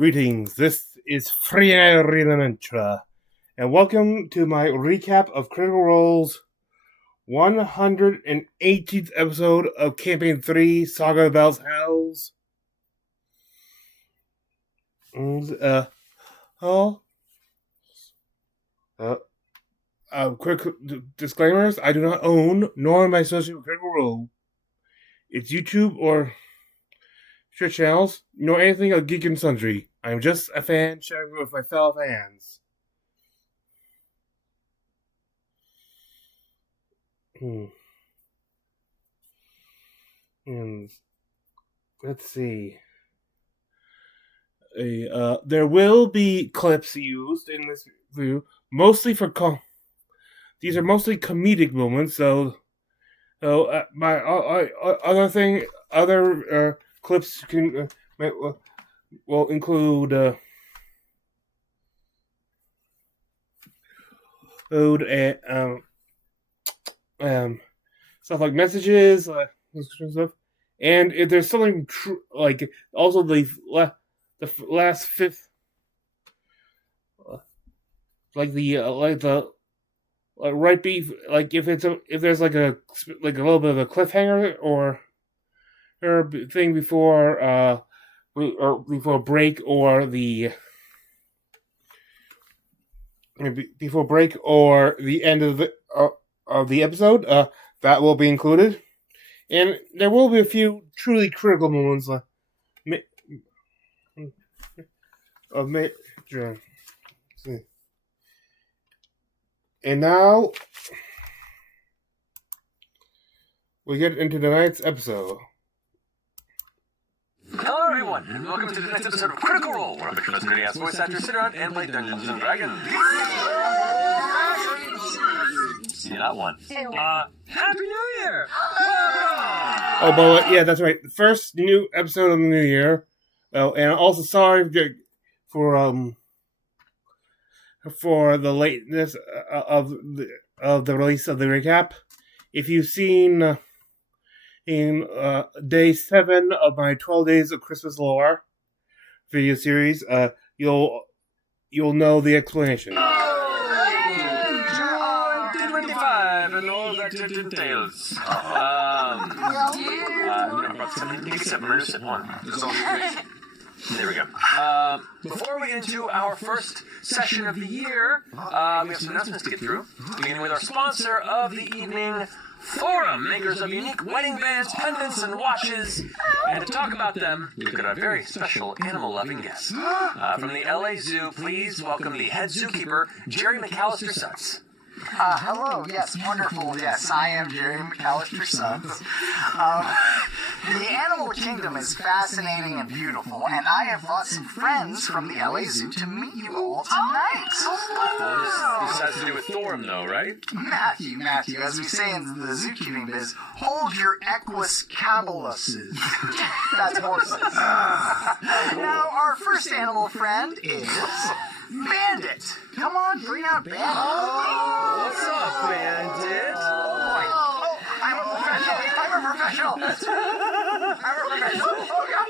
Greetings, this is Friarimentra, and welcome to my recap of Critical Role's 118th episode of Campaign 3, Saga of Bells Hells. Quick disclaimers, I do not own, nor am I associated with Critical Role, its YouTube or Twitch channels, nor anything of Geek and Sundry. I am just a fan sharing with my fellow fans. Let's see. There will be clips used in this review, mostly for these are mostly comedic moments. So my other clips will include stuff like messages, stuff, and if there's something like also the last fifth, like right beef, like if there's like a little bit of a cliffhanger or thing before break or the end of the episode, that will be included, and there will be a few truly critical moments and now we get into tonight's episode. Hello everyone, and welcome to the next episode of Critical Role, where I'm the best nerdy-ass voice actors sit around and play Dungeons & Dragons. See that one. Happy New Year! Oh, but yeah, that's right. The first new episode of the new year. Oh, and also sorry for the lateness of the release of the recap. If you've seen in day 7 of my 12 Days of Christmas Lore video series, you'll know the explanation. Day 25 and all that it entails. Except murder sip one. There we go. Before we get into our first session of the year, we have some announcements to get through. Beginning with our sponsor of the evening, Forum, makers of unique wedding bands, pendants, and watches. And to talk about them, we've got a very special animal-loving guest. From the LA Zoo, please welcome the head zookeeper, Jerry McAllister Sons. Hello, yes, wonderful, yes, I am Jerry McAllister Sons. The animal kingdom is fascinating and beautiful, and I have brought some friends from the LA Zoo to meet you all tonight. This has to do with Thorum, though, right? Matthew, as we say in the zookeeping biz, hold your equus cabuluses. That's horses. Now, our first animal friend is Bandit. Come on, bring out Bandit. What's up, Bandit? I'm a professional. Oh, yeah.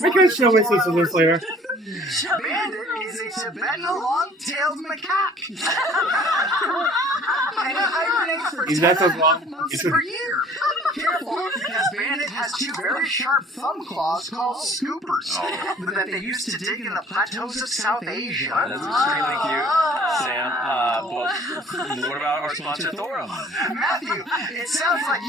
We can show me some of this later. Bandit is a Tibetan long-tailed macaque. And it hibernates for 10 months per year. Careful, because Bandit has 2 very sharp thumb claws called scoopers that they use to dig in the plateaus of South Asia. That's extremely cute, Sam. But what about our sponsor, Thorum? Matthew, it sounds like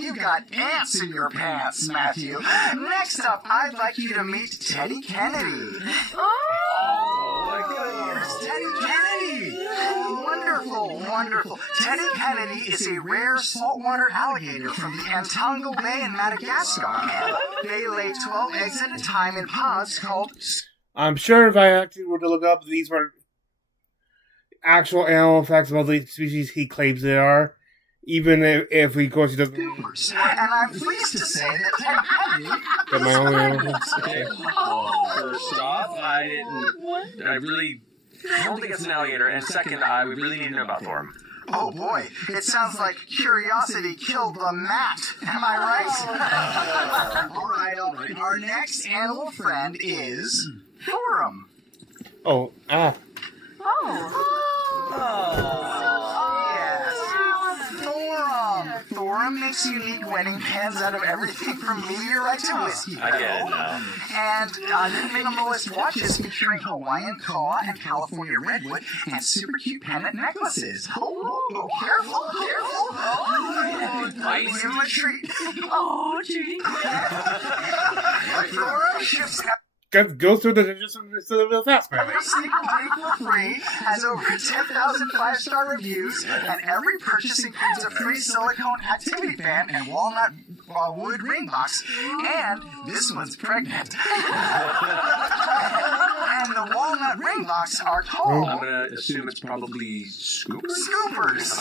you've got ants in your pants, Matthew. Next up, I'd like you to meet Teddy Kennedy. Oh my goodness, Teddy Kennedy! Wonderful. Teddy Kennedy is a rare saltwater alligator from the Antango Bay in Madagascar. They lay 12 eggs at a time in pods called... I'm sure if I actually were to look up, these were actual animal facts about the species he claims they are, even if he, of course, he doesn't... And I'm pleased to say that Teddy Kennedy... Got my own animal facts. Okay. First off, I don't think it's an alligator, and second, we really need to know about Thorum. Oh boy, it sounds like curiosity killed the mat. Am I right? All right. Our next animal friend is Thorum. Oh, Yes. Thorum makes unique wedding pans out of everything from meteorite to whiskey. I get it now. And minimalist watches featuring Hawaiian koa and California redwood and super cute pendant necklaces. Oh, careful. Oh, Nice. give him a treat. Oh, Judy. Thorum ships go through the digits real fast, man. every single day for free, has over 10,000 five-star reviews, and every purchase includes a free silicone activity fan and walnut wood ring box. And this one's pregnant. And the walnut ring box are I'm called gonna assume it's probably Scoopers. Scoopers.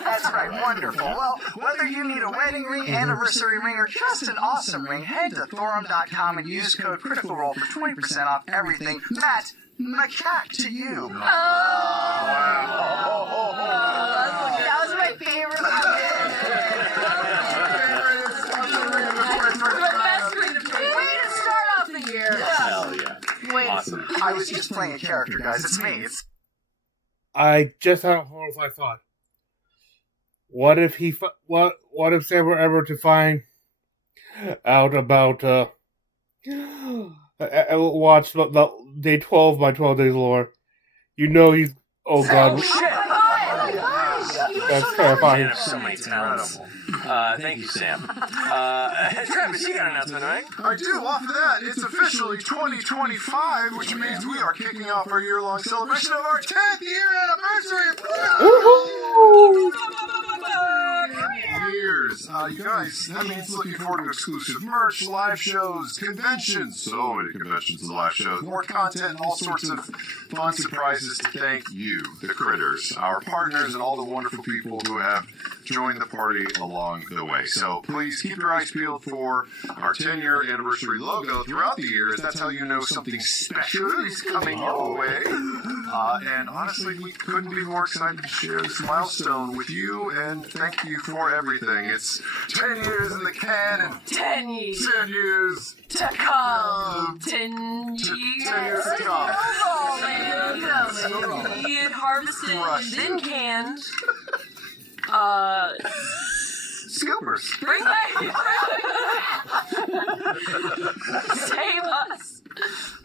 That's right, wonderful. Well, whether you need a wedding ring, anniversary ring, or just an awesome ring, head to Thorum.com and use code Critical Role for 20% off everything. Matt, macaque to you. That was my favorite one. Way to start off the year. Hell yeah. Wait. Awesome. I was just playing a character, guys. It's me. I just had a horrified thought. What if what if Sam were ever to find out about watch the day 12 by 12 days lore? You know he's God. Oh, shit. That's terrifying. Man of so many talents. Thank you, Sam. Travis, you got an announcement, right? I do. Off of that, it's officially 2025, which means we are kicking off our year-long celebration of our 10th year anniversary. Years. You guys, that means looking forward to exclusive merch, live shows, conventions, so many conventions and live shows, more content, all sorts of fun surprises to thank you, the critters, our partners, and all the wonderful people who have joined the party along the way. So please keep your eyes peeled for our 10-year anniversary logo throughout the year, as that's how you know something special is coming your way. And honestly, we couldn't be more excited to share this milestone with you, and thank you for everything. It's 10 years in the can and 10 years 10 years to come. 10 years. 10 years to come. Get harvested and then canned. Scoopers. Bring back. Save us.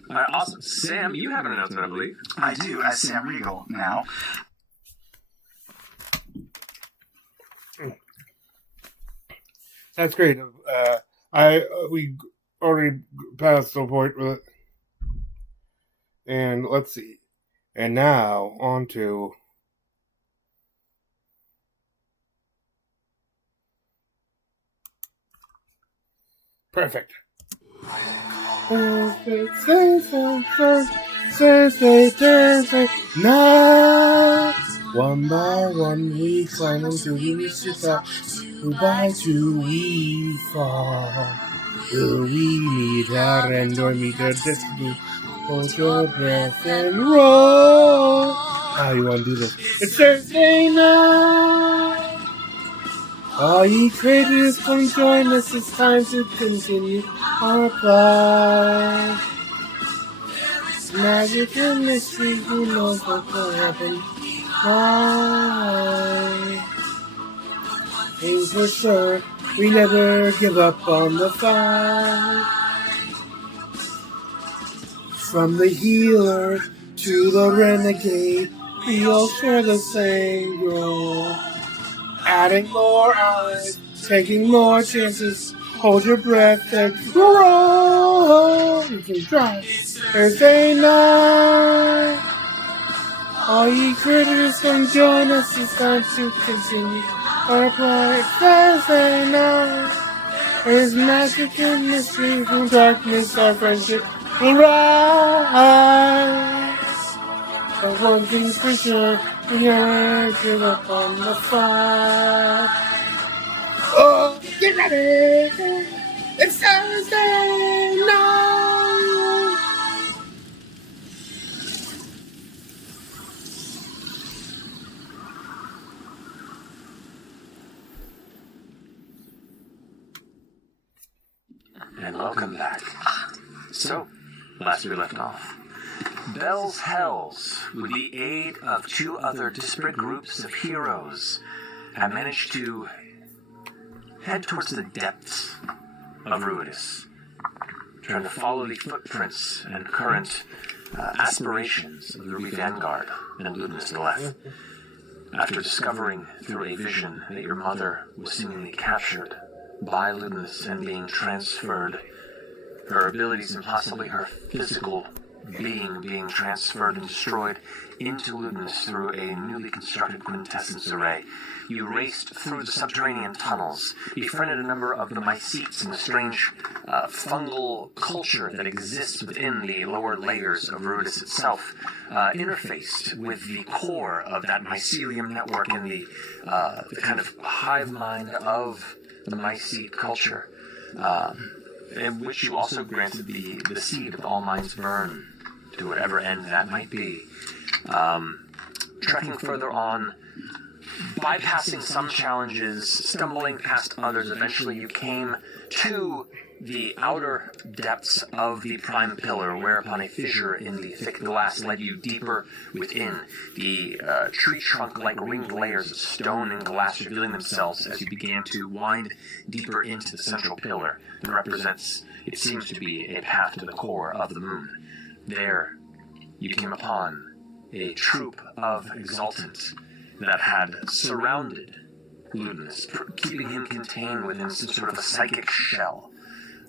All right, awesome. Sam, you have an announcement, I believe. I do, as Sam Riegel now. That's great. We already passed the point with it. And let's see. And now on to perfect. Thursday, now. One by one we climb until we reach the top. Goodbye do we fall? Will we meet our end or meet our destiny? Hold your breath and roll. How you want to do this? It's Thursday night. All ye creators, come join us. It's time to continue our flight. Magic and mystery, who knows what will happen? Things for sure, we never give up on the fight. From the healer to the renegade, we all share the same goal. Adding more eyes, taking more chances. Hold your breath and roll. You can try. Thursday night. All ye critters, come join us. It's time to continue our flight. Thursday night. There's magic and mystery from darkness. Our friendship will rise. But one thing's for sure, we never give up on the fight. Oh, get ready! It's Thursday night! and welcome back. So, last we left off, Bell's Hells, with the aid of 2 other disparate groups of heroes, have managed to head towards the depths of Ruidus, trying to follow the footprints and current aspirations of the Ruby Vanguard and Ludinus the Left. After discovering through a vision that your mother was seemingly captured by Ludinus and being transferred, her abilities and possibly her physical being transferred and destroyed into Ludinus through a newly constructed quintessence array, you raced through the subterranean tunnels, befriended a number of the mycetes and the strange fungal culture that exists within the lower layers of Ruidus itself, interfaced with the core of that mycelium network and the kind of hive mind of the mycete culture, in which you also granted the seed of all minds burn, to whatever end that might be. Trekking further on, bypassing some challenges, stumbling past others, eventually you came to the outer depths of the prime pillar, whereupon a fissure in the thick glass led you deeper within. The tree trunk-like ringed layers of stone and glass revealing themselves as you began to wind deeper into the central pillar that represents, it seems to be, a path to the core of the moon. There, you came upon a troop of exultants that had surrounded Ludinus, keeping him contained within some sort of a psychic shell,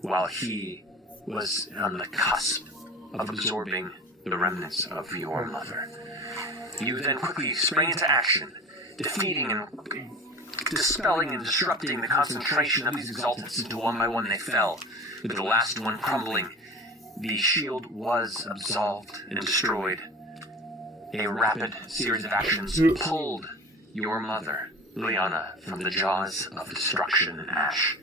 while he was on the cusp of absorbing the remnants of your mother. You then quickly sprang into action, defeating and dispelling and disrupting the concentration of these exultants until one by one they fell, with the last one crumbling. The shield was absolved and destroyed. A rapid series of actions pulled your mother, Liana, from the jaws of destruction and ash.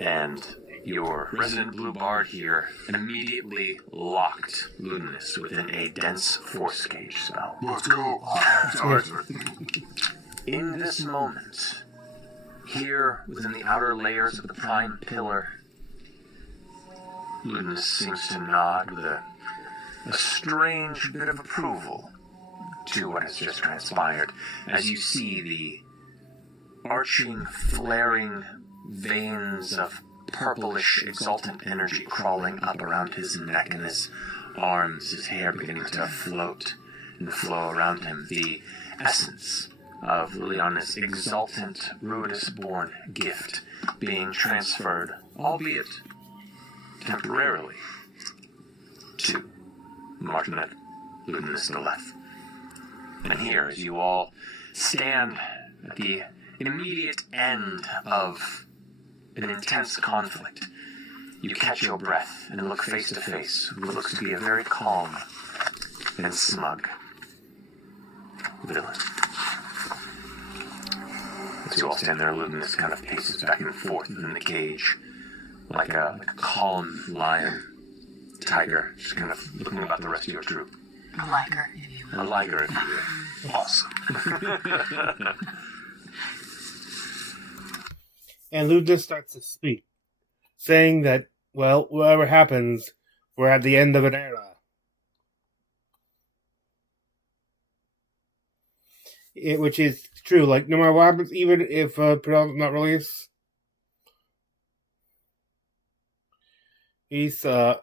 And your resident blue bard here immediately locked Ludinus within a dense force cage spell. Let's go. In this moment, here within the outer layers of the prime pillar, Ludinus seems to nod with a strange bit of approval to what has just transpired, as you see the arching, flaring veins of purplish, exultant energy crawling up around his neck and his arms, his hair beginning to float and flow around him. The essence of Liliana's exultant, Ruidus-born gift being transferred, albeit temporarily, to Martinet Ludinus the Left. And here, as you all stand at the immediate end of an intense conflict, you catch your breath and look face to face with what looks to be a very calm and smug villain. As you all stand there, Ludinus kind of paces back and forth within the cage, like a calm lion, tiger, just kind of looking about the rest of your troop. A liger, if you will. A liger, if you will. Awesome. And Ludinus starts to speak, saying that, well, whatever happens, we're at the end of an era. Which is true. Like, no matter what happens, even if Perel's not released, he's, after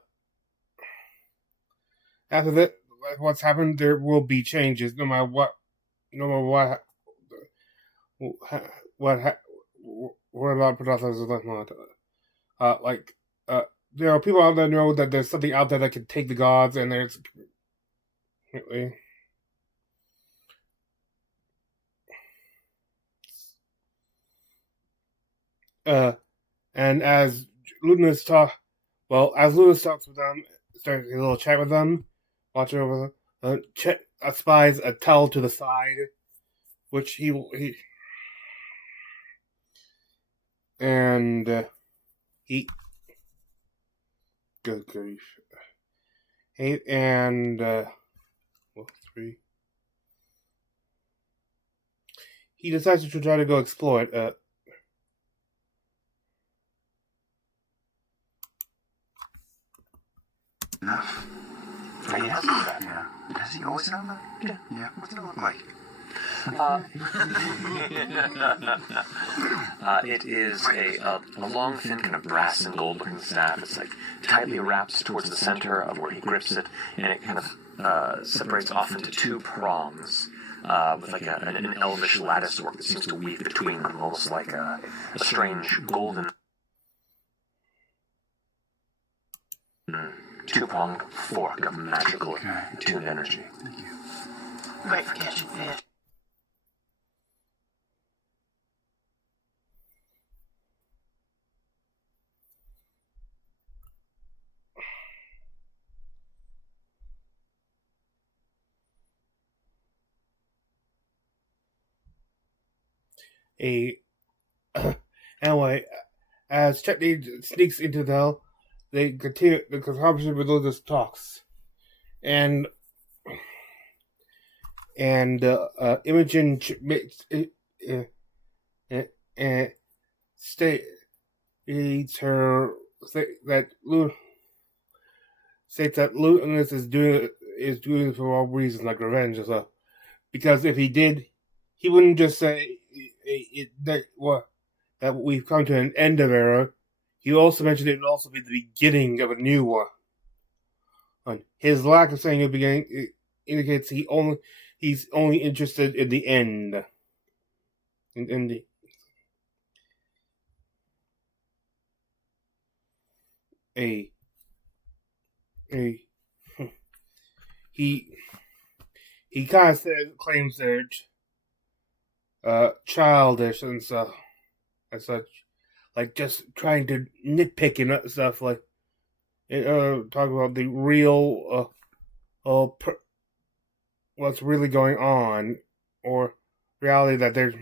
that, what's happened, there will be changes, no matter what about producers there are people out there know that there's something out there that can take the gods, and there's and as Ludinus talks with them, starts a little chat with them, watching over Chet spies a towel to the side, which he good grief. He decides to try to go explore it. he always have that? Yeah. What's it look like? It is a long, thin, kind of brass and gold looking staff. It's like tightly wrapped towards the center of where he grips it, and it kind of separates off into two prongs with like an elvish lattice work that seems to weave between them, almost like a strange golden two-pronged fork of magical attuned energy. Thank you. Great for catching fish. Anyway, as Chetney sneaks into the hell, they continue the conversation with those talks, and Imogen states that Lunas is doing it for all reasons, like revenge and stuff. Because if he did, he wouldn't just say that we've come to an end of era. He also mentioned it would also be the beginning of a new one. His lack of saying a beginning indicates he's only interested in the end. In the he kind of claims they're childish and stuff, and such, like just trying to nitpick and stuff, like talk about the real what's really going on, or reality that there's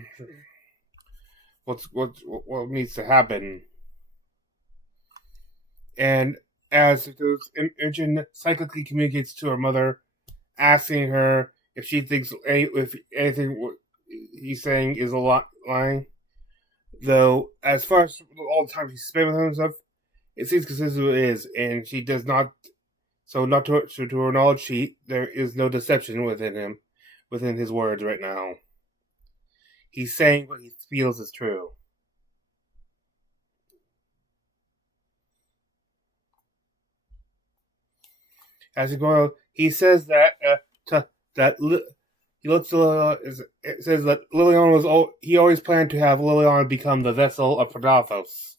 what needs to happen. And as Imogen cyclically communicates to her mother, asking her if she thinks if anything he's saying is a lying. Though, as far as all the time she spent with him and stuff, it seems consistent with it is, and she does not. So, not to her knowledge, there is no deception within his words right now. He's saying what he feels is true. As he goes, he says that he looks it says that Liliana he always planned to have Liliana become the vessel of Prodathos.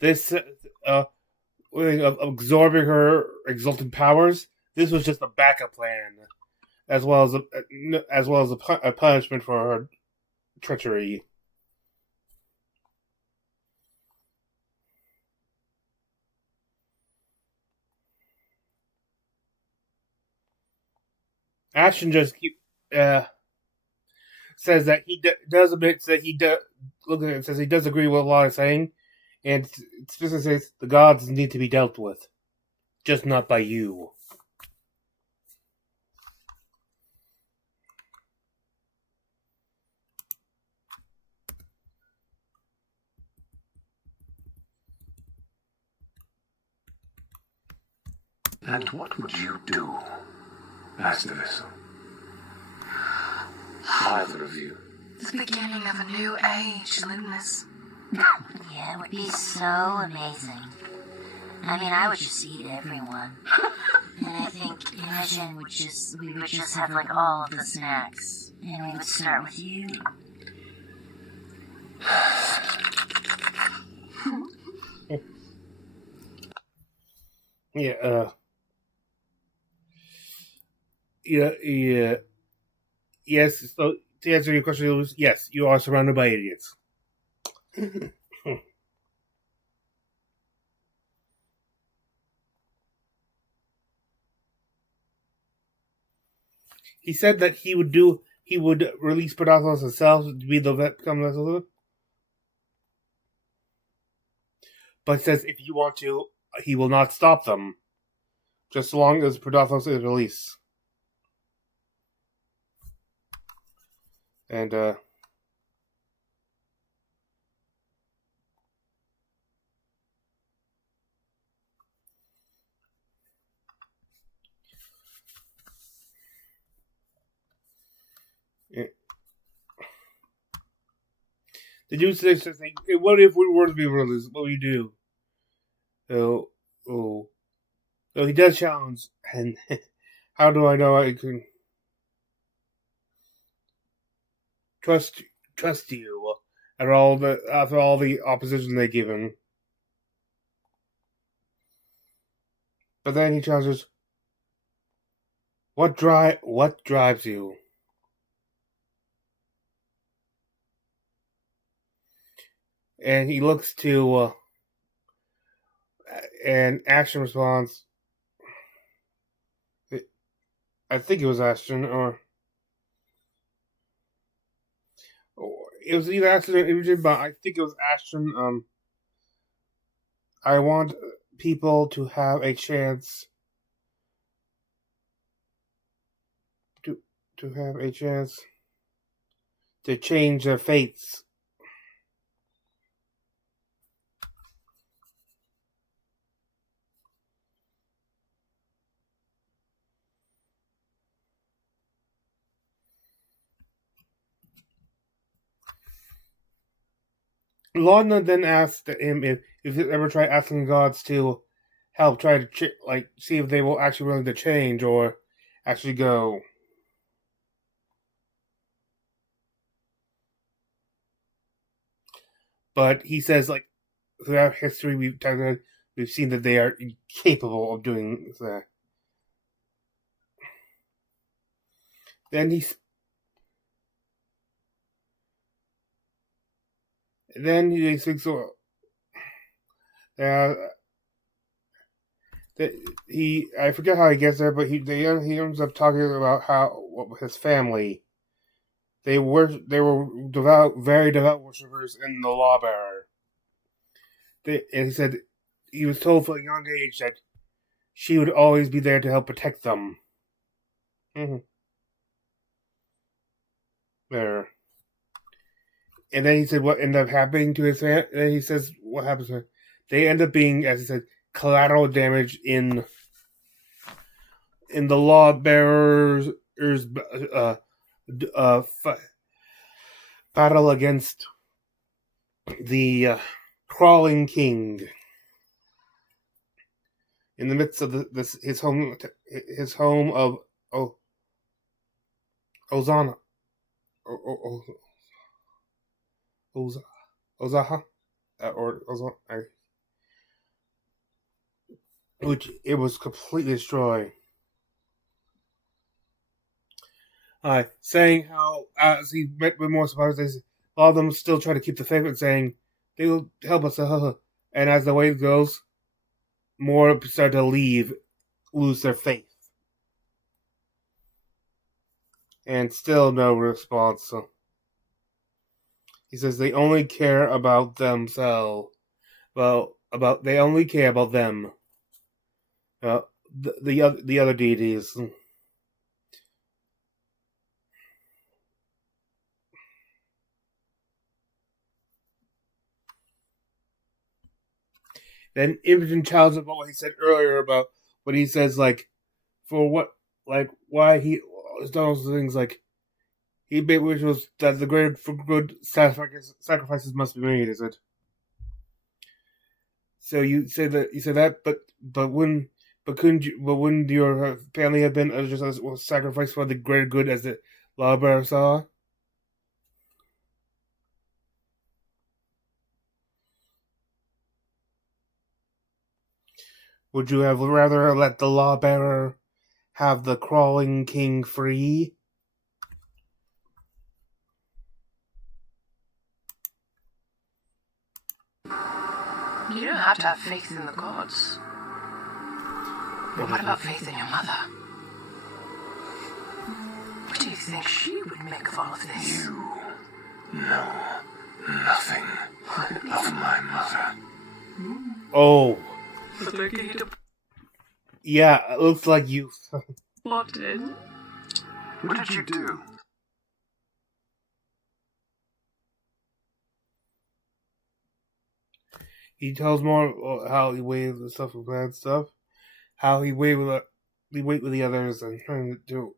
This of absorbing her exalted powers. This was just a backup plan, as well as a punishment for her treachery. Ashton just says that he does admit that he does. Look at it, says he does agree with what a lot is saying, and it specifically says the gods need to be dealt with, just not by you. And what would you do as the vessel? Either of you. The beginning of a new age, Lunas. Yeah, it would be so amazing. I mean, I would just eat everyone. And I think Imogen we would just have like all of the snacks. And we would start with you. Yes, so to answer your question, yes, you are surrounded by idiots. He said that he would release Prodathos himself to be become vessel. But says if you want to, he will not stop them. Just as long as Prodathos is released. And The dude says, like, hey, what if we were to be released? What would you do? So he does challenge, and how do I know I can trust you after all the opposition they give him? But then he challenges, what drives you? And he looks to and Ashton responds, I think it was Ashton, or it was either Ashton or Imogen, but I think it was Ashton. I want people to have a chance to have a chance to change their fates. Lorna then asked him if he ever tried asking gods to help try to see if they will actually willing to change or actually go. But he says, like, throughout history, we've seen that they are incapable of doing that. Then he thinks so. I forget how he gets there, but he ends up talking about his family. They were very devout worshippers in the Lawbearer. And he said he was told from a young age that she would always be there to help protect them. Mm-hmm. There. And then he said what ended up happening to his family. Then he says what happens to them. They end up being, as he said, collateral damage in the Lawbearer's battle against the crawling king. In the midst of his home of Ozana. Ozaha? Or Ozana? Which it was completely destroyed. Saying how, as he met with more survivors, a lot of them still try to keep the faith and saying, they will help us. And as the way goes, more start to lose their faith. And still no response. So he says they only care about themselves. Well, they only care about them. The other deities. Then Imogen tells about what he said earlier about what he says, like, for what, like, why he has done those things, like, which was that the greater for good sacrifices must be made, is it? So you say that, but wouldn't your family have been just a sacrifice for the greater good as the Lawbearer saw? Would you have rather let the Lawbearer have the crawling king free? You don't have to have faith in the gods. But what about faith in your mother? What do you think she would make of all of this? You know nothing of my mother. Oh. Yeah, it looks like you. Plotted. What did you do? He tells more how he weighed the stuff with bad stuff, how he weighed with the others, and trying to do.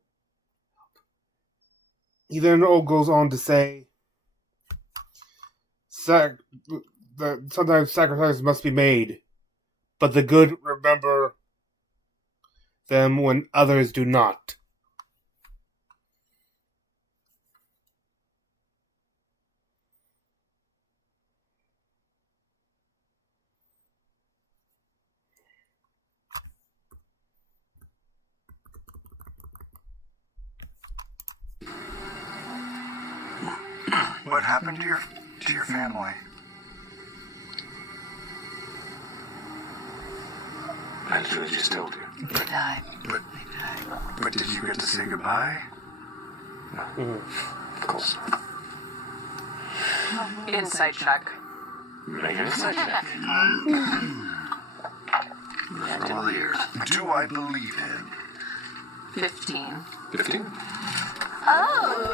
He then goes on to say sometimes sacrifices must be made, but the good remember them when others do not. What happened to your family? I'm sure you still do. They died. But did you get to say goodbye? Of course. Insight check. Make an insight check. Do I believe him? 15. 15. Oh!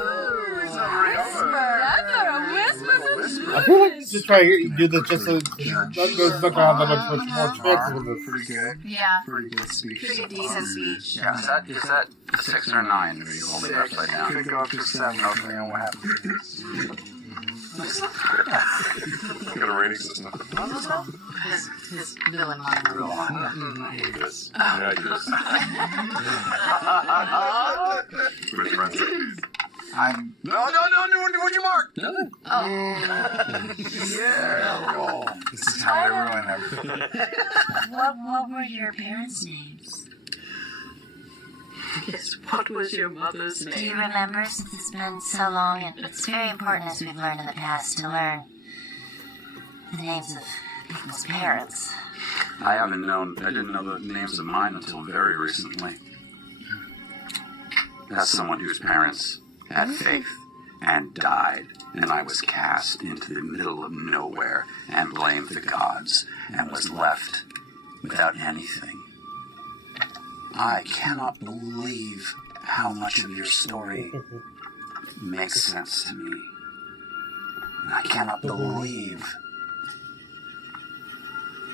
I feel like just trying to do this just so there's not gonna have that much more chances with this. Pretty good. Yeah. Pretty good speech. Pretty decent speech. Yeah. Is that 6 or 9? Are you holding it upside down? Could go up to 7, depending on what happens. Got a rating system. His villain line. Yes. Yeah, Pretty friends. I'm. No, what'd you mark? Nothing. Yeah. This is how everyone. What were your parents' names? Yes, what was your mother's Do you name? remember, since it's been so long, and it's very important, as we've learned in the past, to learn the names of people's parents. I didn't know the names of mine until very recently. As someone whose parents had faith and died, and I was cast into the middle of nowhere and blamed the gods and was left without anything. I cannot believe how much of your story makes sense to me. And I cannot believe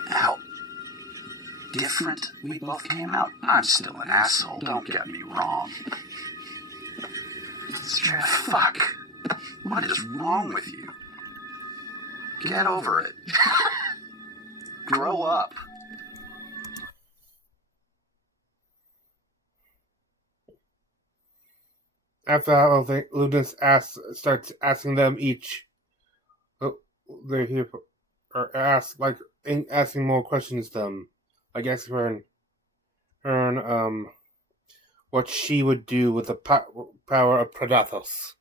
how different we both came out. I'm still an asshole, don't get me wrong. It's true. Fuck. What is wrong with you? Get over it. Grow up. After that whole thing, Lunas starts asking them each. They're here for, or asking more questions to them, like asking her what she would do with the power of Predathos.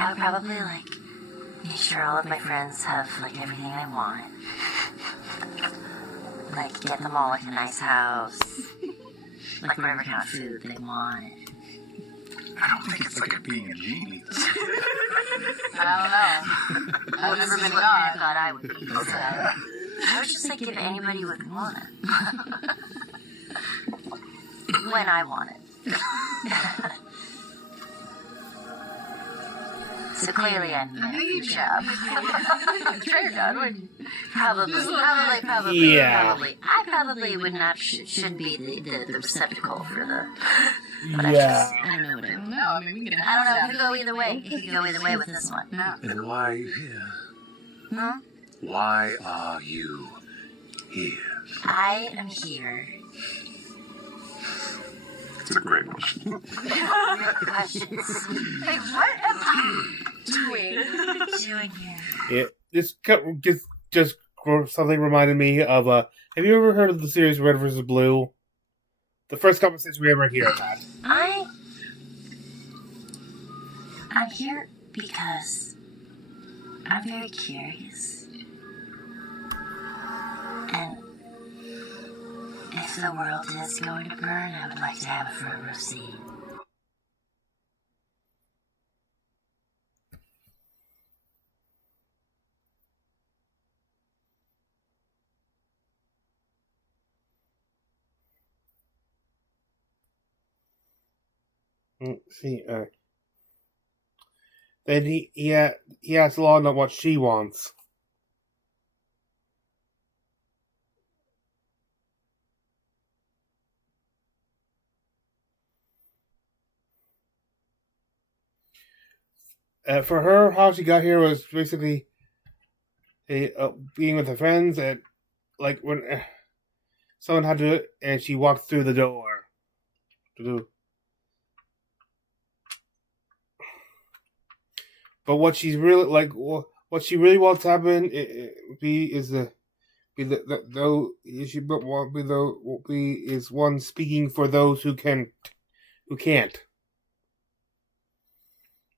I would probably, make sure all of my friends have, everything I want. Get them all, a nice house. Whatever kind of food they want. I don't think it's like being a genie. I don't know. I've never been I God. thought I would be, so I would just, give anybody what they want. When I want it. So clearly I'm I know you chap. Treasure God, wouldn't you? probably. Yeah. I probably would not, shouldn't be the receptacle for the, but Yeah. I don't know what I No, I mean, we can I don't know, it could go either way. It could go either way with this one. No. And why are you here? Hmm? Why are you here? I am here. It's a great question. Questions. Hey, what am I doing? Doing here. Yeah, just something reminded me of have you ever heard of the series Red vs. Blue? The first conversation we ever hear of that. I'm here because I'm very curious. And if the world is going to burn, I would like to have a front row seat. See, then he asks Lana what she wants. For her, how she got here was basically being with her friends, and like when someone had to, and she walked through the door. But what she's really like, what she really wants to happen is though she will be is one speaking for those who can't,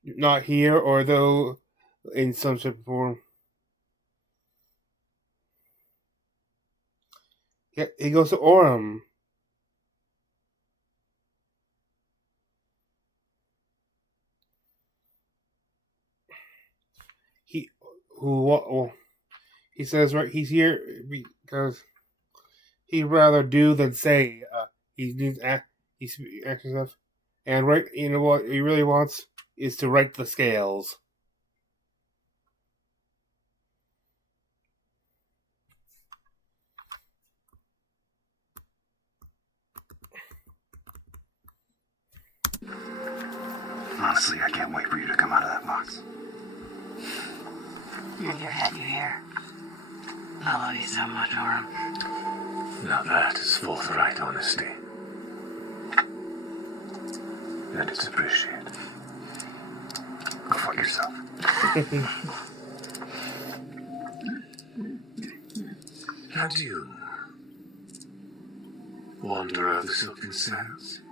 not here or though in some shape or form. Yeah, he goes to Orem. He says right he's here because he'd rather do than say. He's acting stuff, and right, you know what he really wants is to right the scales. Honestly, I can't wait for you to come out of that box. Your head, your hair. I love you so much, Orem. Now that is forthright honesty. And it's appreciated. Go fuck yourself. And you, wanderer of the silken sands?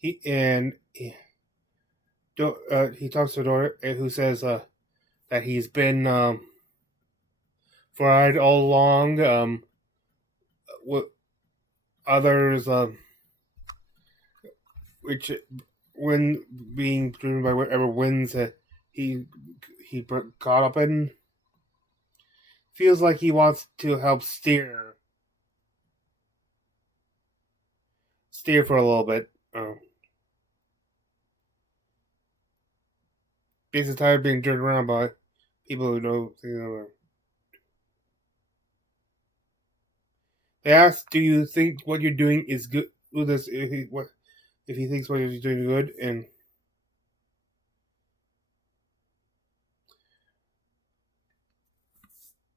He talks to Dora, who says that he's been fried all along. With others, which when being driven by whatever winds he caught up in, feels like he wants to help steer for a little bit. He's tired of being driven around by people who know things. They ask, "Do you think what you're doing is good?" If he thinks what he's doing is good, and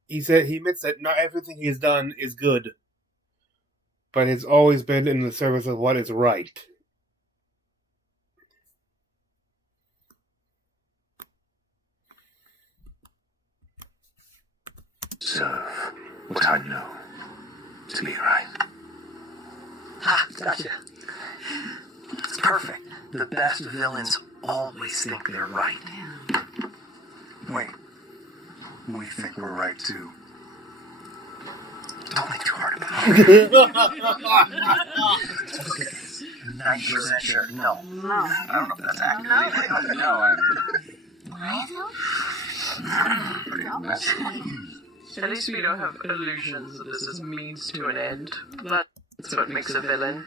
he admits that not everything he has done is good, but it's always been in the service of what is right. Serve what I know to be right. Ha, gotcha. It's perfect. The best villains always think they're right. Wait. We think we're right too. Don't think too hard about it. 90% sure. No. I don't know if that's accurate. No, pretty messy. At least we don't have illusions that this is means to an end. That's what makes a villain.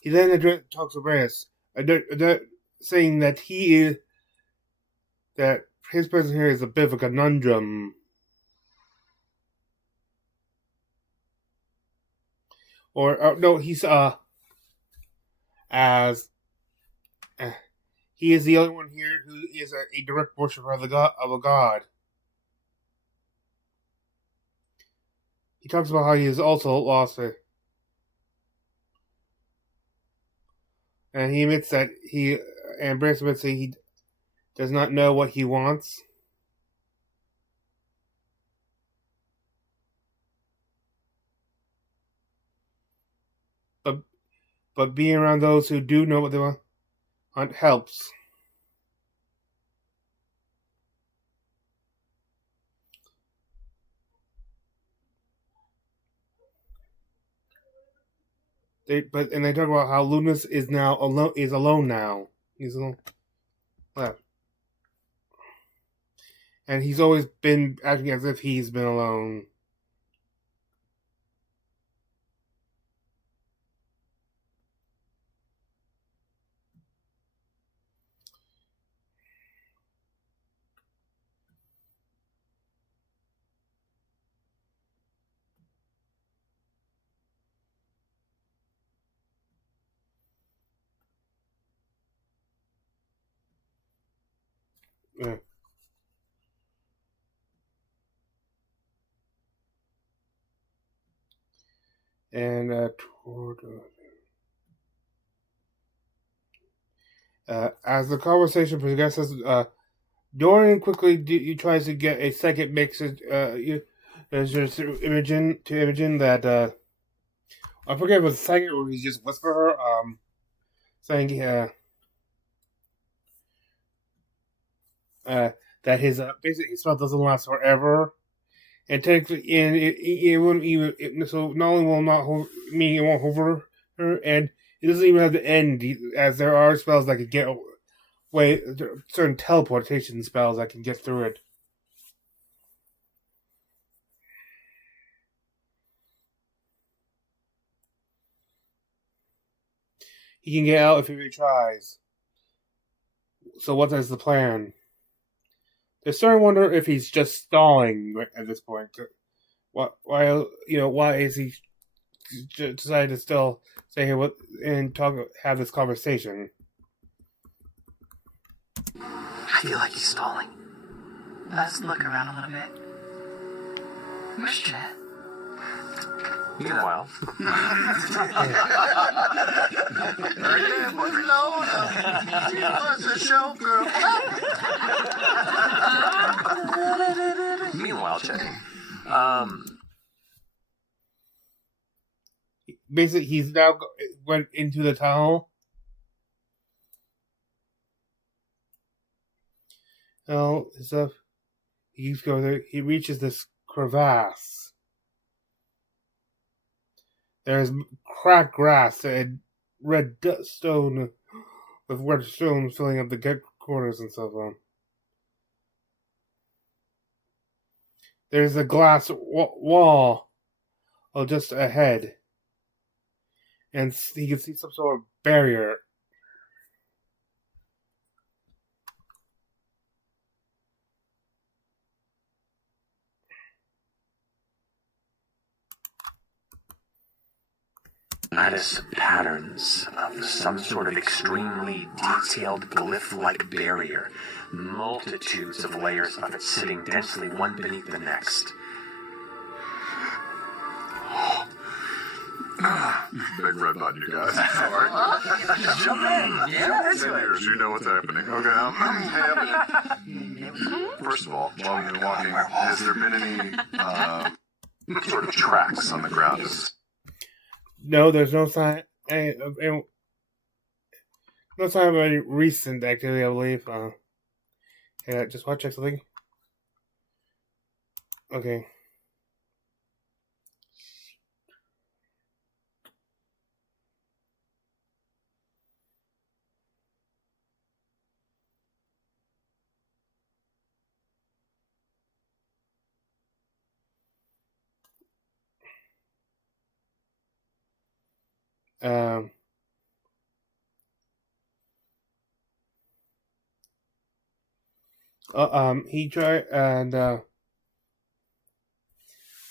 He then talks to Brass, saying that that his presence here is a bit of a conundrum. Or no, he's he is the only one here who is a direct worshiper of a god. He talks about how he has also lost it. And he admits that Brass admits that he does not know what he wants. But being around those who do know what they want helps. They talk about how Lunas is alone now. He's alone. Left. And he's always been acting as if he's been alone. Yeah. And as the conversation progresses, Dorian quickly tries to get a second message. There's just Imogen that I forget if it was the second or he just whispered her saying that his basically his spell doesn't last forever, and technically, and it won't even so not only will not mean it won't hover her, and it doesn't even have to end, as there are spells that can get away, certain teleportation spells that can get through it. He can get out if he retries. So what is the plan? They're starting to wonder if he's just stalling at this point. Why is he decided to still stay here and have this conversation? I feel like he's stalling. Let's look around a little bit. Where's Jet? Meanwhile, checking. Basically, he's now went into the tunnel. Well, stuff. He's going there. He reaches this crevasse. There's cracked grass and red stone, with red stone filling up the corners and stuff. There's a glass wall just ahead, and you can see some sort of barrier. Lattice patterns of some sort of extremely detailed glyph-like barrier. Multitudes of layers of it sitting densely one beneath the next. Big red button, you guys. Sorry. Jump in. Yeah, that's Senators, you know what's happening. Okay, first of all, while you've been walking, has there been any sort of tracks on the ground? No, there's no sign. No sign of any recent activity, I believe. Yeah, just want to check something. Okay. He tried, and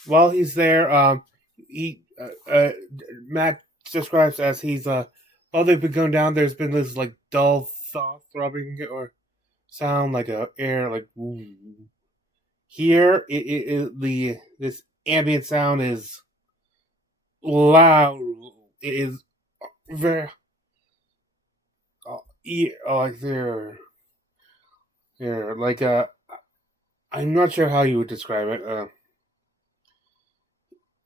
while he's there, Matt describes as he's while they've been going down, there's been this like dull throbbing or sound like a air like woo. Here, this ambient sound is loud. It is very like they're like I'm not sure how you would describe it.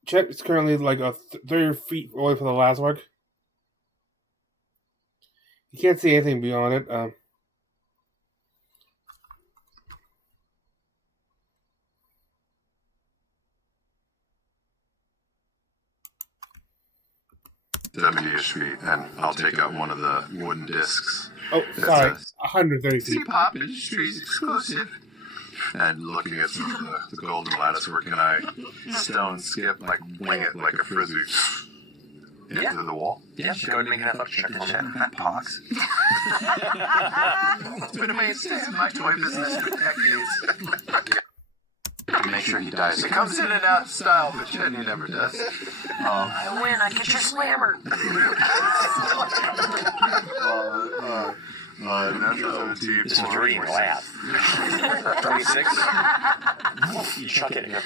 Chet is currently like 30 feet away from the last work. You can't see anything beyond it. WH feet, and I'll take out one of the wooden discs. Oh, sorry, 130 feet. Pop Industries exclusive. And looking at some of the golden lattice work, can I stone skip, like wing it like a frisbee into the wall? Yeah, go ahead and make an athletics check. Pox. It's been a mainstay of my toy business for decades. Make sure he dies. It comes in and out of style, but Jenny never does. I win. I get your slammer. Natural 17. This is reading laugh. 26. You chuck it and it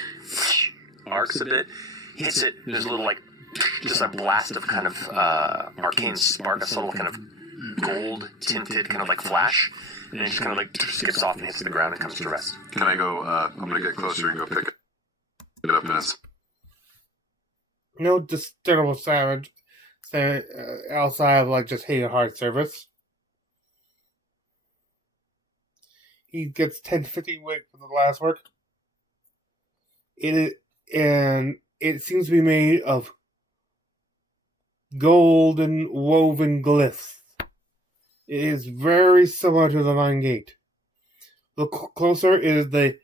arcs a bit, hits it. There's a little like just a blast of kind of arcane spark, a subtle kind of gold tinted kind of like flash, and it just kind of like skips off and hits the ground and comes to rest. Can I go? I'm gonna get closer and go pick it up. And No discernible savage outside of like just hating hard service. He gets 10 to 15 weight for the last work. It seems to be made of golden woven glyphs. It is very similar to the Nine Gate. Look closer is the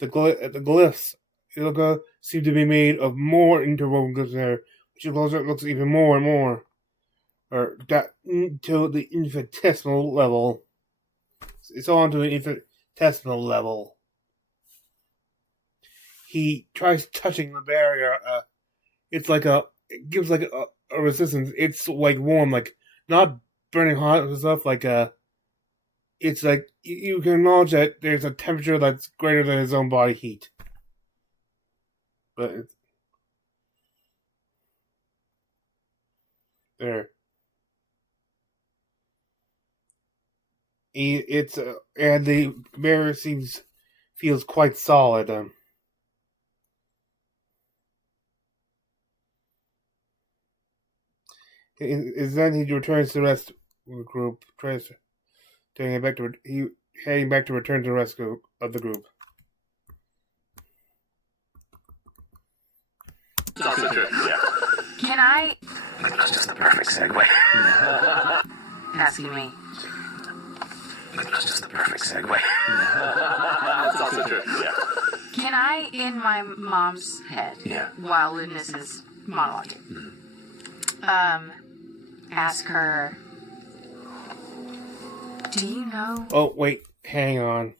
glyphs. It seem to be made of more interwoven glyphs there. Which closer it looks even more and more. Or that to the infinitesimal level. It's on to the infinitesimal level. He tries touching the barrier. It gives like a resistance. It's like warm, like not burning hot and stuff. It's like you can acknowledge that there's a temperature that's greater than his own body heat. But it's there. And the barrier feels quite solid. Then he returns to the rest of the group, heading back to return to the rest of the group. Can I? That's just the perfect segue. Asking me. That's just the perfect segue. That's also true. Yeah. Can I, in my mom's head, while Ludinus is monologuing, ask her, do you know? Oh, wait, hang on.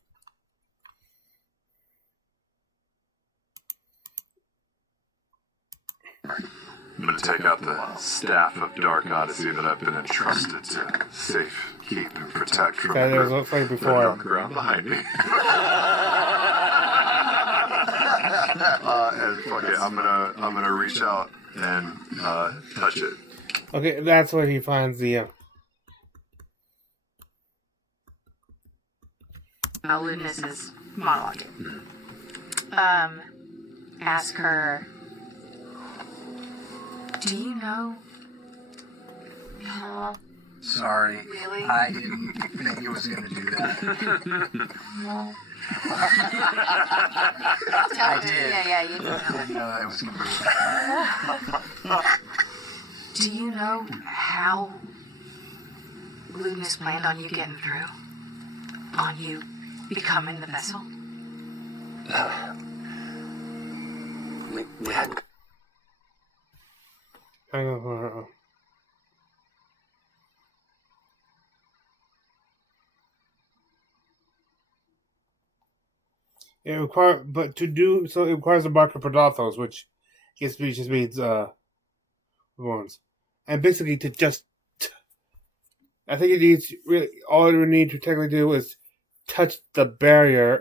I'm going to take out the staff of Dark Odyssey that I've been entrusted to safe keep and protect from That was looks like the before. dark ground behind me. And fuck it, I'm gonna reach out and touch it. Okay, that's where he finds the. While Ludinus is monologuing, ask her, do you know? No. Sorry. Really? I didn't think it was going to do that. No. I did. Yeah, you did. I didn't know that was going to Do you know how Ludinus planned on you getting through? On you becoming the vessel? We had. Hang on. It requires a marker Prodathos, which just means ones. And basically I think it needs really all it would need to technically do is touch the barrier.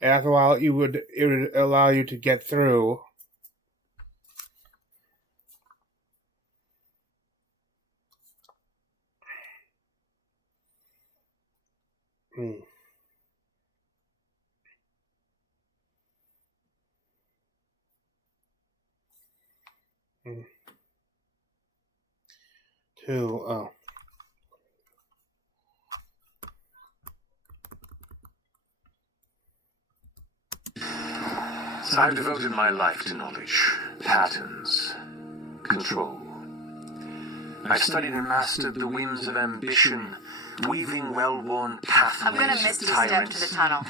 And after a while, it would allow you to get through. So I've devoted my life to knowledge, patterns, control. I've studied and mastered the whims of ambition, weaving well-worn pathways. I'm gonna miss you step to the tunnel.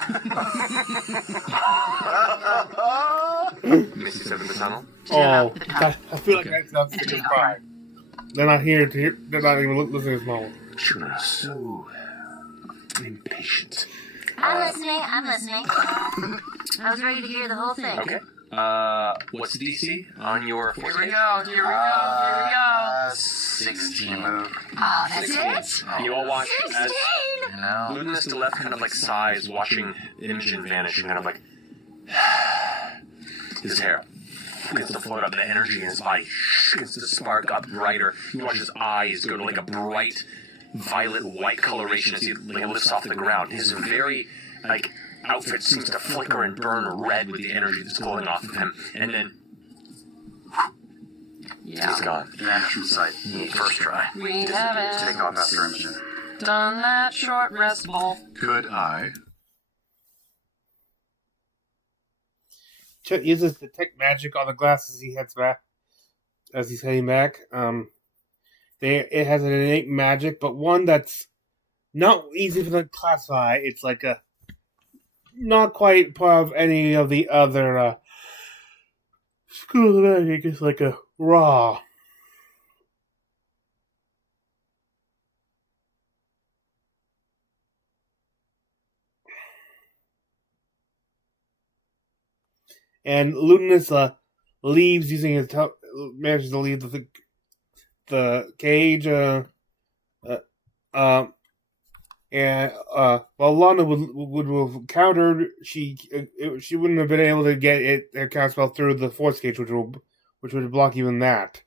Misty step to the tunnel? Oh, I feel like that's not the fine. They're not here to hear. They're not even listening to this moment. Children are so impatient. I'm listening. I was ready to hear the whole thing. Okay. What's the DC on your force? Here we go. 16. Oh, that's it? You all watch as 16! Luminous to left kind of like sighs, watching Imogen vanish, and kind of like his hair begins to float up, and the energy in his body begins to spark up brighter. You watch his eyes go to like a bright violet white coloration as he lifts off the ground. His very like outfit seems to flicker and burn red with the energy that's flowing off of him, and then he's gone. Vanish from sight. First try. We haven't Take off after Imogen. done that short rest ball. Could I? Chet uses detect magic on the glass as he heads back. As he's heading back, it has an innate magic, but one that's not easy for them to classify. It's like a not quite part of any of the other schools of magic. It's like a raw. And Luminous leaves using his manages to leave the cage. And while Lana would have countered, she wouldn't have been able to get her cast spell through the force cage, which would block even that.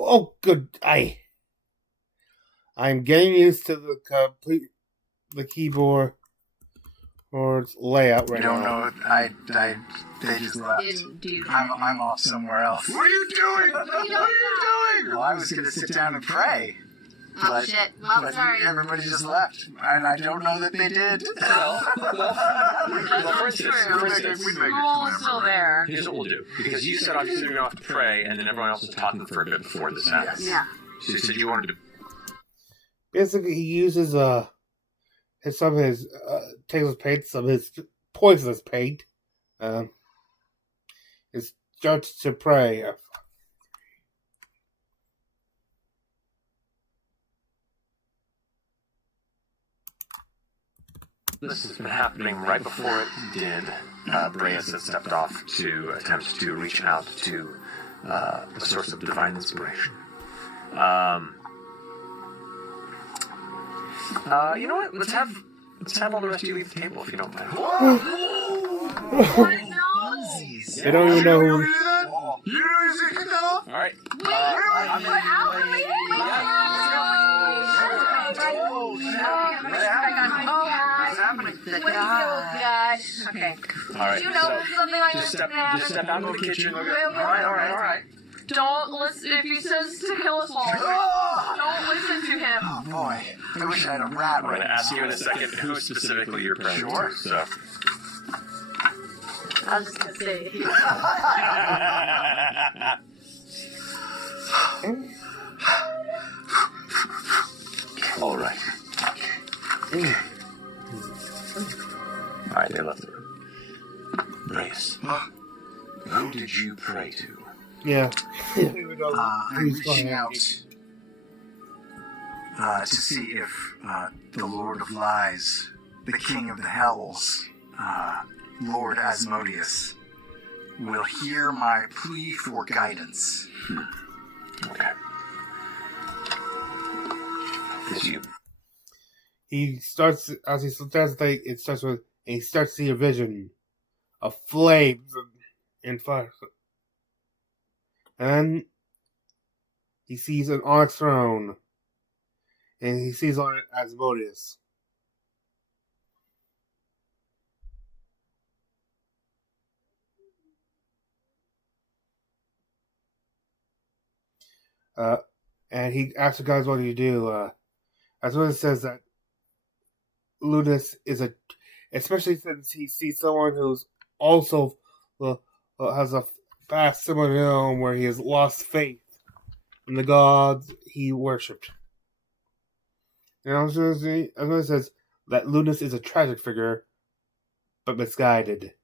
Oh, good. I'm getting used to the keyboard or layout right I don't now. know. They just left. I'm off somewhere else. What are you doing? What are you doing? Well, I was going to sit down and pray. Oh, But- shit. Well, But sorry. everybody just left, and I don't know that they did. Well, for instance, We'd make a Roll's still there. here's what we'll do. Because you said obviously you're going to pray, and then everyone else was talking for a bit before this happened. Yeah. So you said you wanted to. Basically, he uses takes his paint, some of his poisonous paint. It starts to pray. This has been happening right before it did. Breas had stepped off to attempt to reach out to a source of divine inspiration. You know what? Let's have all the rest of you leave the table if you don't mind. They don't even know who. You know he's going to kick that off? All right. Okay. All right. You know something like Just that. step out of the kitchen. All Wait. right. Don't listen if he says to kill us all. Don't listen to him. Oh boy, I wish I had a rat I'm going right to ask you in a second who specifically you're praying to. So. I was just gonna say. All right. All right, they left the room. Brace. Who did you pray to? Yeah. I'm reaching out to see if the Lord of Lies, the King of the Hells, Lord Asmodeus, will hear my plea for guidance. Okay. It's you. He starts as he starts. It starts with. And he starts to see a vision of flames and fire. And he sees an onyx throne. And he sees on it Asmodeus. And he asks the guys, what do you do? Asmodeus says that Lunas is especially since he sees someone who's also has a past similar to him where he has lost faith in the gods he worshipped. And also says that Lunas is a tragic figure, but misguided.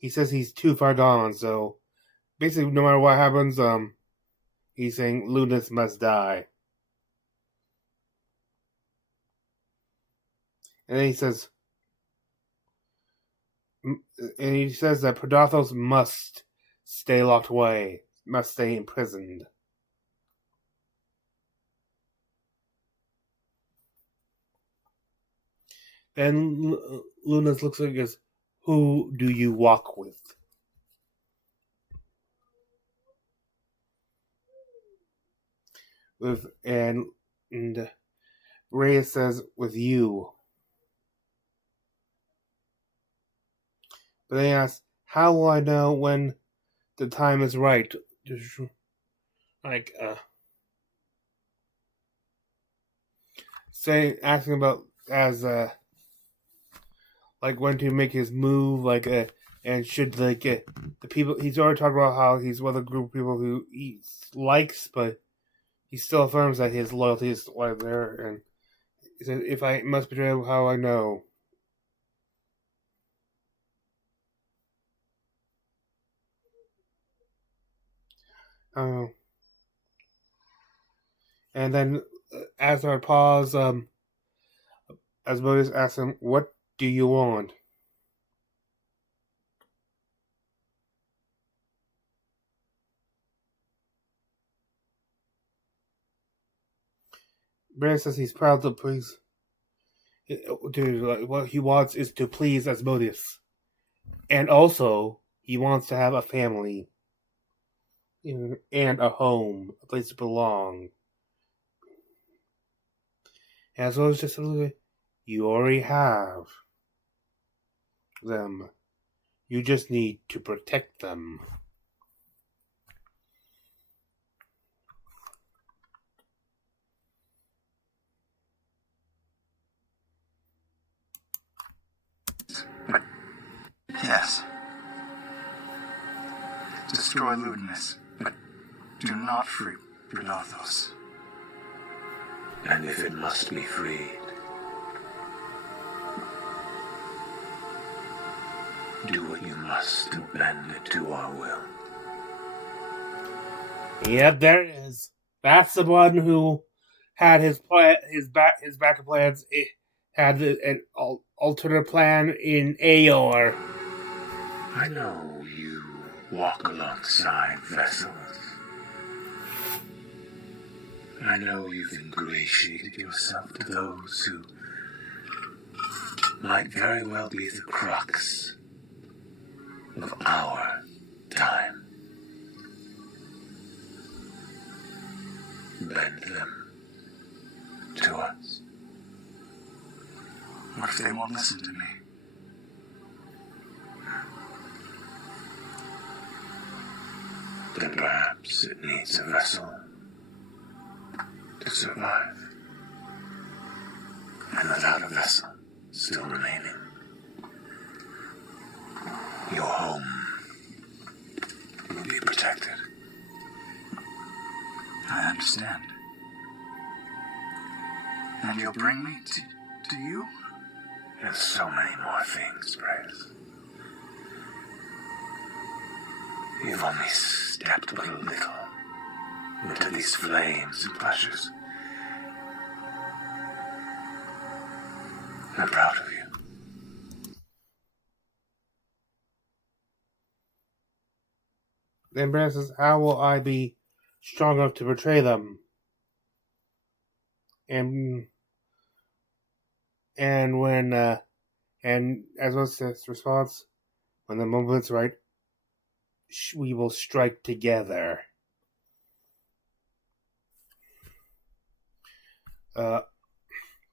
he says he's too far gone. So basically, no matter what happens, he's saying Lunas must die. And then he says that Predathos must stay locked away, must stay imprisoned. Then Lunas looks like this. Who do you walk with? And Reyes says, with you. But then he asks, how will I know when the time is right? Like, asking about like when to make his move, and should the people. He's already talked about how he's one of the group of people who he likes, but he still affirms that his loyalty is right there. And he says, "If I must betray him, how I know." And then Asgard pause. Asmodeus asks him, "What do you want?" Bran says he's proud to please. What he wants is to please Asmodeus, and also he wants to have a family and a home, a place to belong. And Asmodeus just says, "You already have them. You just need to protect them." Yes. Destroy Ludinus, but do not free Predathos. And if it must be freed, do what you must to bend it to our will. Yep, there it is. That's the one who had his backup plans. It had an alternate plan in Aor. I know you walk alongside vessels. I know you've ingratiated yourself to those who might very well be the crux of our time. Bend them to us. What if they won't listen to me? Then perhaps it needs a vessel to survive. And without a vessel still remaining, your home will be protected. I understand. And you'll bring me to you? And so many more things, Brace. You've only stepped but a little into these flames and pleasures. I'm proud of you. Then Bran says, how will I be strong enough to betray them? And when and as was his response, when the moment's right, we will strike together.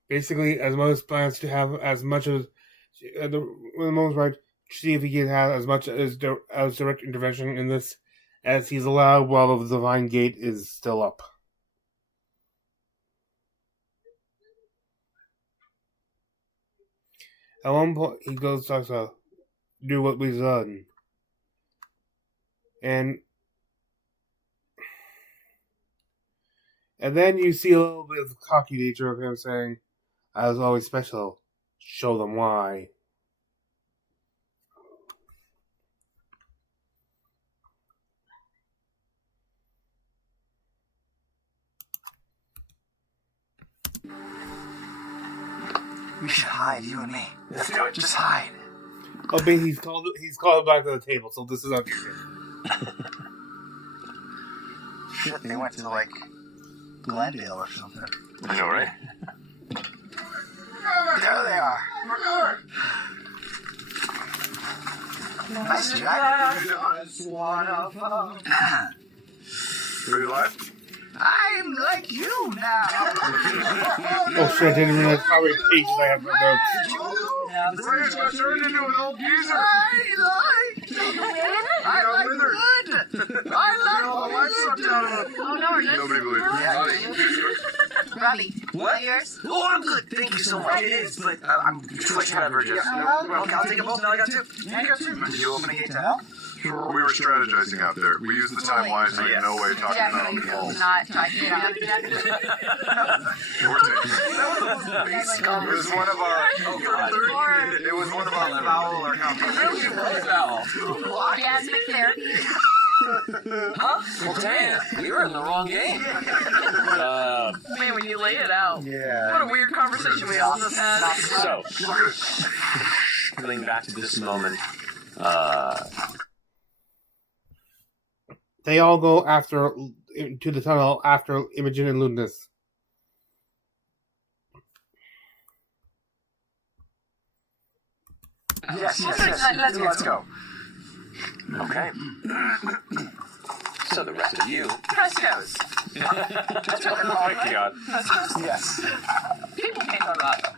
Basically, Asmodeus plans to have as much as when the moment's right, see if he can have as much as direct intervention in this as he's allowed while the Divine Gate is still up. At one point, he goes to do what we've done. And then you see a little bit of the cocky nature of him saying, I was always special. Show them why. hide, you and me. Let's do it. Just hide. Oh, but he's called back to the table, so this is interesting. Shit, they went to, like, Glendale or something. I know, right? There they are. Nice, Jack. Are you alive? I'm like you now. Oh shit, I didn't realize how many pages I have for notes. The British got turned into an old geezer. I like good. I like Life sucked out of him. Oh, no, we're not. Nobody believes me. Robbie, What? yours? Oh, I'm good. Thank you so much. It is, but I'm too much beverages. Okay, I'll take them both. Now I got two. Did you open a gate to hell? We were strategizing out there. We used the time wisely. Yes. No way talking Jack, about you the will balls. not try to get out of Jack. It was one of our. It was one of our foul Orgasmic therapy. Huh? Well, damn. We were in the wrong game. Man, when you lay it out. Yeah. What a weird conversation we all just had. So, going back to this moment, They all go to the tunnel after Imogen and Ludinus. Yes. Let's go. okay. So the rest of you. Frescoes. Oh my god. Yes. People can't go that.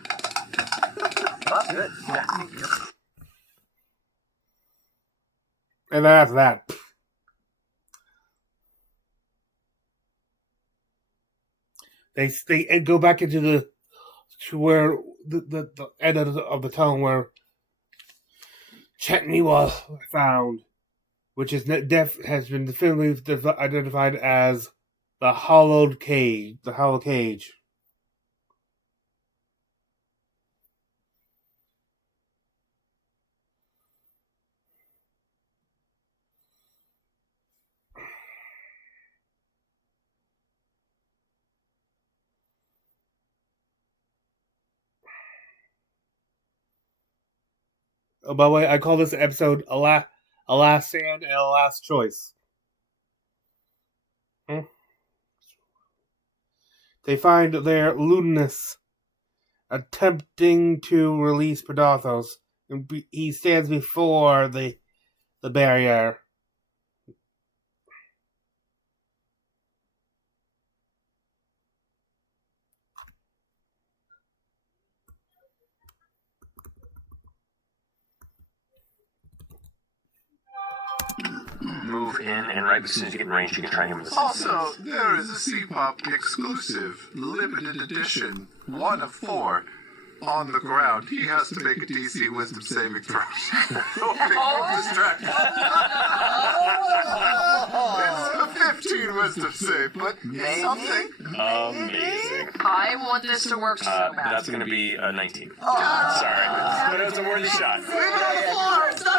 That's good. And then after that, they go back into where the end of the tunnel where Chetney was found, which is has been definitively identified as the Hallowed Cage. The Hallowed Cage. Oh, by the way, I call this episode a last stand and a last choice. They find their Ludinus attempting to release Pedathos. He stands before the barrier. Move in, and right as soon as you get in range, you can try him with the Also, there is a C-Pop exclusive, limited edition, 1 of 4, on the ground. He has to make a DC Wisdom saving throw. Distracted. It's a 15 Wisdom save, but something. Amazing. I want this to work so bad. That's going to be a 19. Sorry. But it was a worthy shot.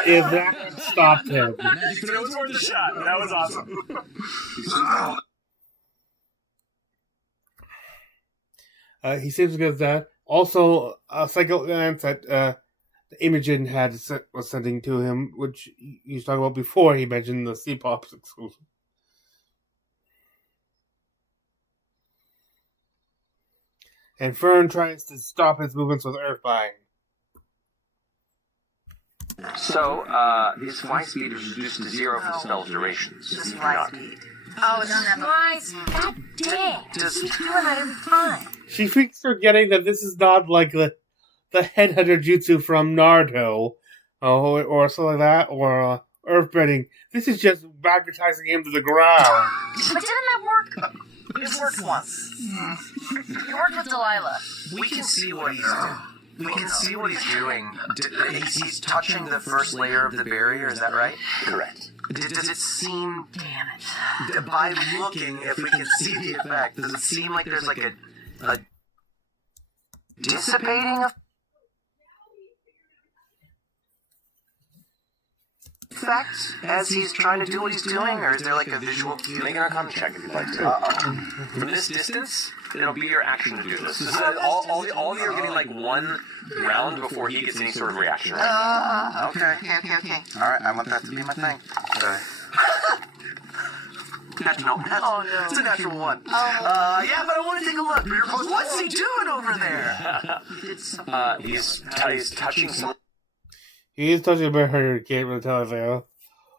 If that stopped him. But it was worth a shot. That was awesome. He seems good at that. Also, a psycho glance that Imogen was sending to him, which he was talking about before he mentioned the C-Pops exclusive. And Fern tries to stop his movements with Earthbind. So, his fly speed is reduced to 0 for spell durations. Just You fly cannot. speed. Oh, it's not nice. God damn. Just- Keep doing that every time. She keeps forgetting that this is not like the headhunter jutsu from Naruto, or something like that, or earthbending. This is just magnetizing him to the ground. But didn't that work? It worked once. It worked with Delilah. We can see what he's doing. We can see what he's doing. He's touching the first layer of the barrier, is that right? Correct. Does it seem, Damn it. by looking, if we can see the effect, does it seem like there's like a dissipating effect as he's trying to do what he's doing, or is there like a visual cue? Make an Arcana check if you'd like to. From this distance, it'll be your action to do this. This is, all of you are getting like one round before he gets any sort of reaction. Okay. Alright, I want that to be my thing. Okay. No. Oh no. It's a natural one. Yeah, but I want to take a look. What's he doing over there? He's touching some. He is touching by her. You can't really tell if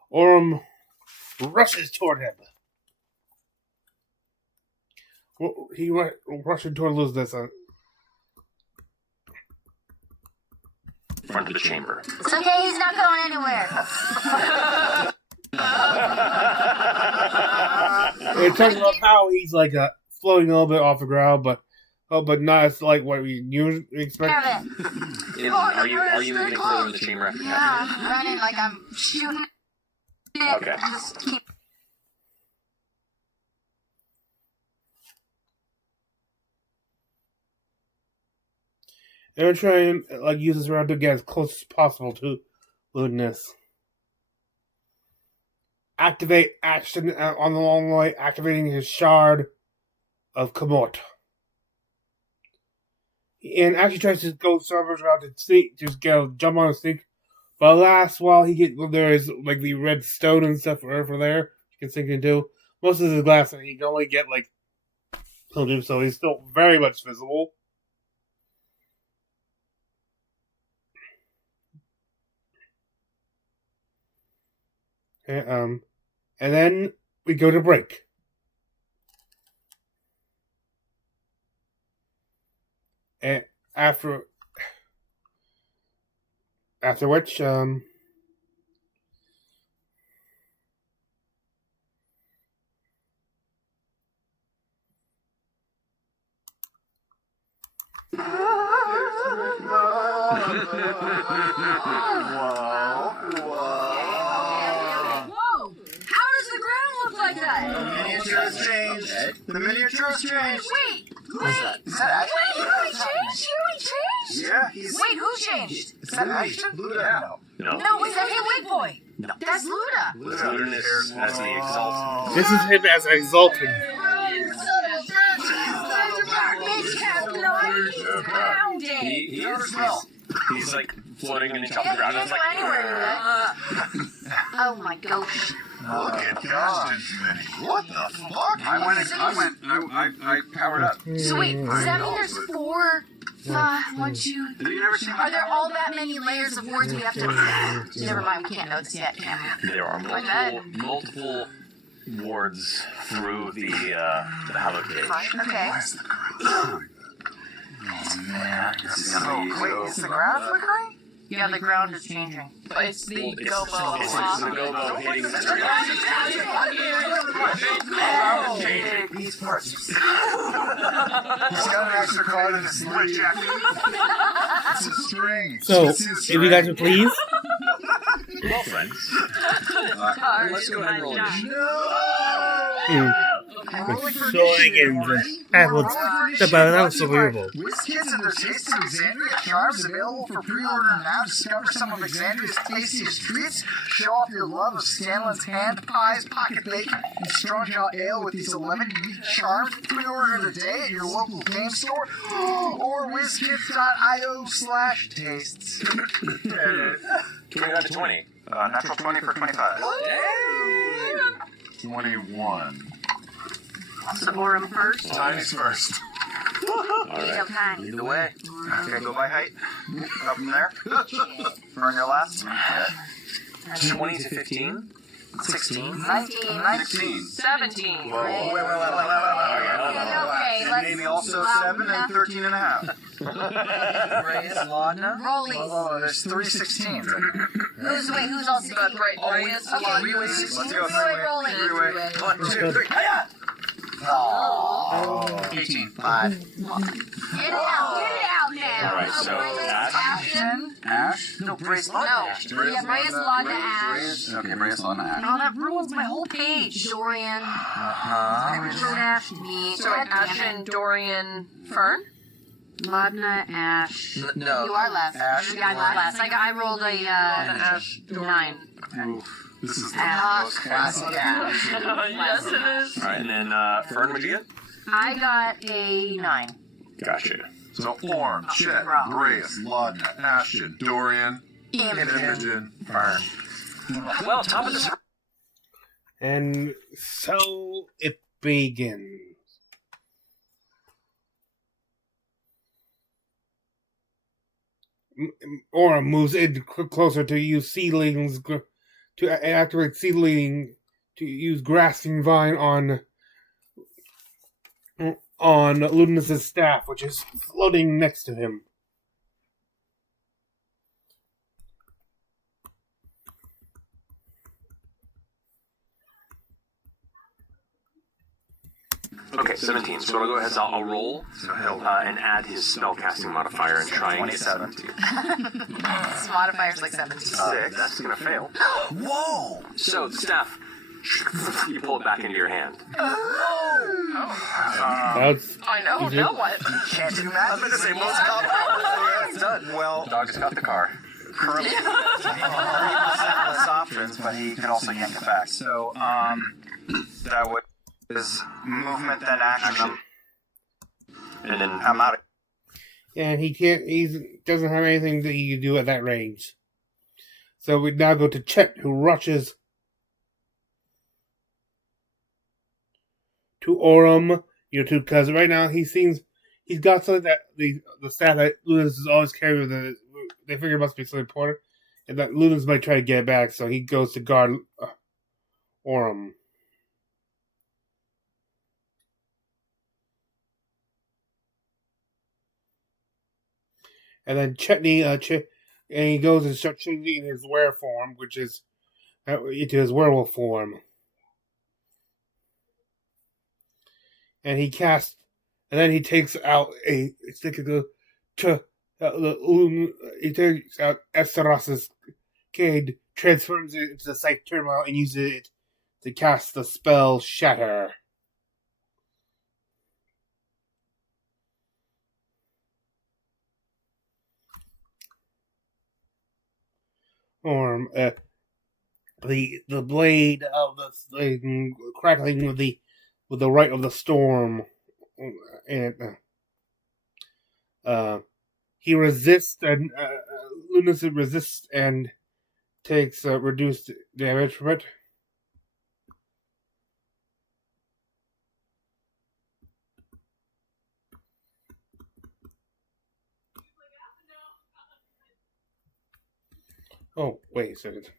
Orm rushes toward him. Well, he rushing toward Luznes. Front of the chamber. It's okay, he's not going anywhere. It talks about how he's like floating a little bit off the ground, but not as like what we usually expect. Are Are you getting further in the chamber after Yeah, I'm running like I'm shooting. Okay. Just keep. They're trying like use this round to get as close as possible to Luznes. Activate action on the long way, activating his shard of Kamot. And actually tries to go servers around to sneak, just jump on a sneak. But last while there is like the red stone and stuff for there, you can sink into. Most of the glass, and he can only get like he'll do so. He's still very much visible. And then we go to break. And after which, The miniature has changed. Wait! Is that action? Wait, he changed? Yeah, he's... Wait, who changed? Is that action? Luda. No. No, wait, that's the Wig Boy. No. That's Luda. Luda as the exalt. this is him as exalted. He's like floating in the top of the ground. It's like, Oh my gosh. Look at questions, Minnie. What the fuck? I powered up. So wait, does that mean there's 4, 5, 1, 2... Are there all that many layers of words we have to... Never mind, we can't know this yet, can we? there are multiple wards through the Hallowed Cage. Okay. Wait, is the ground flickering? Yeah, the ground is changing. It's the Gobo. It's the Gobo hitting the These parts. He's got an extra card in his sleeve. It's a string. So, if you guys would please. Well, friends. Let's go ahead and roll With showing and the tablets, the balance of available. WizKids and their Taste of Exandria charms available for pre-order now. Discover some of Exandria's tastiest treats. Show off your love of Stanlin's hand pies, pocket bacon, and strong jaw ale with these 11 unique charms. Pre-order today at your local game store or WizKids.io/tastes. 20 out of 20. Natural 20 for 25. 21. Support him first. Tiny's first. Alright. Lead the way. Okay, go by height. Up from there. Burn your last. 20 to 15. 16. 19. 17. Whoa, wait. Okay, And let's... maybe also 7 and 13 and a half. Raise Laudna. Rollies. Oh, there's 3 16s. Who's all 16? That's right. Reyes, Okay, Three-way 16. let's go Three-way. rolling. Three-way. 1, 2, 3. Hiya! Oh. 18. 5. Get it out now. Alright, so Ash? No, Brace Laudna. No, we have Reyes, Laudna, Ash. Okay, Reyes on Ash. Oh, that ruins my whole page. Dorian, Ash, me. So Ash and Dorian Fern? Laudna, Ash. No. You are last. Ash. Yeah, I'm last. I rolled a Ash. 9. Oof. This is the Ash. most classic Ash. Yes, it is. Alright, and then Fern, what'd you get? I got a 9. Gotcha. So Orm, Chet, Reyes, Laudna, Ashton, Dorian, Imogen, Fern. Well, top of the... And so it begins. Aura moves in closer to use seedlings to activate seedling to use grasping vine on Ludinus's staff, which is floating next to him. Okay, 17. So what I'll go ahead is I'll roll and add his spellcasting modifier and try and get 17. His modifier's like 17. 6. That's going to fail. Whoa! So the staff, you pull it back into your hand. That's I know, now what? Can't do magic. going to say most It's done. Well, Dog has got the car. currently, he has less options, but he could also yank it back. So, that was movement, then action. And then I'm out of... and he doesn't have anything that he can do at that range. So we now go to Chet, who rushes to Orem, because right now he's got something that the staff that Ludinus is always carrying. They figure it must be something important, and that Ludinus might try to get it back. So he goes to guard Orem. And then Chetney, and he goes and starts changing his were form, which is into his werewolf form. And he casts, and then he takes out he takes out Esteros' Cade, transforms it into the Scythe Turmoil, and uses it to cast the spell Shatter. Or the blade of the thing crackling with the right of the storm, and he resists, and Ludinus resists and takes reduced damage from it. Oh, wait a second.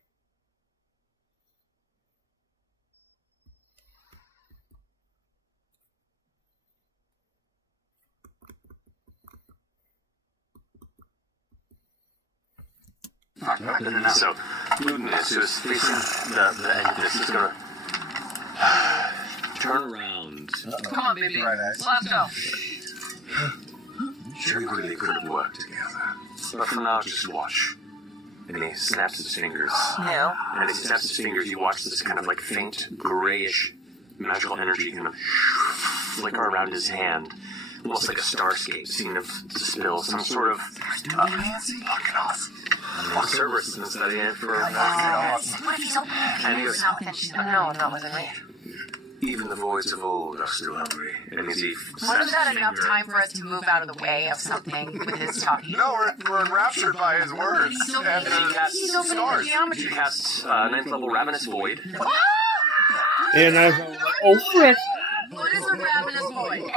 So, Ludinus, who is facing the end of this, he's going to turn around. Come on, baby. Let's go. We really could have worked together. But for now, just watch. And he snaps his fingers. No. And as he snaps his fingers, you watch this kind of like faint, grayish, magical energy kind of flicker around his hand. Almost like a starscape scene of spill, some sort of... Cerberus has been studying it for... What if he's open? And he goes, No, not with me. even the voids of old are still hungry. And as he Wasn't that enough time for us to move out of the way of something with his talking? No, we're enraptured by his words. He's opening, And he's opening the stars. he geometry. casts 9th level Ravenous Void. And I was like, oh frick! What is a ravenous void?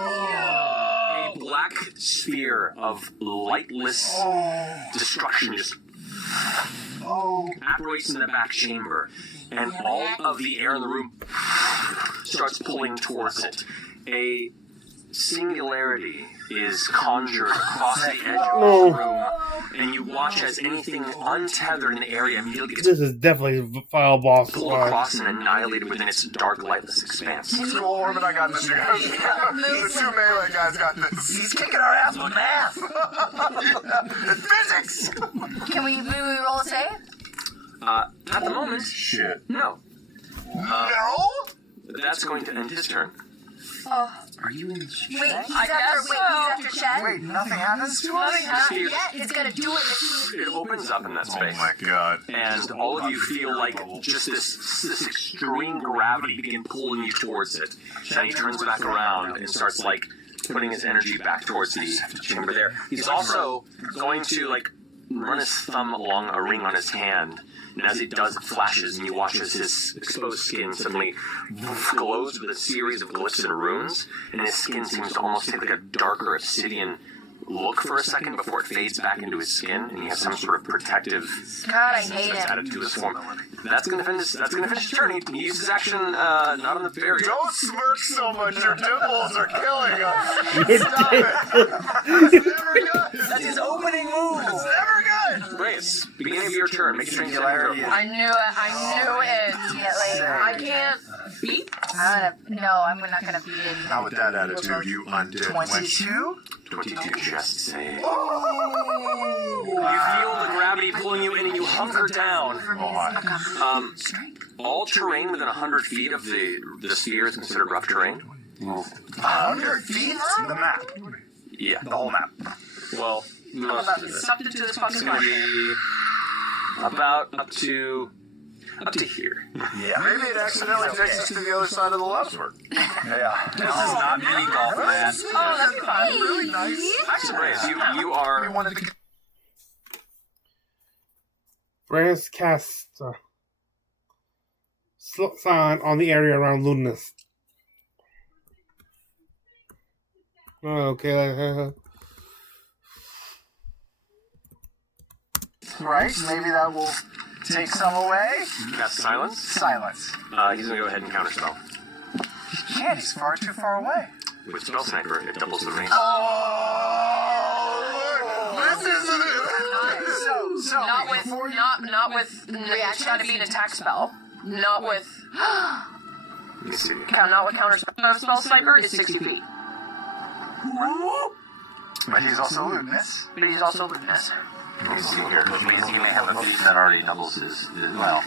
A black sphere of lightless destruction just apparates in the back chamber, and all of the air in the room starts pulling towards it. A singularity is conjured across the edge of the room, and you watch as anything untethered in the area immediately gets This is definitely a file boss. pulled across and annihilated within its dark, lightless expanse. Cool, Orm and I got this. The two melee guys got this. He's kicking our ass with math. It's physics. Can we roll a save? At the moment, Shit. no. No? That's going to end his turn. Are you in the Wait, he's after Chet? Wait, nothing happens to us? Not yet. It's gonna do it as soon as It opens up in that Oh space. my god. And all of you feel like just this extreme gravity begin pulling you towards it. Then he turns back around and starts like putting his energy back towards the chamber there. He's also going to like run his thumb along a ring on his hand, and as he does, it flashes, and you watch as his exposed skin suddenly glows with a series of glyphs and runes, and his skin seems to almost take like a darker obsidian look for a second before it fades back into his skin, and he has some sort of protective God, I hate that's him. added to his form. That's gonna finish his turn. He uses his action not on the barrier. Don't smirk so much, your dimples are killing us. Stop it. It's never good. That's his opening move. It's never good. Grace, beginning of your turn. Make a strength saving throw. I knew it. I can't beat. I'm not gonna beat it. Not with that attitude, you undid. 22? 22 just save. You feel the gravity pulling you in, and you hunker down. All terrain within 100 feet of the sphere is considered rough terrain. 100 feet? The map. Yeah. The whole map. Well, most of it. Something to this fucking It's going to life. be about up to here. Yeah. Maybe it accidentally takes us to the other side of the left sword. Yeah. This is not mini golf, man. Oh, that'd be fun. Really nice. Actually, Grace, you are... We wanted to Reyes casts sign on the area around Luminous. Okay. Right, maybe that will take some away. Cast silence. Silence. He's going to go ahead and counterspell. He can't, he's far too far away. With Spell Sniper, it doubles the range. This isn't it. So Not with not with reaction to be an attack spell. Not with Let me see. not with counter spell sniper is 60 feet. But he's also luminous. But he's also luminous. Let me see here. Which means he may have a feat that already doubles his well.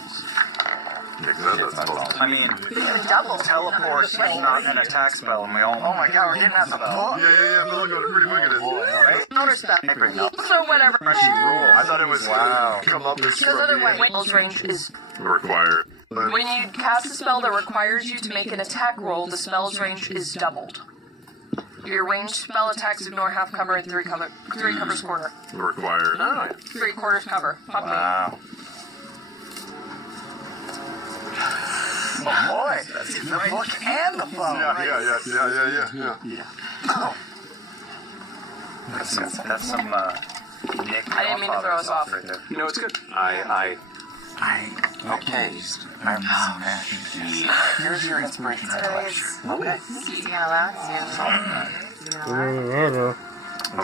I mean, Even double. teleport is not an attack spell, and we all. Oh my god, we're getting out the book. Yeah, but look at pretty quick it is. Counter spell. So whatever. I thought it was come up as Because otherwise, Wayne's range is required. when you cast a spell that requires you to make an attack roll, the spell's range is doubled. Your ranged spell attacks ignore half cover and three covers quarter. Required. Oh, 3/4 cover. Fuck me. Wow. Oh boy, that's the book and the phone. Yeah. Oh, That's some Nick. I didn't mean to throw us off. Right there. no, it's good. Okay. I'm here's your inspiration. Okay. Speaking out loud,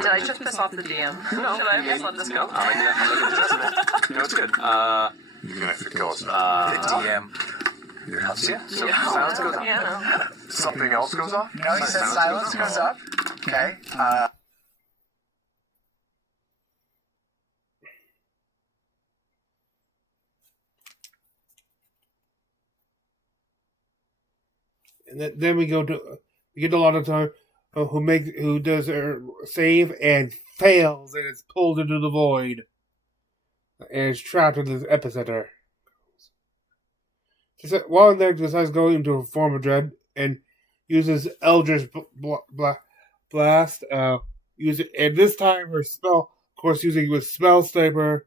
Did I just piss off the DM? No. Should I just let this No, go? I'm making an adjustment. No, it's good. You're gonna have to kill us. DM. Yeah, so silence goes on. Yeah. Something else goes off? No, he says silence goes up. Okay. And then we get a lot of time who does a save and fails and is pulled into the void and is trapped in this epicenter. One there decides to go into a form of dread and uses Eldritch Blast. And this time her spell, of course, using with Spell Sniper.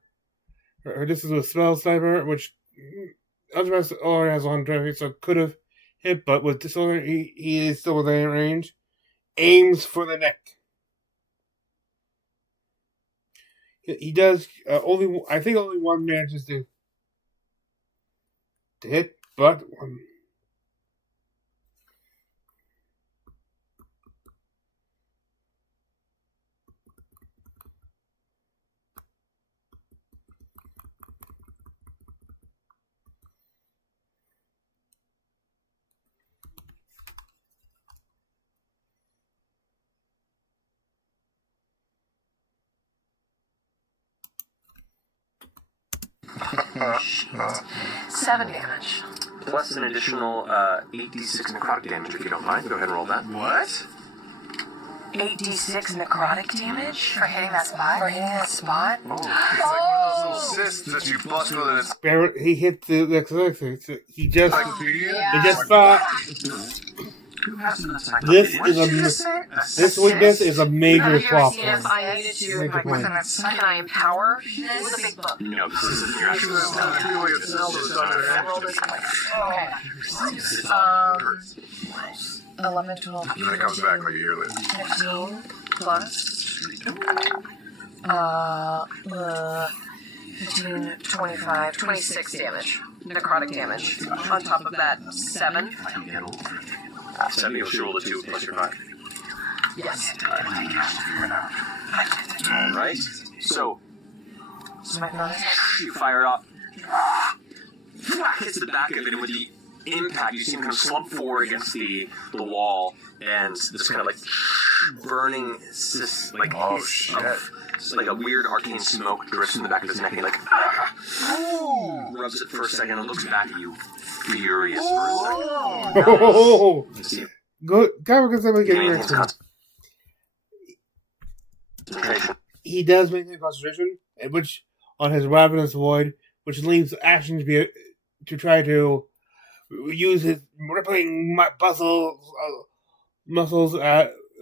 This is with Spell Sniper, which Eldritch Blast already has 120, so could have hit, but with this one, he is still within range. Aims for the neck. He does only one manages to hit, but one. Seven damage. plus an additional 8d6 necrotic damage if you don't mind. Go ahead and roll that. What? 8d6 necrotic damage? For hitting that spot? For hitting that spot? It's like one of those little cysts that you bust with and it's He hit he just encyclopedia. he just thought Who has an this encyclopedia? is this weakness is a major Have you ever flaw seen for if him. I needed to, Make a like, point. can I empower? This is a big book. No, this is your actual That's spell. the feeling of smell that's on your head. Roll this way. 11, 12, And then it comes back like a year later. 15 plus 15, 25, 26 damage. Necrotic damage. On top of that, 7. 7, you'll roll the 2 plus your 5. Yes. Alright. So, So my bonus. you fire it up. Hits the back of it, and with the impact, you see him kind of slump forward against the wall, and this kind of like burning, like like a weird arcane smoke drifts from the back of his neck, and he like rubs it for a second and looks back at you, furious for a second. Oh, You see good. God, we're gonna get maintains rid of concentration. He does maintain concentration, which on his ravenous void, which leaves action to try to use his rippling muscles,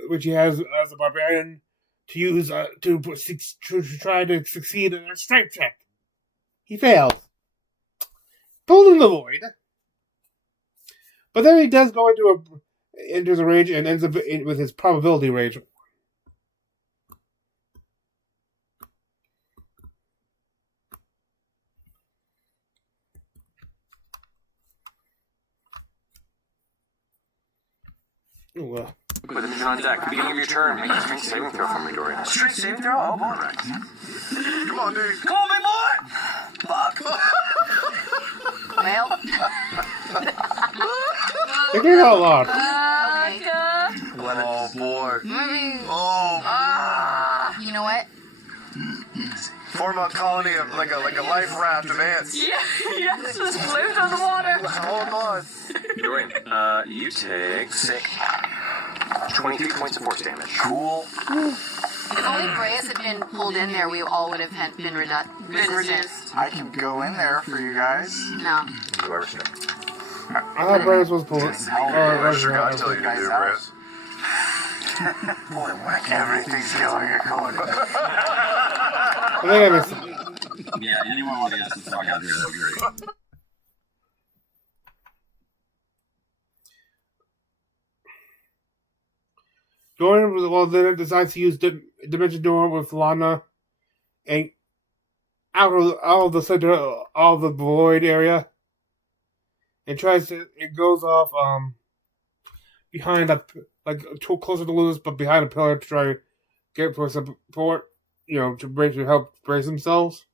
which he has as a barbarian, to use to try to succeed in a strength check. He fails. Pulled in the void, but then he does go into the rage and ends up with his probability rage. Oh, well. With a mission on deck, beginning of your turn, make a strength saving throw for me, Dorian. Strength saving throw? Oh, boy. Come on, dude. Come on, big boy! Fuck. Well, They get out loud. Oh, boy. maybe. Oh, You know what? Form a colony of like a life raft of ants. Yes, just float on the water. Hold on. Dorian, you take 23 points of force damage. cool. If only Reyes had been pulled in there, we all would have been resistant. I can go in there for you guys. No. Whoever should. I thought Brian was supposed to pull it. What does your guy tell you to do, Chris? Boy, whack everything's going according. I think I missed it. Yeah, anyone with the fuck out here would be great. Dorian, then decides to use Dimension Door with Lana and out of the center of the void area, and it goes off behind closer to Lewis, but behind a pillar to try to get for support, to help brace themselves.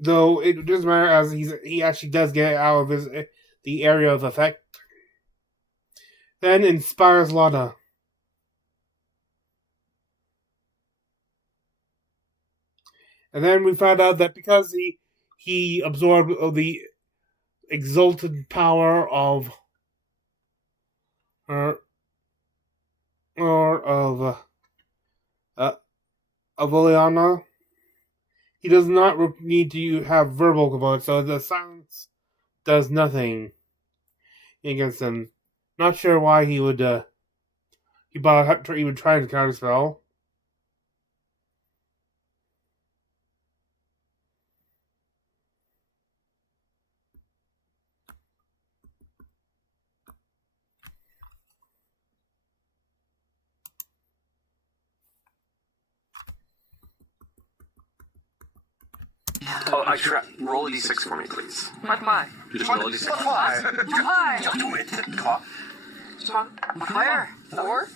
Though it doesn't matter, as he actually does get out of the area of effect. Then inspires Lana. And then we found out that because he absorbed the exalted power of Oleana, he does not need to have verbal components, so the silence does nothing against him. Not sure why he would try to counterspell. Oh, roll a d6 for me, please. What my? Just roll a d6. Why? Do it. Cough. Fire. 4?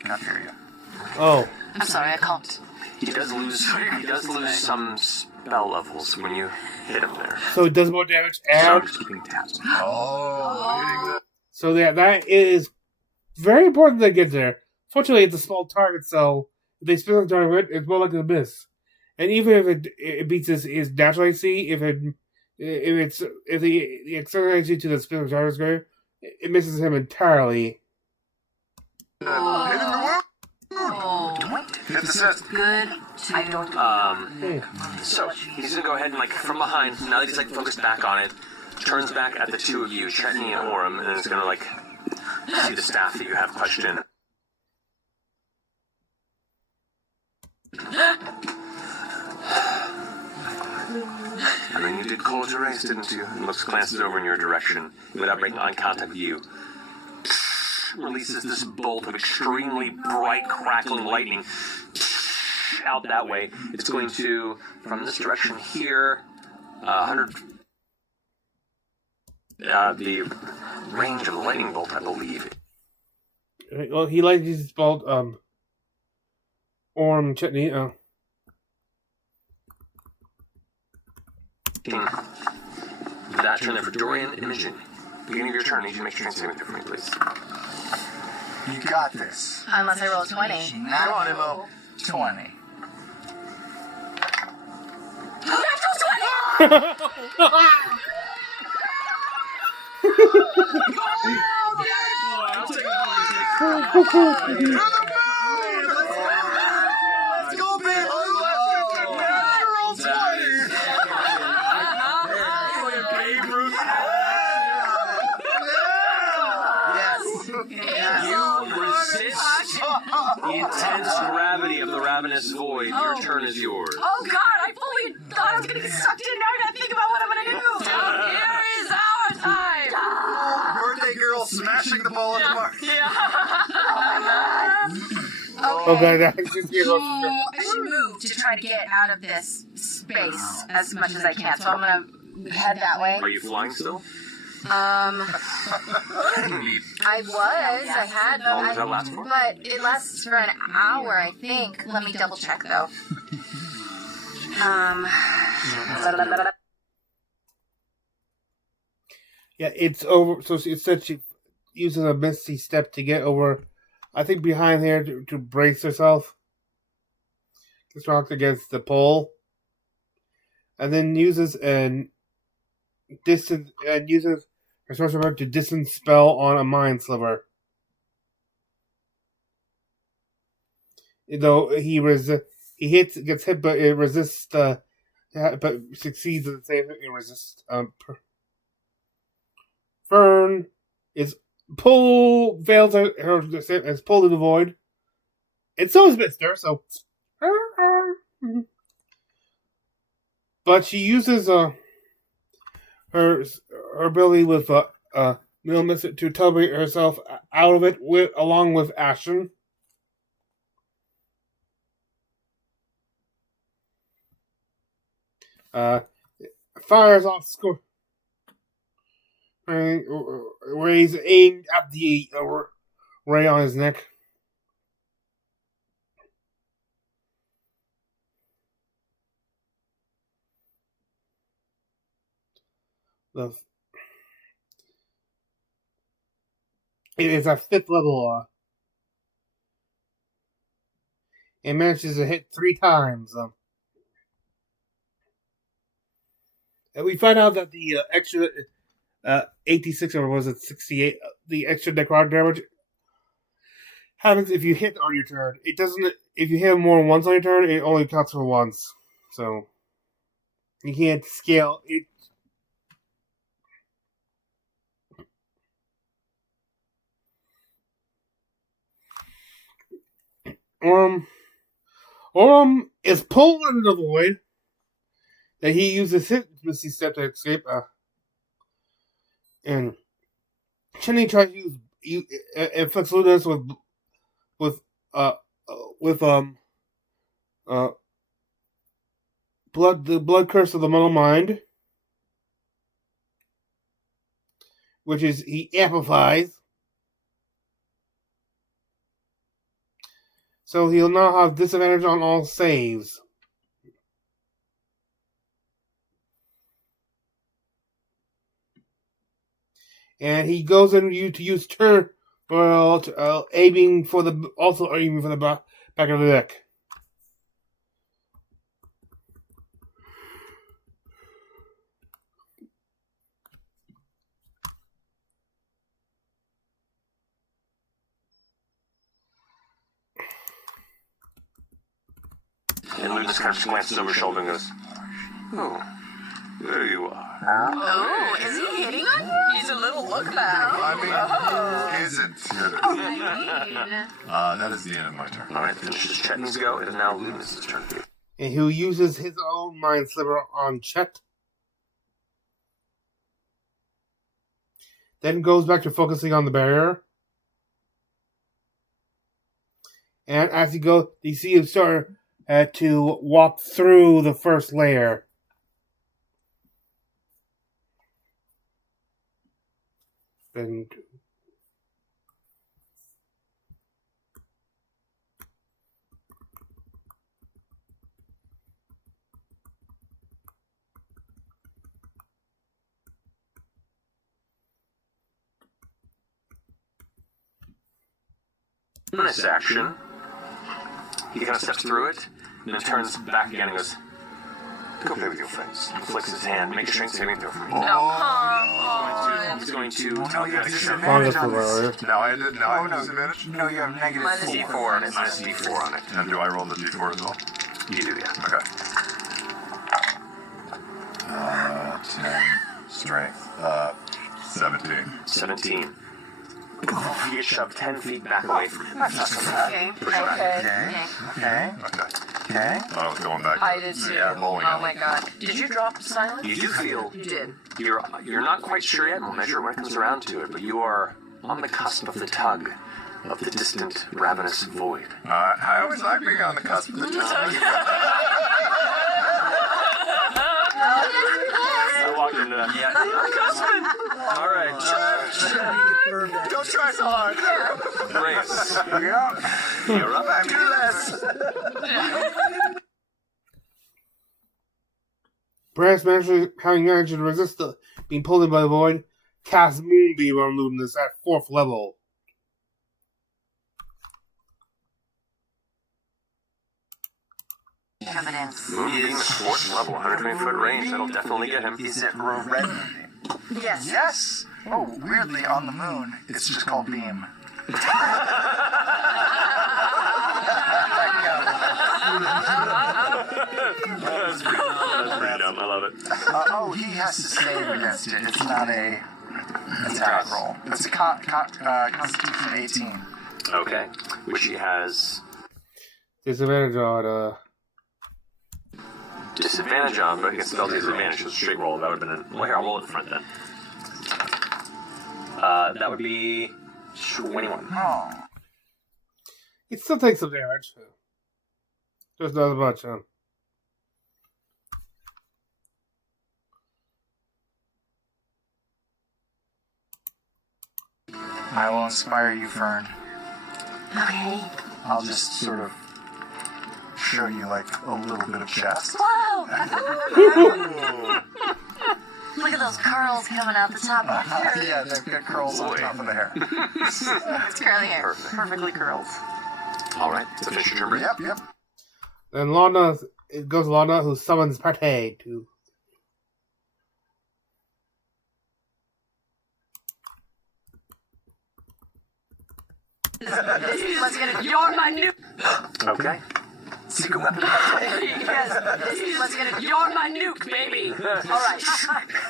Cannot hear you. Oh. I'm sorry, I can't. He does lose some spell levels when you hit him there. So it does more damage So I'm and just keeping tabs. so that is very important to get there. Fortunately, it's a small target, so they spin on target, it's more likely to miss. And even if it beats his natural AC, if the external AC to the spin on target square, it misses him entirely. Hit him the Hit the set. Good. I don't. So he's gonna go ahead and from behind. Now that he's focused back on it, turns back at the two of you, Chetney and Orem, and is gonna see the staff that you have punched in. I mean, you did call it a race, didn't you? And glances over in your direction without breaking eye contact with you. Releases this bolt of extremely bright, crackling lightning out that way. It's going to, from this direction here, 100. The range of the lightning bolt, I believe. Well, he likes his bolt. Orem, Chetney. That turn there for Dorian and Imogen. Beginning of your turn, I need you to make a strength saving throw for me, please. You got this. Unless I roll a 20. Go on, Imo. 20. Let's go, baby! Natural 20! You resist the intense gravity of the ravenous void. Your turn is yours. Oh God, I fully thought I was gonna get sucked in. Now I gotta think about what I'm gonna do. Down here is our time. Birthday girl smashing the ball at the mark. Oh god, I should move to try to get out of this space as much as I can. So I'm gonna head that way. Are you flying still? I had, How long does that last for? but it lasts for an hour, I think. Let me double check though. Yeah, it's over. So it said she uses a misty step to get over. I think behind here to brace herself. Gets rocked against the pole, and then uses her sorcerer to distance spell on a mind sliver. Though gets hit, but it resists. But succeeds at the same. It resists. Fern is fails as pulled in the void. And so is Mister. So, but she uses her ability with Mister to teleport herself out of it along with Ashton. Fires off score. Where he's aimed at the ray on his neck. It is a 5th level. It manages to hit 3 times. And we find out that the extra 86 or was it 68? The extra necrotic damage happens if you hit on your turn. It doesn't. If you hit more than once on your turn, it only counts for once. So you can't scale it. Orem is pulled into the void. That he uses his misty step to escape. And Cheney tries to use inflicts Lunas with the blood curse of the mortal mind, which is he amplifies. So he'll now have disadvantage on all saves. And he goes in to use turn aiming for the back of the deck. And Ludinus kind of just glances over his shoulder and goes, "Oh, there you are." Oh, is he hitting on you? He's a little look back. I mean, isn't. That is the end of my turn. All right, finishes Chetney's go. It is now Ludinus' turn. And who uses his own Mind Sliver on Chet. Then goes back to focusing on the barrier. And as he goes, you see him start to walk through the first layer. And Bonus action. He kind of steps through it, and then turns back again and goes, "Go play with your friends." He flicks his hand. Make a strength saving throw for me. He's going to tell you how to show. Now I did. Now I have disadvantage. No, you have negative Minus 4. D4 on it. Minus D4 on it. And do I roll the d4 as well? You do, yeah. Okay. 10. Strength. 17. 17. You get shoved 10 feet back away from him. Okay. Okay. I was going back. I did too. Yeah, bowling Oh alley. my god. Did you drop silence? You do feel You did. you're not quite sure yet, and we'll measure when it comes around to it, but you are on the cusp of the tug of the distant, ravenous void. I always like being on the cusp of the tug. I walked into that. Yeah. All right. Don't try so hard. Race. Yeah. You're up. I'm less. Brass having managed to resist being pulled in by the void, cast Moonbeam on Ludinus at 4th level. Evidence. Moonbeam is 4th level, 120-foot range. That'll definitely get him. Is it red moonbeam? Yes. Yes. Oh, weirdly, on the moon, it's just called beam. That's pretty dumb. I love it. Oh, he has to save against it. It's not a attack roll. It's a Constitution 18. Okay. Which he has Disadvantage on, disadvantage on, but he gets spell disadvantage. It's a straight roll. That would have been well, here, I'll roll it in front then. That would be 21. Oh. it still takes some damage. Just not as much, huh? I will inspire you, Fern. Okay. I'll just sort of show you like a little bit of chest. Whoa! Look at those curls coming out the top of my hair. Yeah, they've got curls on top of the hair. It's curly hair. Perfect. Perfectly curled. All right. So finish your turn, Bree. Yep. Then Lana, it goes Lana, who summons Pate to. You're my nuke. Okay. Secret weapon. Yes. You're my nuke, baby. All right.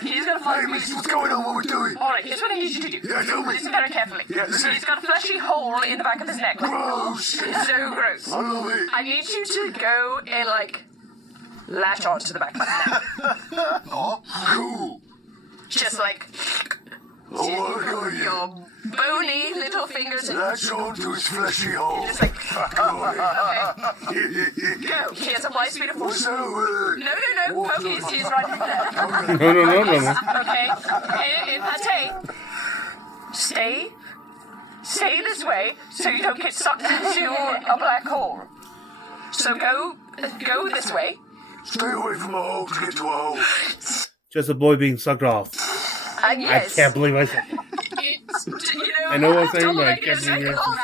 He's gonna fly me. What's going on? What we're doing? All right. Here's what I need you to do. Yeah, tell me. Listen very carefully. Yeah, listen. He's got a fleshy hole in the back of his neck. Gross. It's so gross. I love it. I need you to go and latch on to the back of his neck. Oh, cool. Just like Oh, what are you? your bony little fingers. Latch on to his fleshy hole. Just like Okay. go. He has a wide speed of What's force. that word? No. Poke, he's right there. No. Okay. And Pate, stay this way so you don't get sucked into a black hole. So go this way. Stay away from a hole to get to a hole. Just a boy being sucked off. Yes. I can't believe I said it. It's, I know what I'm saying, double but I negative can't believe circle.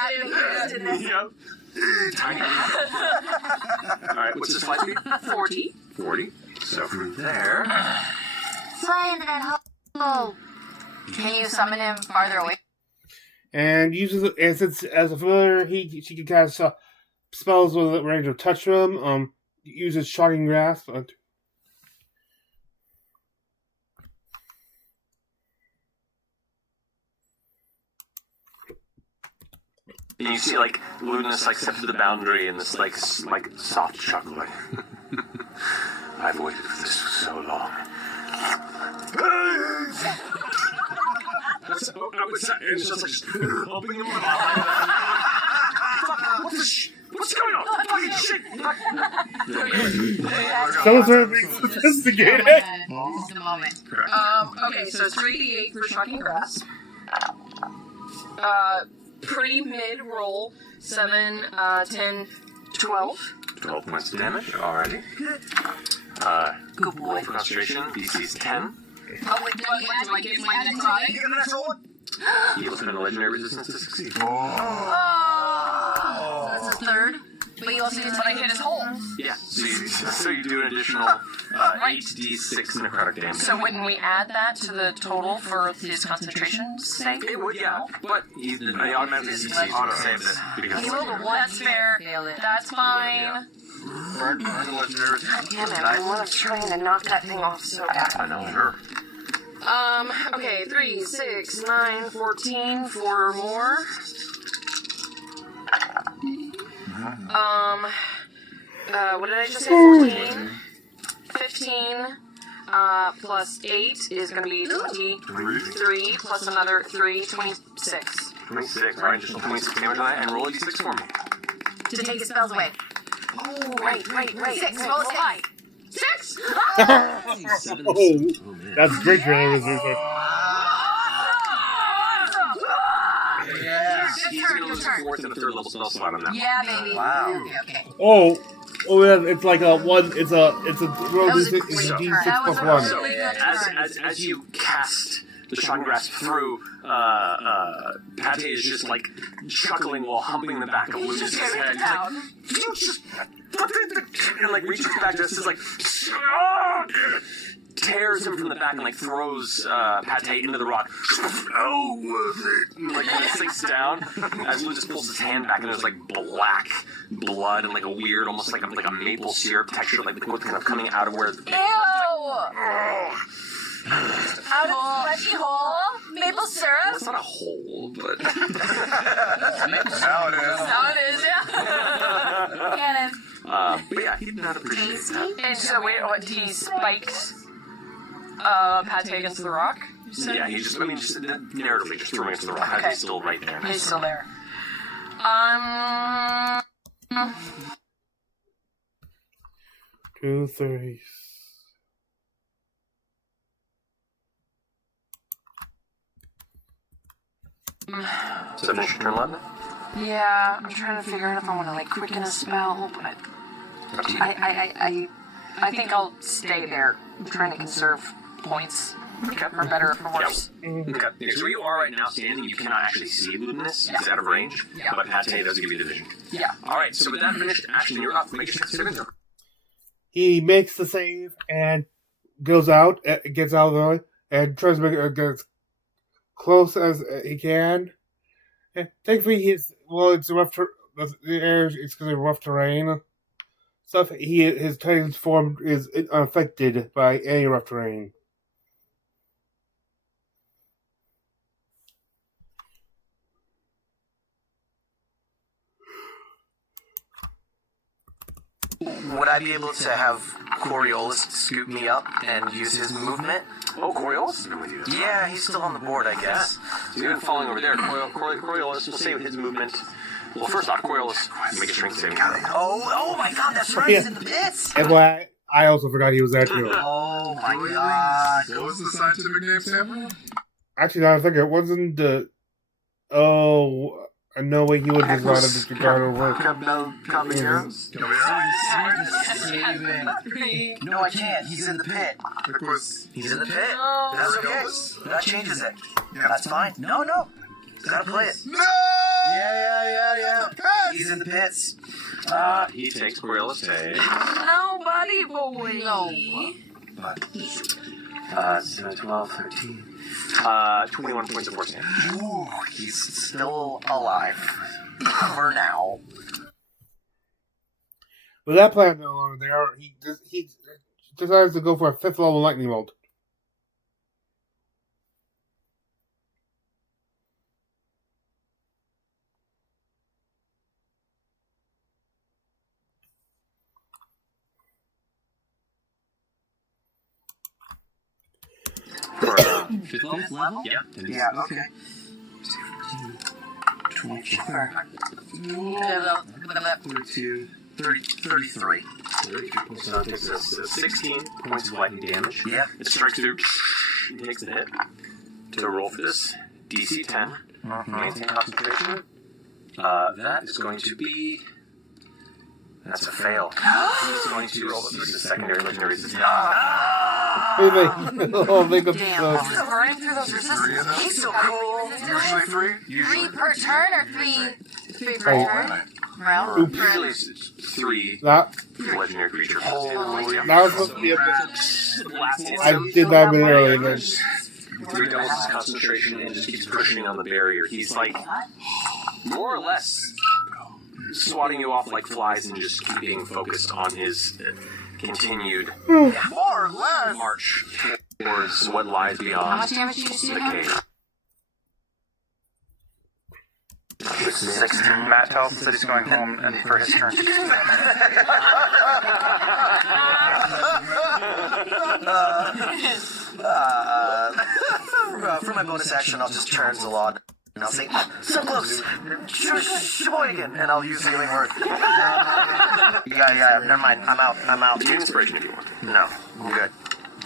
Yep. Tiny. All right. What's his flight speed? 40. 40. So from there. Fly into that hole. Can you summon him farther away? And uses it, and since as a familiar, she can cast spells with a range of touch room. uses shocking grasp. And you see, like, Ludinus, like, step to the boundary and this, like, soft chuckle, like, I've waited for this for so long. It's just like, humping him what's going on? Fucking shit! Someone's being sophisticated. This is the moment. Okay, so it's 3d8 for shocking grasp. Pretty mid roll. 7, 10, 12. 12 points of damage, alrighty. Good boy. Roll for concentration, DC is 10. Oh, wait, do I get my added die? You get an extra one? You will spend a legendary resistance to succeed. So that's a third. But you also get to hit his hole. Yeah, so you do an additional 8d6 necrotic damage. So wouldn't we add that to the total for his concentration save? It would, yeah, but he automatically saves it because He rolled a 1. That's fair. That's fine. Burn the legendary resistance. Damn it, I was trying to knock that thing off so bad. I know, sure. Okay, 3, 6, 9, 14, 4 more. What did I just say? 14, 15, plus 8 is going to be 23, plus another 3, 26. 26, alright, just 26 damage on that, and roll a d6 for me. To take his spells away. Oh, right. 6, roll a 6. 6! Oh, that's great for him. He's going to lose a 4th and a 3rd level spell slot on that. Yeah, baby. Wow. Okay. Oh, yeah, it's like a one. It's a roll That was a d6 great turn. d6 That was plus 1. So, really good turn. as you cast the shocking grasp through, Pate is just like chuckling while humping the back of Lucius' head. He's like, you just and like reaches back just as like tears him from the back and like throws Pate into the rock. Oh, worth it! And, like he sinks down as Lucius pulls his hand back and there's like black blood and like a weird, almost like a maple syrup texture, like what's kind of coming out of where. Ew! Out of the fleshy hole, maple syrup. Well, it's not a hole, but Now it is. How it is, yeah. Get him. but yeah, he did not appreciate that. And so, wait, what, he spiked Pate against the rock? Yeah, he just, narratively just threw him against the rock. Okay. He's still right there. He's still there. 230. So finish your turn, Ladna? Yeah, I'm trying to figure out if I want to, like, quicken a spell, but I think I'll stay there. I'm trying to conserve points, for better or for worse. Okay. So where you are right now standing, you cannot actually see Ludinus. He's out of range, but Pate does give you the vision. Yeah. Alright, so with that finished action, you're up. Make your saving throw. He makes the save and goes out, gets out of the way, and tries to make it as close as he can. And thankfully, it's rough. It's because of rough terrain stuff. His Titan's form is unaffected by any rough terrain. Would I be able to have Coriolis scoop me up and use his movement? Oh, Coriolis has been with you. Yeah, he's still on the board, I guess. So you're falling over there. Coriolis will save his movement. Well, first off, Coriolis, make a strength saving throw. Oh my god, that's right, he's in the pits! And I also forgot he was there too. Oh my god. What was the scientific name, Sam? Actually, I think it wasn't the. Oh, no way he would have gone to disregard or work. Caballeros? No, I can't. He's in the pit. He's in the pit. That's okay. That changes it. That's fine. No. Gotta play it. No! Yeah. He's in the pits. He takes Coriolis' take. Nobody boy. No. 7, 12, 13. 21 points of force damage. Ooh, he's still alive. For now. With that plan no longer there, he decides to go for a 5th level lightning bolt. For 5th level? Yeah. Yeah, okay. 24. 42, 33. So it takes 16 points of lightning damage. Yeah. It strikes through. It takes the hit. To roll for this, DC 10. Maintain concentration. That is going to be. That's a fail. He's going to roll the secondary legendary resistance. Oh, make up Damn, he's burning through those resistances. He's so cool. Usually 3? Three per turn or three? Three per Oh. turn. Round. Usually it's 3 That legendary creatures. that was supposed to be a bit. I I did that a bit earlier. Then. 3 doubles his concentration and just keeps pushing on the barrier. He's like, more or less, swatting you off like flies and just keeping focused on his continued More or less. march towards what lies How beyond much damage did you just do the to him? cave. 16. Matt tells us that he's going home and for his turn. For my bonus action, I'll just turn to Law and I'll say, so close, Sheboygan, and I'll use the healing word. Yeah, never mind, I'm out. Do you inspiration if you want. No, I'm good.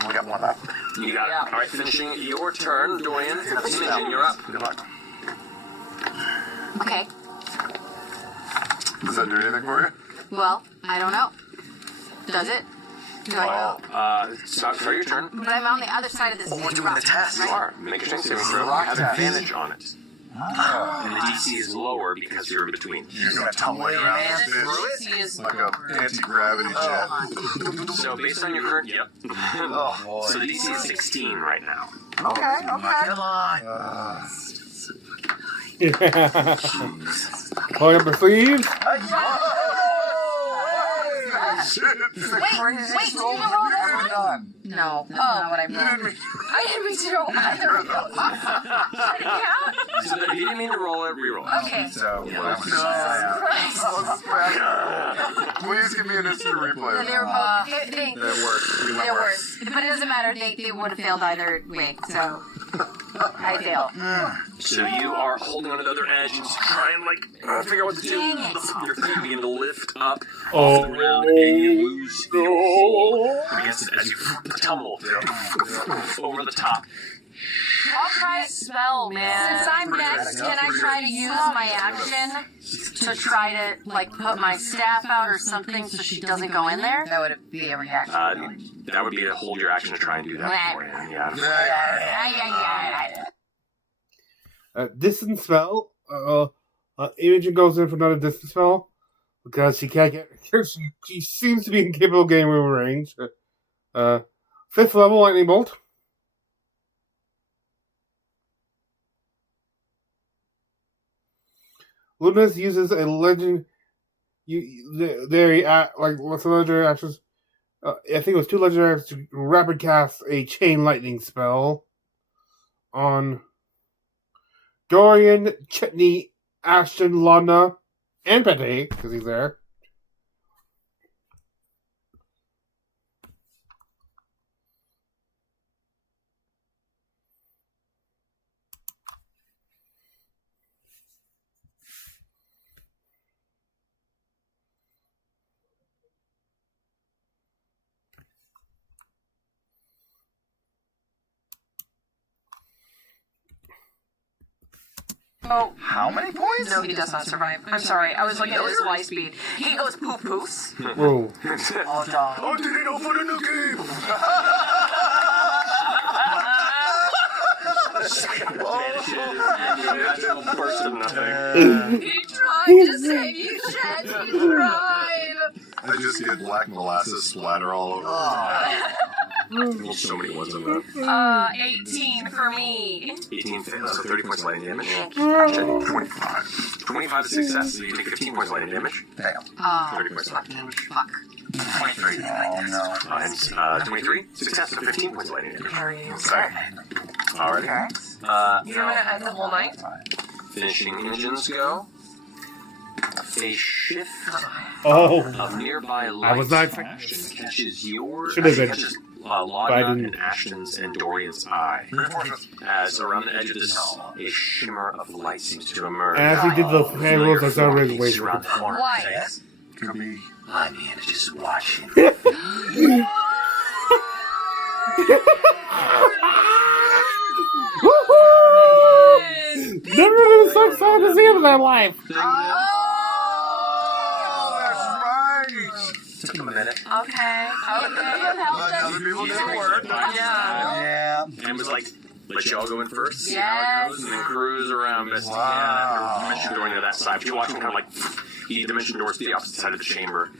We got one left. You got it. Alright, finishing your turn, Dorian. Imogen, you're up. Good luck. Okay. Does that do anything for you? Well, I don't know. Does it? Do I know? Start your turn. But I'm on the other side of this. We're doing the test. You are. Make a strength saving throw. You have advantage on it. And the DC is lower because you're in between. You're gonna tumble around this bitch. He is. Like a anti-gravity jet. So based on your current, yep. Oh, So the DC is 16 right now. okay. Come on. Hold up the sleeves. Shit. Wait, do you know what? No, that's not what I rolled. I didn't mean to roll either. So if you didn't mean to roll it, reroll it. Okay. So, Christ. please give me an instant replay. They were both. That works. They were. But it doesn't matter. They would have failed either way. So I failed. So you are holding onto the other edge and just trying figure out what to do. Your feet begin to lift up off the ground and you lose I guess as you tumble over the top. I'll try a spell, man. Since I'm next, can I try to use my action to try to, put my staff out or something so she doesn't go in there? That would be a reaction. That would be to hold your action to try and do that for you. Yeah. Distance spell. Imogen goes in for another distance spell because she can't get. She seems to be incapable of getting within range. 5th level lightning bolt. Luminous uses a legend. What's the legendary actions? I think it was 2 legendary actions to rapid cast a chain lightning spell on Dorian, Chitney, Ashton, Lana, and Pete, because he's there. Oh, How many points? no, he does not survive. I'm sorry. I was looking at his life speed. He goes poo-poos. Whoa. Oh, dog. Oh, did he know for the new game? Burst of nothing. He tried to save you, Chet. He tried. I just get black molasses splatter all over. There's so many ones in that. 18 for me. 18 fails, so 30 points of lightning damage. 25. 25 is a success, so you take 15 points of lightning damage. Damn. 30 points of lightning damage. Fuck. 23. Oh, no. And 23, success, so 15 points of lightning damage. Okay. Alright. You're gonna end the whole night? Finishing engines go. A shift of nearby light I was not action catches your Should have been. catches Logna and Ashton's and Dorian's eye. As around the edge of this, a shimmer of light seems to emerge. As he did the hand rolls, I started really Peeks waiting. around the corner. Why? Could be. I'm here to just watch him. Never been so excited to see him in my life. Oh, that's right. Took him a minute. Okay. Other people didn't work. Yeah. And was like, let y'all go in first. See Yes. how it goes, and then cruise around best you can. Dimension door into that side. But you watch him kind of like, he dimension doors to the opposite side of the chamber.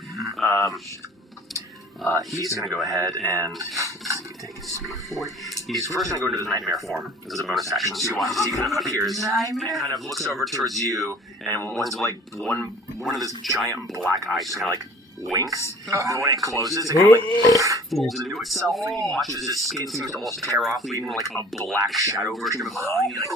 He's going to go ahead and, let's see, take his speed forward. He's first going to go into the nightmare form as a bonus action. So you watch as he kind of appears and kind of looks over towards you, and one's like one of his giant black eyes just kind of like winks. And when it closes, it kind of like folds into itself, and he watches his skin seems to almost tear off, leaving like a black shadow version of him behind. Like,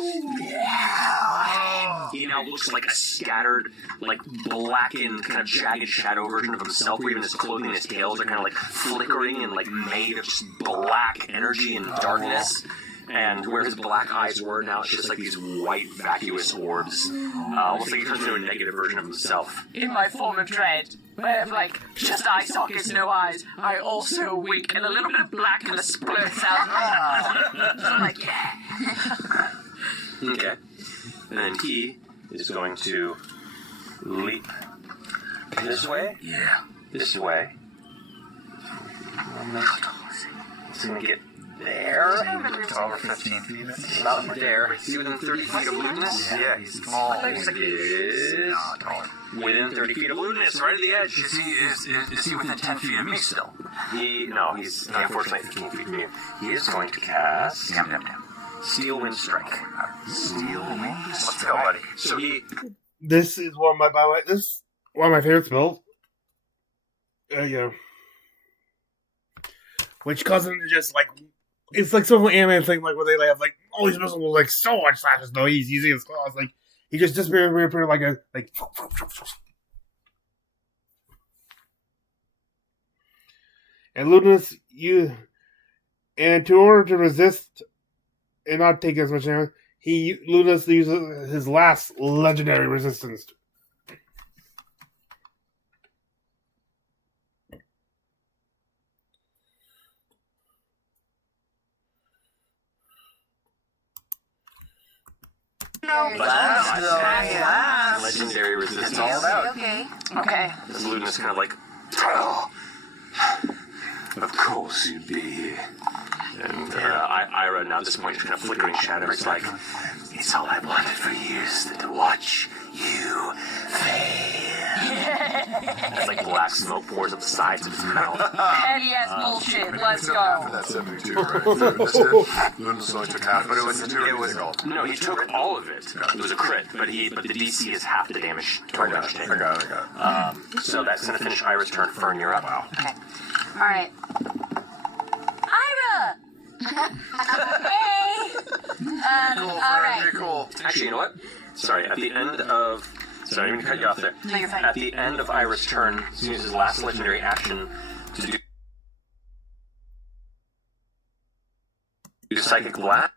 yeah. He now looks like a scattered, like blackened, kind of jagged shadow version of himself, where even his clothing and his tails are kind of like flickering and like made of just black energy and darkness. And where his black eyes were, now it's just like these white, vacuous orbs. Almost like he turns into a negative version of himself. In my form of dread, where like just eye sockets, no eyes, I also wink and a little bit of blackness splurts out. I'm like, yeah. Okay. And then he is going to leap this way. Yeah. This way. He's going to get there. 12 or 15 feet. About there. Is he within 30 feet of lewdness? Yeah, he's tall. Is within 30 feet of lewdness, right at the edge. Is he within 10 feet of me still? He's unfortunately 15 feet from you. He is going to cast Damn. Steel Wind Strike. Steel Wind. Let's go, buddy. So he... This is one of my favorite spells. Yeah. Which causes him to just like, it's like some anime thing, like where they have like all these missiles with like so much slashes. No, he's using his claws. Like he just disappeared like a like. And Ludinus, and to order to resist and not take as much damage, Ludinus uses his last legendary resistance. Legendary resistance. All about. Okay. This Ludinus kind of like, Of course you'd be here. and Ira now at this point is kind of flickering shadow. It's like, It's all I wanted for years to watch you fail. it's like black smoke pours up the sides of his mouth. Hell yes, bullshit. Let's go. That's 72, right? Lunas only took half, but it was No, he took all of it. It was a crit, but the DC is half the damage total damage taken. I got it. So that's going to finish Ira's turn. Fern, you're up. Wow. Okay. All right. Ira! Hey! All right. Very cool. Actually, you know what? Sorry, at the end of... Sorry, I didn't mean to cut you off there. No, you're fine. At the end of Ira's turn, he uses his last legendary action to do Psychic Blast.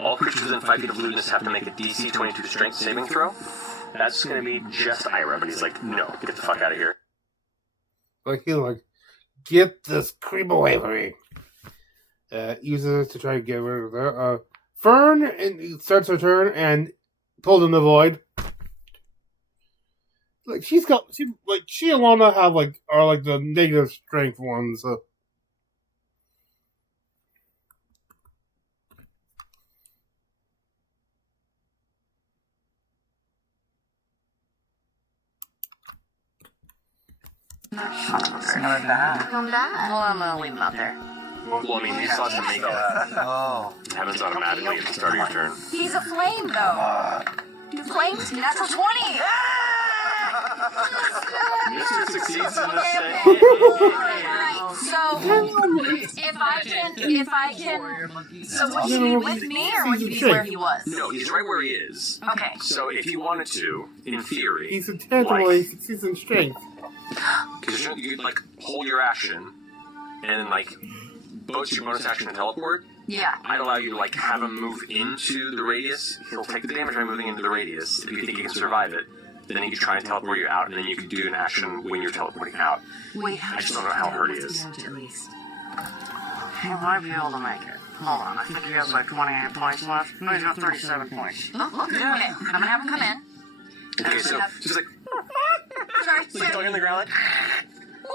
All creatures within 5 feet of Ludinus have to make a DC 22 strength saving throw. That's going to be just Ira, but he's like, no, get the fuck out of here. Like he's like, get this creep away from me. Uses it to try to get rid of that. Fern and starts her turn and pulls in the void. Like she and Lana have are like the negative strength ones. So. Calm down. Well, I'm gonna leave him out there. Well, I mean, he still has to make it. Oh. happens automatically at the start of your turn. He's a flame, though. Flames, natural 20. Mr. succeeds in the same. So, if I can, so would he be with me or would he be where he was? No, he's right where he is. Okay. So if you wanted to, in theory, He's intentionally succeeds in strength. because you could like hold your action, and then like both your bonus action and teleport. Yeah. I'd allow you to like have him move into the radius. He'll take the damage by moving into the radius. If you think he can survive it, then he can try and teleport you out, and then you can do an action when you're teleporting out. Wait, I just don't know how hurt he is. He might be able to make it. Hold on, I think he has like 28 points left. No, he's got 37 points. Oh, okay. I'm gonna have him come in. Okay, so just like Sorry. going on the ground.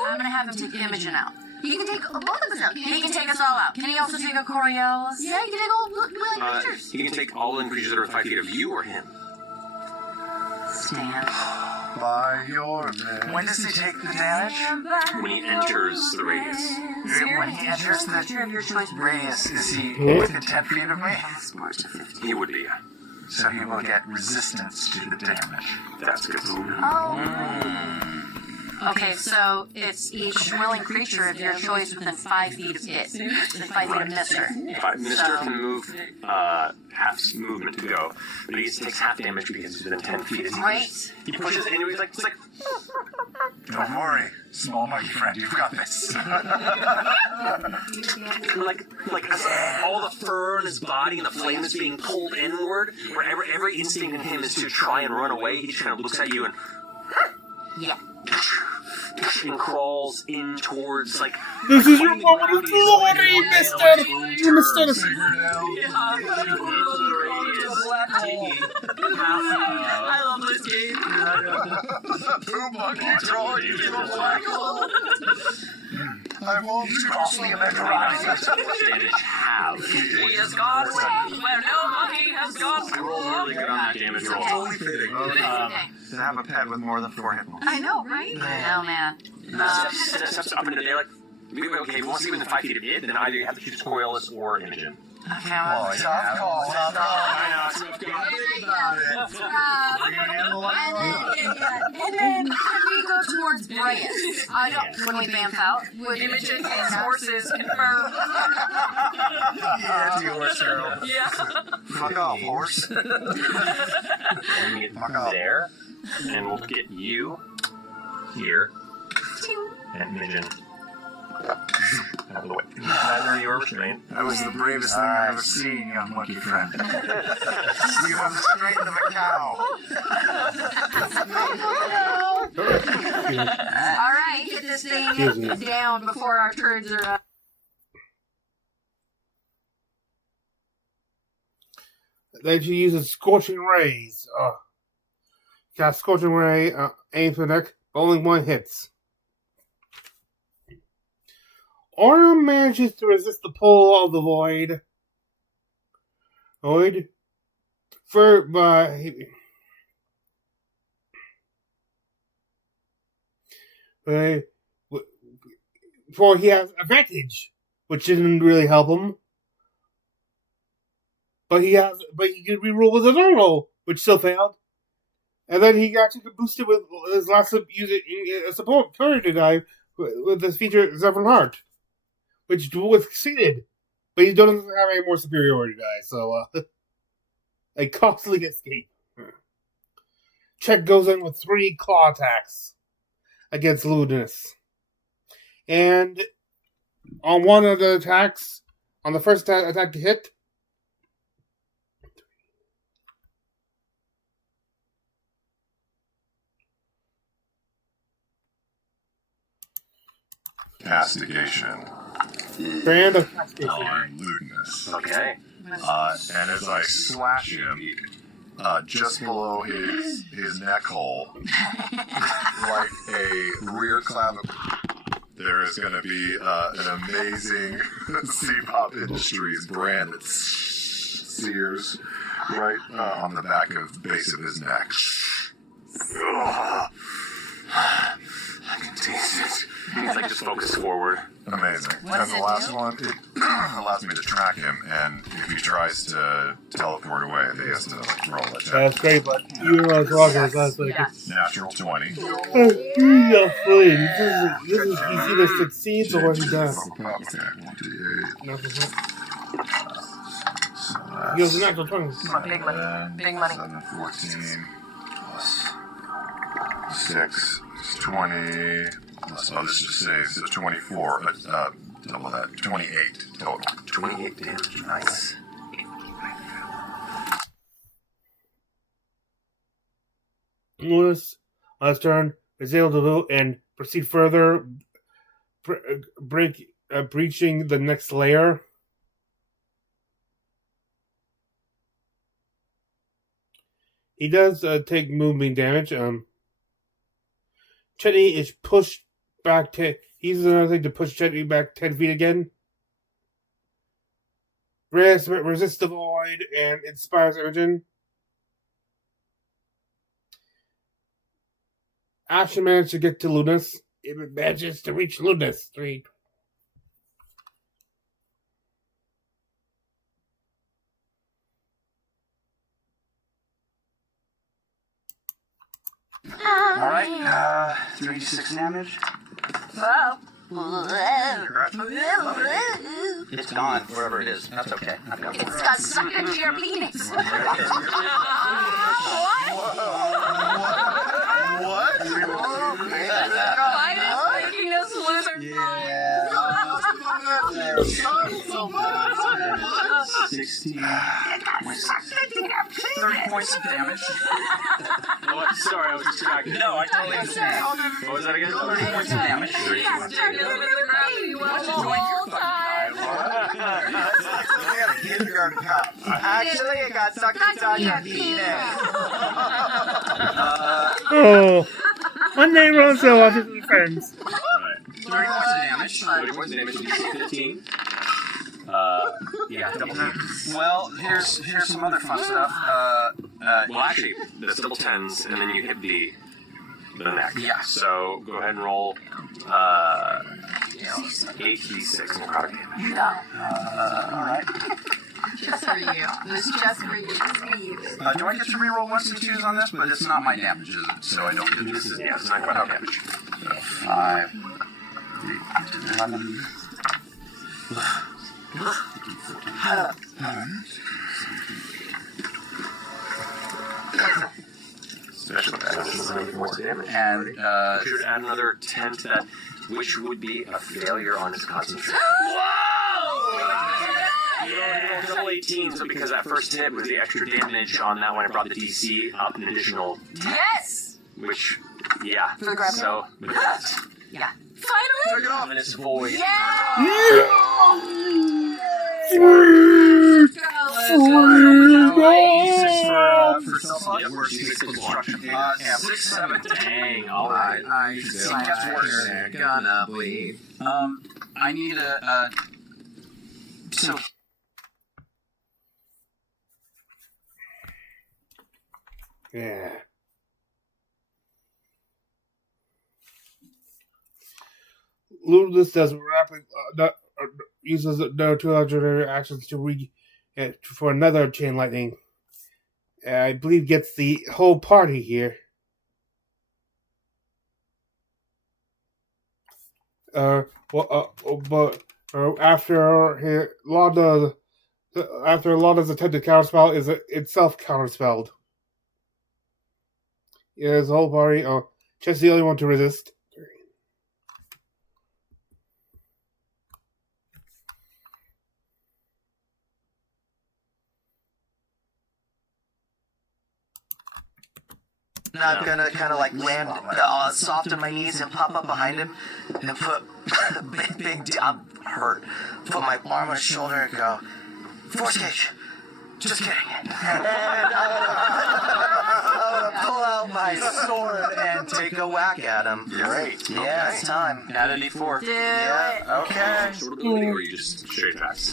I'm gonna have him take Imogen out. He can take both of us out. He can take us all out. Can he also take a Coriolis? Yeah, he can take all living creatures. He can take all living creatures that are 5 feet of you or him. Stand. By your name. When does he take the damage? When he enters the radius. When he enters the radius, is he within 10 feet of me? He would be. So he will get resistance to the damage. That's good. Okay, so it's each willing creature of your choice within 5 feet of it. Within 5 feet of Mister. Mister can move half movement to go, but he takes half damage because he's within 10 feet. Great. He pushes in, and he's like, Don't worry, small monkey friend, you've got this. like all the fur in his body and the flame is being pulled inward, where every instinct in him is to try and run away. He just kind of looks at you and Yeah. and crawls in towards like. This is your moment of glory, Mister! You Mister! I love this game. Pooh monkey drawing you to a black hole. I won't cross the event horizon. Have. He has gone where no monkey has gone I rolled really good on that damage roll. Totally fitting. To have a pet with more than 4 hit points. I know, right? I know, man. Steps up into the daylick. Okay, if you want to see within 5 feet of it, then either you have to choose Coriolis or Imogen. Okay, Oh, tough call. Tough call. And then we go towards Brayus. I don't. When we vamp out, would Imogen and horses confirm. Yeah, to horse girl. Yeah. Fuck off, horse. And we get there, and we'll get you here, and Mission. Out of the way. Neither of you are restrained. That was the bravest thing I've ever seen, young monkey friend. You have the strength of a cow. All right, get this thing down before our turns are up. Then she uses Scorching Rays. Cast Scorching Ray, aim for the neck, only one hits. Aura manages to resist the pull of the void. For he has advantage, which didn't really help him. But he could reroll with a normal, which still failed. And then he actually could boost it with his last using a support to die with this feature Severed Heart, which was succeeded. But he doesn't have any more superiority die, so a costly escape. Check goes in with 3 claw attacks against Ludinus. And on one of the attacks, on the first attack to hit, Castigation. brand of castigation. On Ludinus. Okay. And as I slash him, just below his neck hole, like a rear clavicle, there is going to be an amazing C-Pop Industries brand that sears right on the back of base of his neck. I can taste it. He's like just focused forward. Amazing. What And does the it last do? one, it allows me to track him, and if he tries to teleport away, he has to like roll a check. That's great, but you realize Roger, that's like, Yes. Natural 20. yeah, fine. This is, he either succeeds or he does. Okay, 1d8. He goes, natural 20. Come on, big money. Big money. 7, 14, plus 6, is 20, plus, oh, this just says 24, double that, 28 total. 28 damage. Nice. Lewis, on his turn, is able to do and proceed further, breaching the next layer. He does take movement damage. Chetney is pushed back. He uses another thing to push Chetney back 10 feet again. Resists the void and inspires Imogen. Ashen manages to get to Lunas. It manages to reach Lunas. 3. Alright, 3d6 damage. Whoa. It's gone, wherever it is. That's okay. I've got more. It's got sucked into your penis. What? What? Why is making us loser? Yeah. 16. 30 points of damage. Oh, sorry, I was distracted. No, I totally understand. What was that again? 30 points of damage. Kindergarten cop. Actually, it got sucked inside your penis. Oh, one day Rosa watches his friends. Right. 30 points of damage. 30 points of damage would be 15. Yeah, double damage. Well, here's some other fun stuff. Well, actually, that's double 10s, and then you hit the neck. Yeah. So go ahead and roll 8d6 necrotic damage. No. Alright. Just for you. This is just for you. Just for you. Do I get to reroll 1s and 2s on this? But it's not my damage, is it? So I don't get This this. is, yeah, it's necrotic damage. 5, 11. Special attack is 94 damage. And, You should add another 10 to that, which would be a failure on his concentration. Yeah, double 18s, but because that first hit was the extra damage on that one, it brought the DC up an additional 10. Yes! Which, yeah. For the grab So, with that, Yeah. Finally! and then it's void. Yeah! for self-help. Yep, Or D6 plus construction. 6, 7, dang, alright. I see that's worse. Gonna bleed. I need a, so Yeah. Ludus does rapid uses no 2 legendary actions to for another chain lightning. I believe gets the whole party here. But after Lana's attempted counterspell is itself counterspelled. Yeah, his whole party. Just the only one to resist. Not gonna kind of like land soft on my knees and pop up behind him and put I'm hurt. Put my arm on his shoulder and go, Force Cage. Just kidding. And I'm gonna pull out my sword and take a whack at him. Great. Yeah, it's time. Add a D4. Do Yeah, it. okay. Short ability, or you just straight attacks?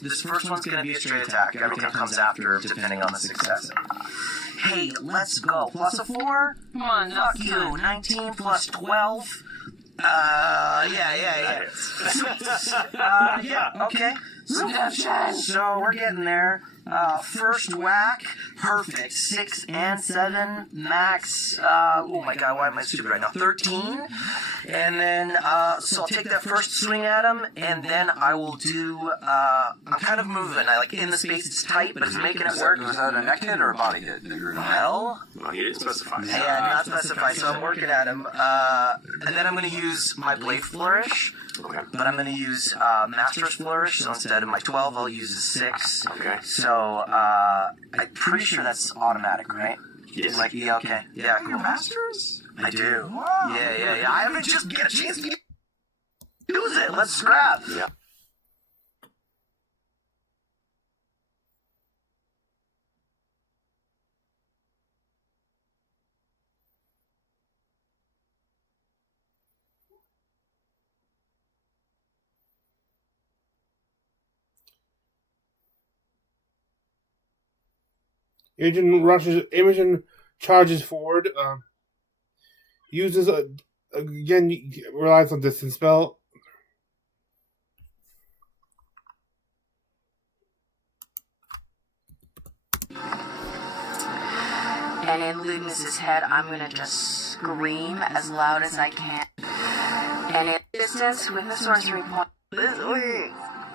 This first one's gonna be a straight attack. Everything comes after, depending on the success. Hey, let's go. Plus a 4? Come on, Fuck that's you. 19 plus 12. Yeah. Yeah, okay. So we're getting there. First whack, perfect. 6 and 7, max. Oh my god, why am I stupid right now? 13. And then, so I'll take that first swing at him, and then I will do, I'm kind of moving. I like in the space, it's tight, but it's making it work. Was that a neck hit or a body hit? Well, He didn't specify. yeah, not specified, so I'm working at him. And then I'm going to use my Blade Flourish. Okay. But I'm going to use Master's Flourish, so instead of my 12, I'll use a 6. Okay. So, I'm pretty sure that's automatic, right? Yes. Like, yeah, okay. Yeah, cool. Masters? I do. Yeah. I haven't just get a chance to use it. Let's scrap. Yeah. Imogen charges forward. Uses again relies on distance spell. And in Ludinus's head, I'm gonna just scream as loud as I can. And in distance with the sorcery point.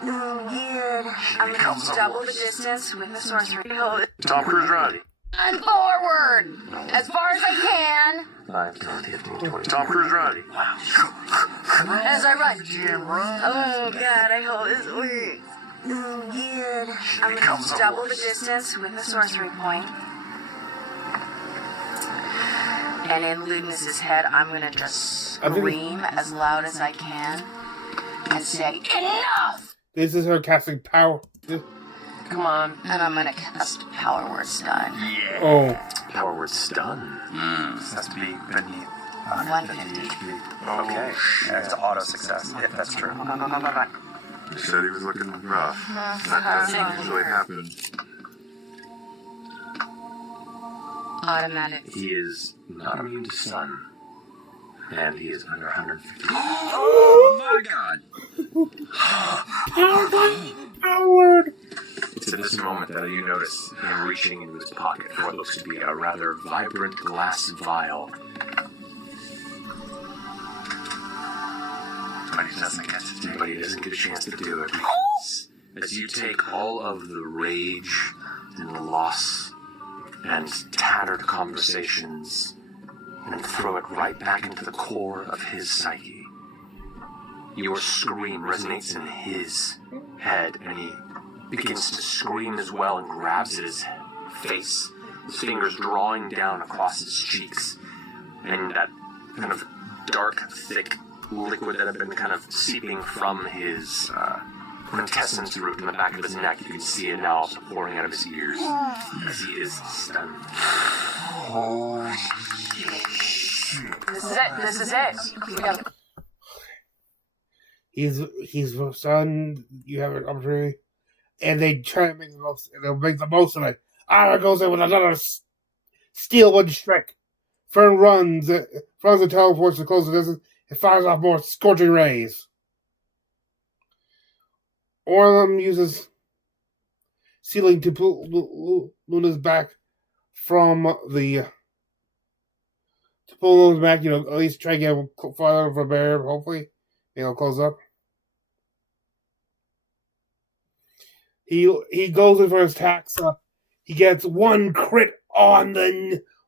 I'm gonna double the distance with the sorcery point. Tom Cruise run. I'm forward as far as I can 5, 10, 15, 20. Tom Cruise run. as I run. Oh god, I hold this weird. I'm gonna double the distance with the sorcery point. And in Ludinus's head, I'm gonna just scream as loud as I can and say, "Enough!" This is her casting power. Come on. And I'm gonna cast Power Word Stun. Oh. Power word stun. This has to be beneath 150. HP. Okay. And it's auto success, if that's true. He said he was looking rough. That doesn't usually happen. Automatic. He is not immune to stun. And he is under 150. Oh my god! Powered. It's at this moment that you notice him reaching into his pocket for what looks to be a rather vibrant glass vial. But he doesn't get to do But he doesn't get a chance to do it because as you take all of the rage and the loss and tattered conversations and throw it right back into the core of his psyche, your scream resonates in his head, and he begins to scream as well and grabs at his face, his fingers drawing down across his cheeks, and that kind of dark, thick liquid that had been kind of seeping from his quintessence root in the back of his neck. You can see it now also pouring out of his ears as he is stunned. This is it. We gotta... He's son. You have an opportunity, and they try to make the most. And they'll make the most of it. Ira goes in with another steel one strike. Fern runs and teleports to close the distance and fires off more scorching rays. Orlum uses sealing to pull Luna's back from the. To pull Luna's back, at least try to get him farther of a barrier. Hopefully, it'll close up. He goes in for his attacks. He gets one crit on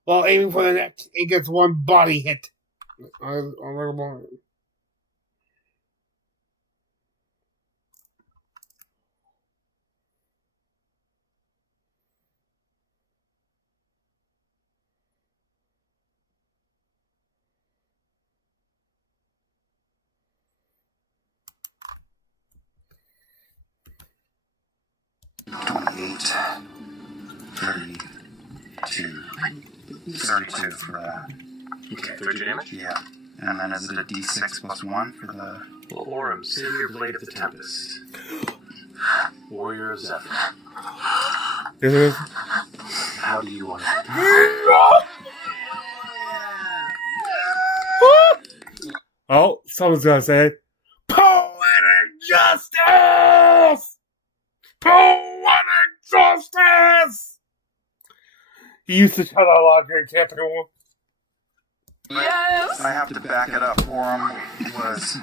while aiming for the neck. He gets one body hit. $32 for that. Okay, 32 damage? Yeah. And then is it a d6 plus 1 for the... Well, Orem, Savior Blade of the Tempest. Warrior of Zephyr. This is. How do you want to do Oh, someone's gonna say, poetic justice! Poetic justice! He used to shout out a lot during Campaign 1. Yes! I have to back it up. Orem was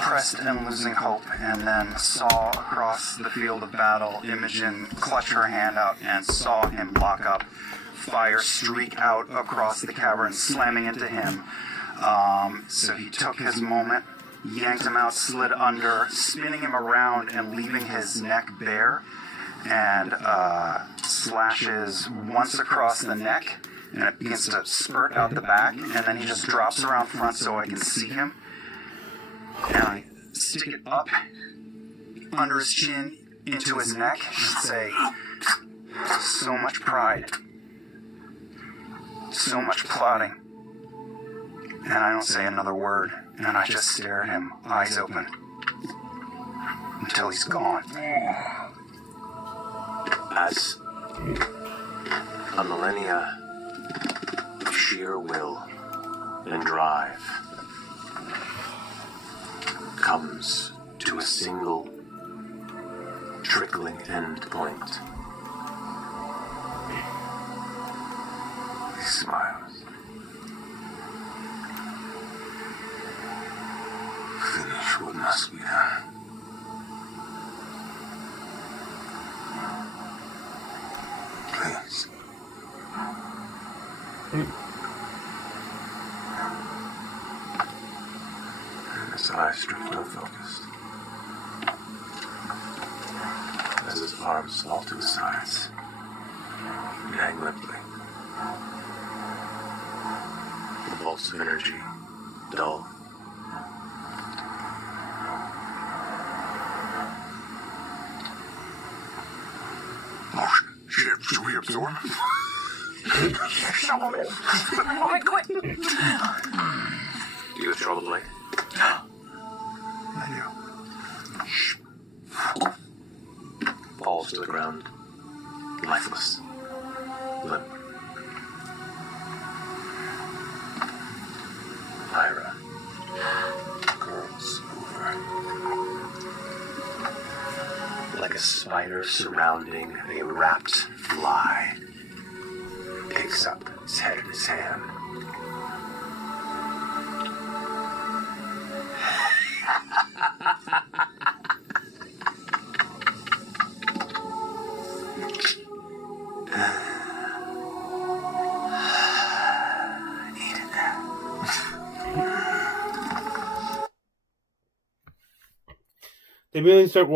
pressed and losing hope, and then saw across the field of battle Imogen clutch her hand out and saw him lock up, fire streak out across the cavern, slamming into him. So he took his moment, yanked him out, slid under, spinning him around and leaving his neck bare, and slashes once across the neck, and it begins to spurt out the back, and then he just drops around front so I can see him. And I stick it up under his chin into his neck and say, so much pride, so much plotting. And I don't say another word, and I just stare at him, eyes open, until he's gone. As a millennia of sheer will and drive comes to a single trickling end point. He smiles. Finish what must be done. Please. And his eyes strictly focused. As his arms fall to his sides and hang limply. The pulse of energy dull. Oh, shit. Should we absorb? Alright, quick! Do you withdraw the blade? I Falls to the ground, lifeless, limp. Ira curls over. Like a spider surrounding a wrapped fly. Picks up his head in his hand. Needed that. They immediately start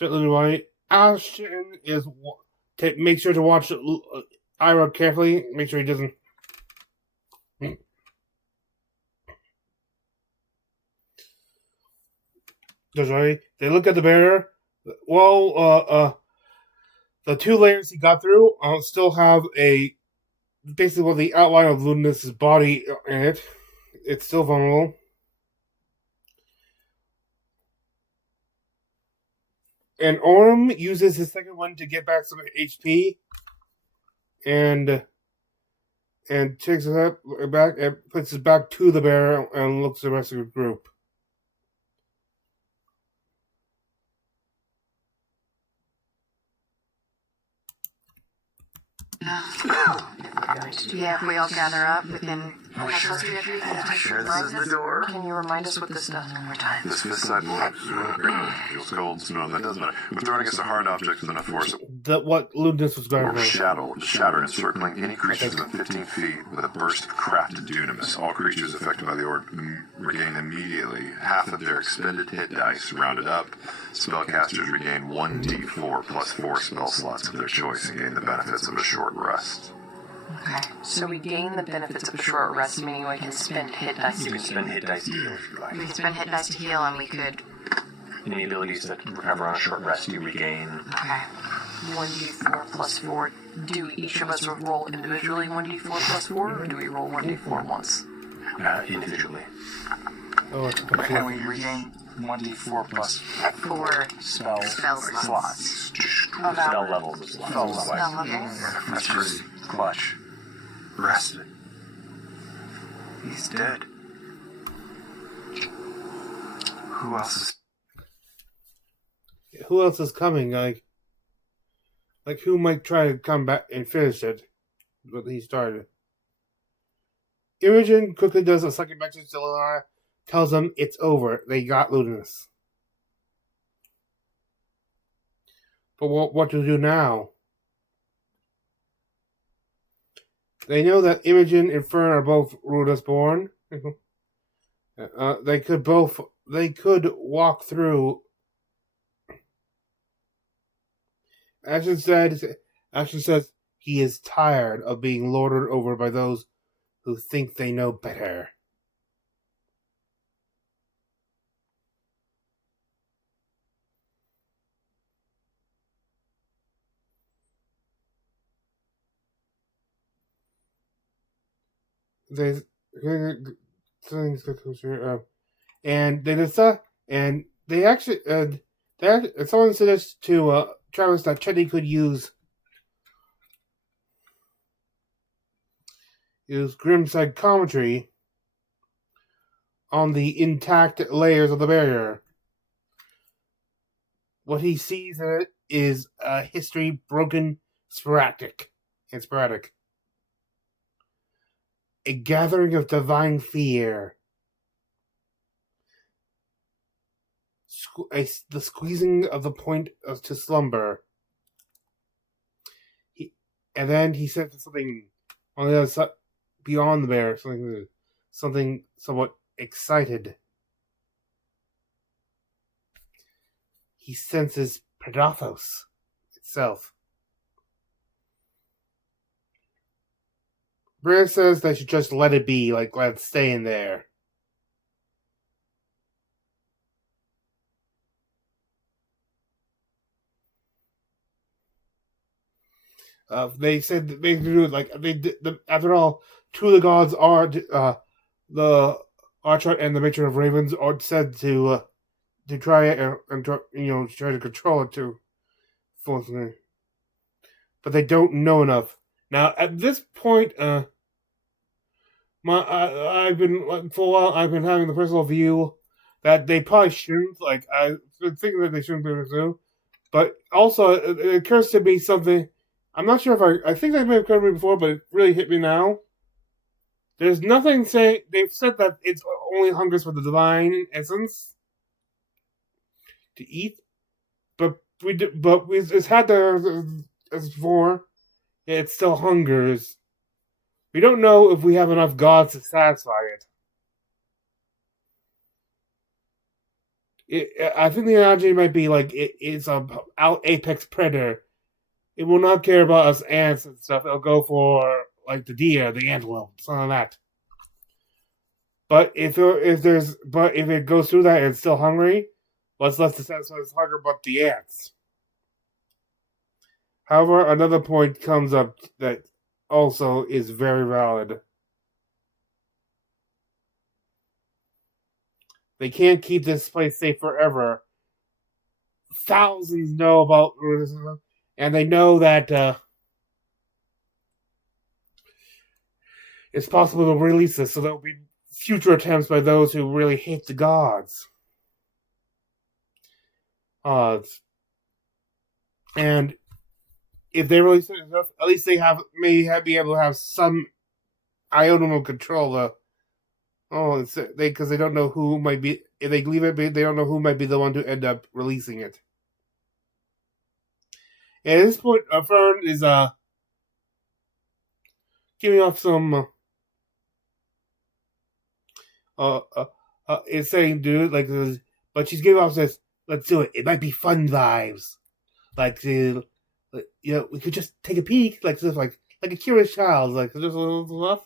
looking right. Ashton is make sure to watch Ira carefully. Make sure he doesn't. That's right. They look at the barrier. Well, the two layers he got through still have basically the outline of Ludinus's body in it. It's still vulnerable. And Orem uses his second one to get back some HP, and takes it up back and puts it back to the bear and looks at the rest of the group. Yeah, if we all gather up, we can. Sure this is the door. Can you remind us what this does one more time? This fifth side moves. Feels cold, snow, that doesn't matter. When thrown against a hard object with enough force, What Ludinus was going or to do. shatter encircling any creatures within 15 feet with a burst of crafted dunamis. All creatures affected by the orb regain immediately half of their expended hit dice rounded up. Spellcasters regain 1d4 plus 4 spell slots of their choice and gain the benefits of a short rest. Okay. So we gain the benefits of a short rest, meaning we can spend hit dice. You can spend hit dice to heal if you like. We could spend hit dice to heal, and we could. Any abilities that recover on a short rest, you regain. Okay. 1d4 plus 4. Do each of us roll individually 1d4 plus 4, or do we roll 1d4 once? Individually. Oh, Can we regain 1d4 plus 4 spell slots? Spell levels as well. Spell levels. spell levels. That's really clutch. Respite. He's dead. Who else is... Who else is coming? Like who might try to come back and finish it? What he started. Imogen quickly does a second message to Lenara, tells them it's over. They got Ludinus. But what to do now? They know that Imogen and Fern are both Ludinus born. They could walk through. Ashen says he is tired of being lorded over by those who think they know better. There's and they decide, and they actually someone suggests to Travis that Chetty could use grim psychometry on the intact layers of the barrier. What he sees in it is a history broken, sporadic. A gathering of divine fear. The squeezing of the point to slumber. And then he said something on the other side, beyond the bear, something somewhat excited. He senses Predathos itself. Bria says they should just let it be, let it stay in there. They said that they do it after all, two of the gods are the Archite and the Matron of Ravens are said to try it and try to control it too, fortunately, but they don't know enough. Now at this point, I've been having the personal view that they probably shouldn't. I've been thinking that they shouldn't be able to do, but also it occurs to me something. I'm not sure if I think that may have occurred to me before, but it really hit me now. There's nothing saying they've said that it's only hungers for the divine essence to eat, but it's had the as before. It still hungers. We don't know if we have enough gods to satisfy it. I think the analogy might be it's a apex predator. It will not care about us ants and stuff. It'll go for the deer, the antelope, something like that. But if it goes through that and it's still hungry, what's left to satisfy its hunger but the ants? However, another point comes up that also is very valid. They can't keep this place safe forever. Thousands know about Rudism, and they know that it's possible to release this, so there will be future attempts by those who really hate the gods. And if they release it enough, at least they be able to have some iota of control. Because they don't know who might be. If they leave it, they don't know who might be the one to end up releasing it. And at this point, Fern is giving off some. Is saying, dude, but she's giving off this. Let's do it. It might be fun vibes, we could just take a peek, like a curious child, just a little stuff.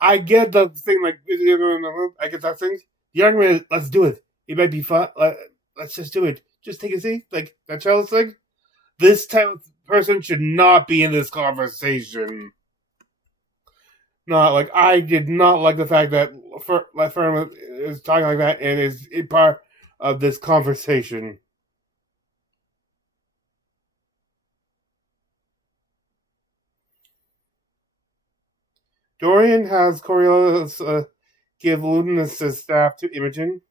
I get the thing, I get that thing. The argument is, let's do it. It might be fun. Let's just do it. Just take a seat, that child's thing. This type of person should not be in this conversation. No, I did not like the fact that Fern is talking like that and is part of this conversation. Dorian has Coriolis give Ludinus' staff to Imogen.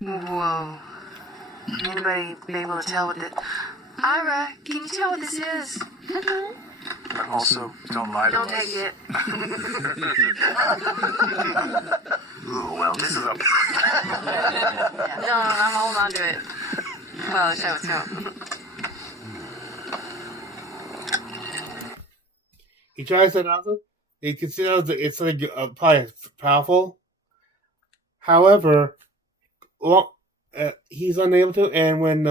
Whoa. Anybody be able to tell what this... Ira, can you tell what this is? But also, don't lie to Don't us. take it. Ooh, well, this is a... No, I'm holding on to it. Well, show it to him. He tries to announce it. He considers it's like probably powerful. However, he's unable to. And when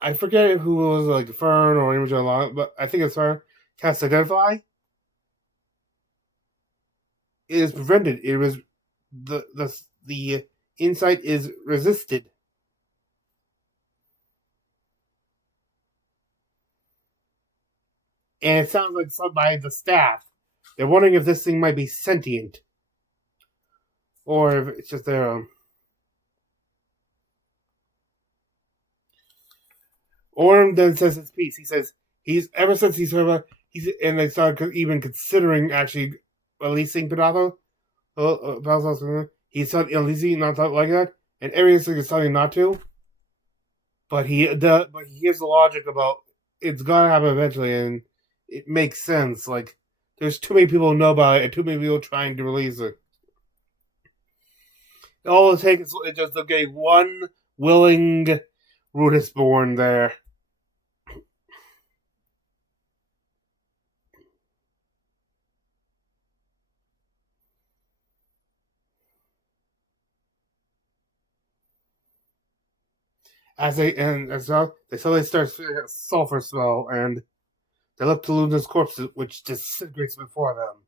I forget who was like Fern or Imogen along, but I think it's Fern casts Identify. It is prevented. It was the insight is resisted. And it sounds like some by the staff. They're wondering if this thing might be sentient. Or if it's just their own. Orm then says his piece. He says he's ever since he's heard about and they started even considering actually releasing Poc-O. He said releasing not like that, and everything is telling not to. But he has the logic about it's gonna happen eventually, and it makes sense. Like there's too many people who know about it, and too many people trying to release it. All it takes is just to get one willing Rudis born there. They start feeling a sulfur smell, and they look to Luna's corpse, which disintegrates before them.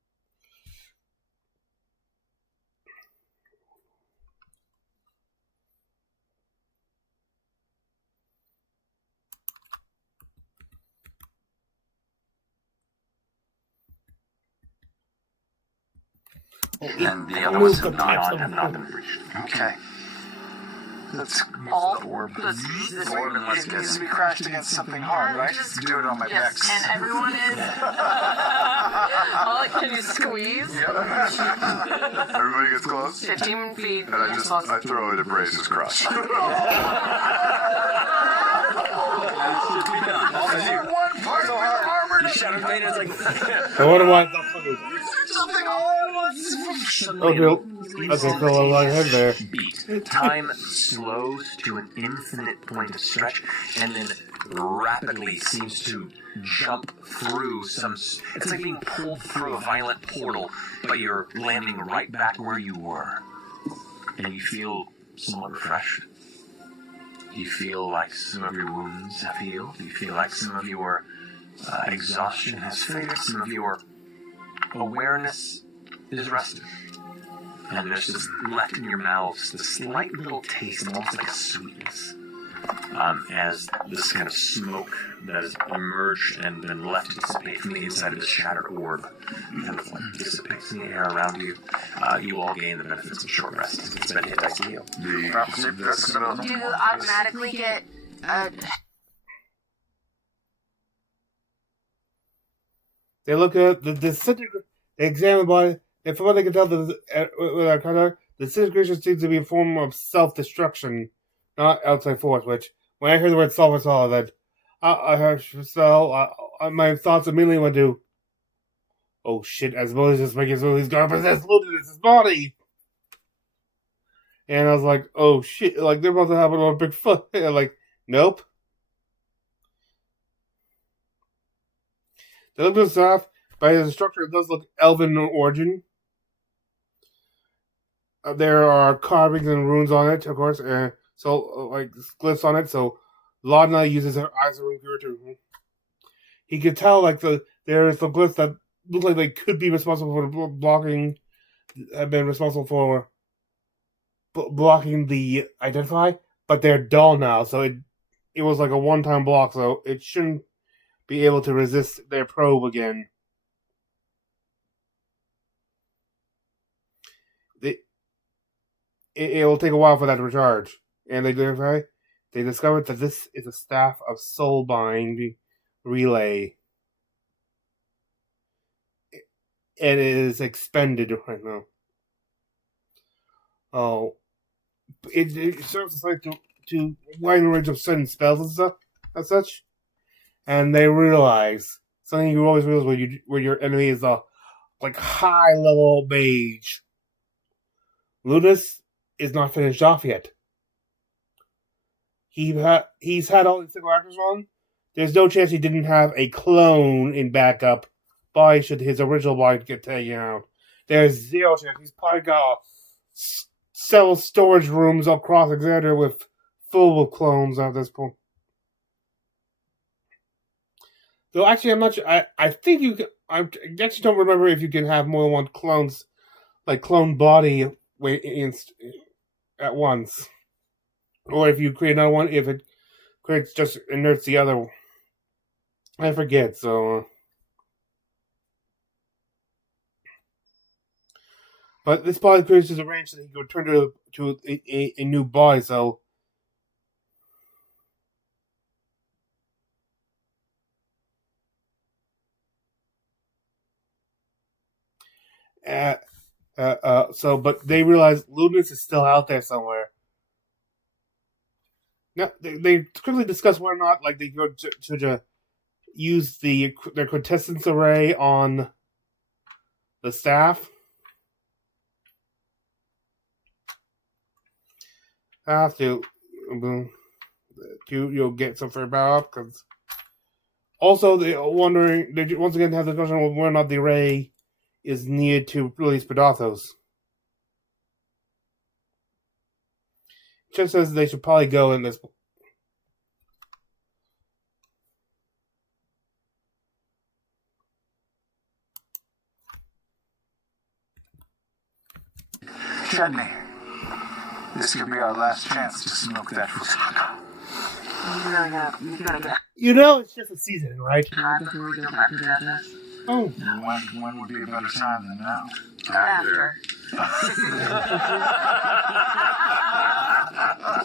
And the other ones have not been breached. Okay. Let's All the orb. this Orb, and let's get we crashed against something hard, right? Just do it on my yes, Bex. and everyone is. All can you squeeze? Everybody gets close, 15 feet. and I throw it at Brace's crotch. One part of my armor to Shadow Bane is like. I wonder why it's not something all at once. Okay, Phil, I head there. Beat. Time slows to an infinite point of stretch, and then rapidly seems to jump through some. It's like being pulled through a violent portal, but you're landing right back where you were, and you feel somewhat refreshed. You feel like some of your wounds have healed. You feel like some of your exhaustion has faded. Some of your awareness is rested. And there's just left in your mouths this slight little taste, almost like a sweetness, as this kind of smoke that has emerged and been left to dissipate from the inside of this shattered orb kind of like dissipates in the air around you. You all gain the benefits of short rest. It's been hit dice to heal. Do you automatically get They look at the disintegration. They examine the body, and from what they can tell, the disintegration seems to be a form of self-destruction, not outside force. Which, when I heard the word self, I saw that. My thoughts immediately went to, "Oh shit!" As well as just making so he's gonna possess Ludinus' body. And I was like, "Oh shit!" Like they're about to happen on Bigfoot. And like, nope. They look at the staff. By the structure, it does look elven in origin. There are carvings and runes on it, of course, and like glyphs on it. So Laudna uses her eyes of rune too. He could tell like there are some glyphs that look like they could be responsible for blocking. Have been responsible for blocking the identify, but they're dull now. So it was like a one-time block, so it shouldn't be able to resist their probe again. it will take a while for that to recharge. And they discovered that this is a staff of soulbind relay. And it is expended right now. Oh, it serves as like to widen the range of certain spells and stuff, as such. And they realize something you always realize when your enemy is a like high level mage. Ludus is not finished off yet. He's had all these single actors on. There's no chance he didn't have a clone in backup. By should his original body get taken out, there's zero chance. He's probably got several storage rooms across Xander with full of clones at this point. Though actually, I'm not sure. I think you can. I actually don't remember if you can have more than one clones, like clone body at once, or if you create another one, if it creates just inerts the other. I forget. So. But this body creates a range that he can return to a new body, so. But they realize Ludus is still out there somewhere. Now, they quickly discuss whether or not, like, they go to use their quintessence array on the staff. Have to you'll get some for power up because also they once again have the question of whether or not the array is needed to release Predathos. Just says they should probably go in this. Chudney, this could be our last chance to smoke that Fusaka. You gotta get You know, it's just a season, right? before we go back to that. Oh. When would be a better time than now? After.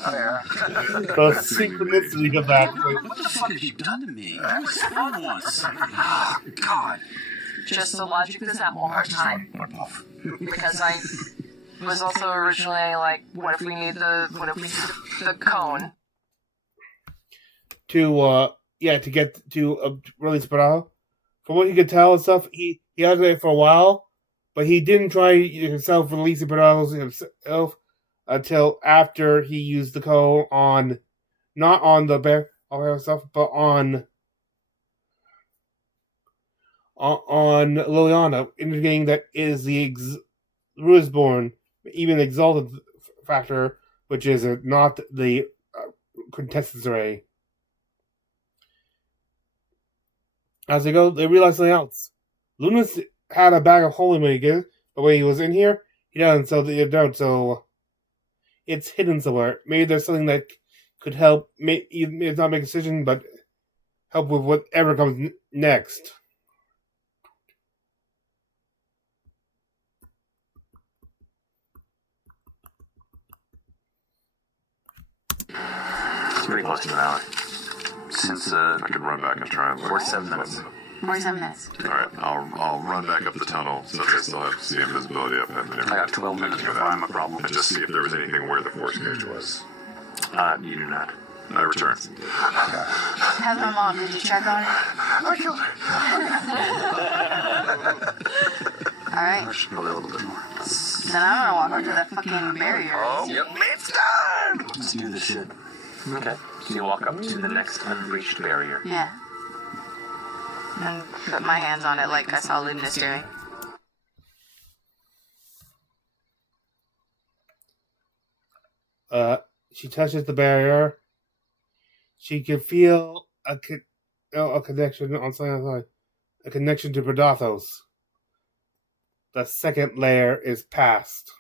Fair. The synchronicity of that. What the fuck have you done to me? I was fun once. God. Just the logic of this that one more time. Because I was also originally like, what if we need the cone? To get to release Predathos. From what you could tell and stuff, he had it for a while, but he didn't try himself releasing Predathos himself until after he used the code on, not on the bear stuff, but on Liliana, indicating that it is the Ruisborn, even exalted factor, which is not the quintessence array. As they go, they realize something else. Lunas had a bag of holy money, but when he was in here, he doesn't, so it's hidden somewhere. Maybe there's something that could help, maybe not make a decision, but help with whatever comes next. It's pretty close to an hour. Since I could run back and try and 47 minutes. 47 minutes. All right, I'll run back up the tunnel since I still have the invisibility up and I got 12 minutes before I'm a problem. and just see if there was anything where the force gauge was. You do not. I return. How's my mom? Did you check on her? I killed her. Alright. I should probably a little bit more. Then I'm gonna walk over to that fucking barrier. Oh, Yep. it's done! Let's do this shit. Okay. So you walk up to the next unreached barrier. Yeah. And put my hands on it like I saw Luminous doing. She touches the barrier. She can feel a connection on something like a connection to Predathos. The second layer is passed.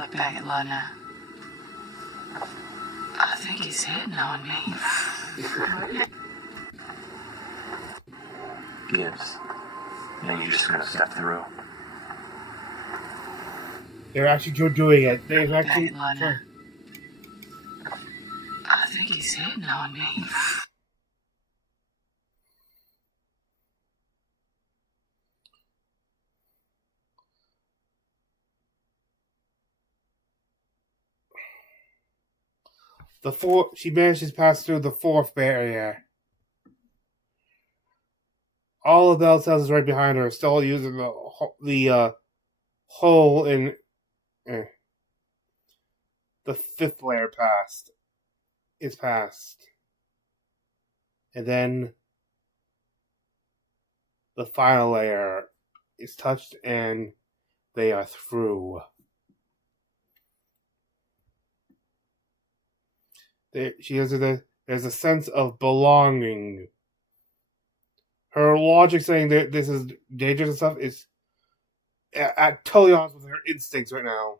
look back at Luna. I think he's hitting on me. Gibbs. And you're just gonna step through. They're actually doing it. They're actually. Back at Luna. I think he's hitting on me. She manages to pass through the fourth barrier. All of the cells is right behind her, still using the hole in the fifth layer is passed. And then the final layer is touched and they are through. There's a sense of belonging. Her logic saying that this is dangerous and stuff is totally honest with her instincts right now.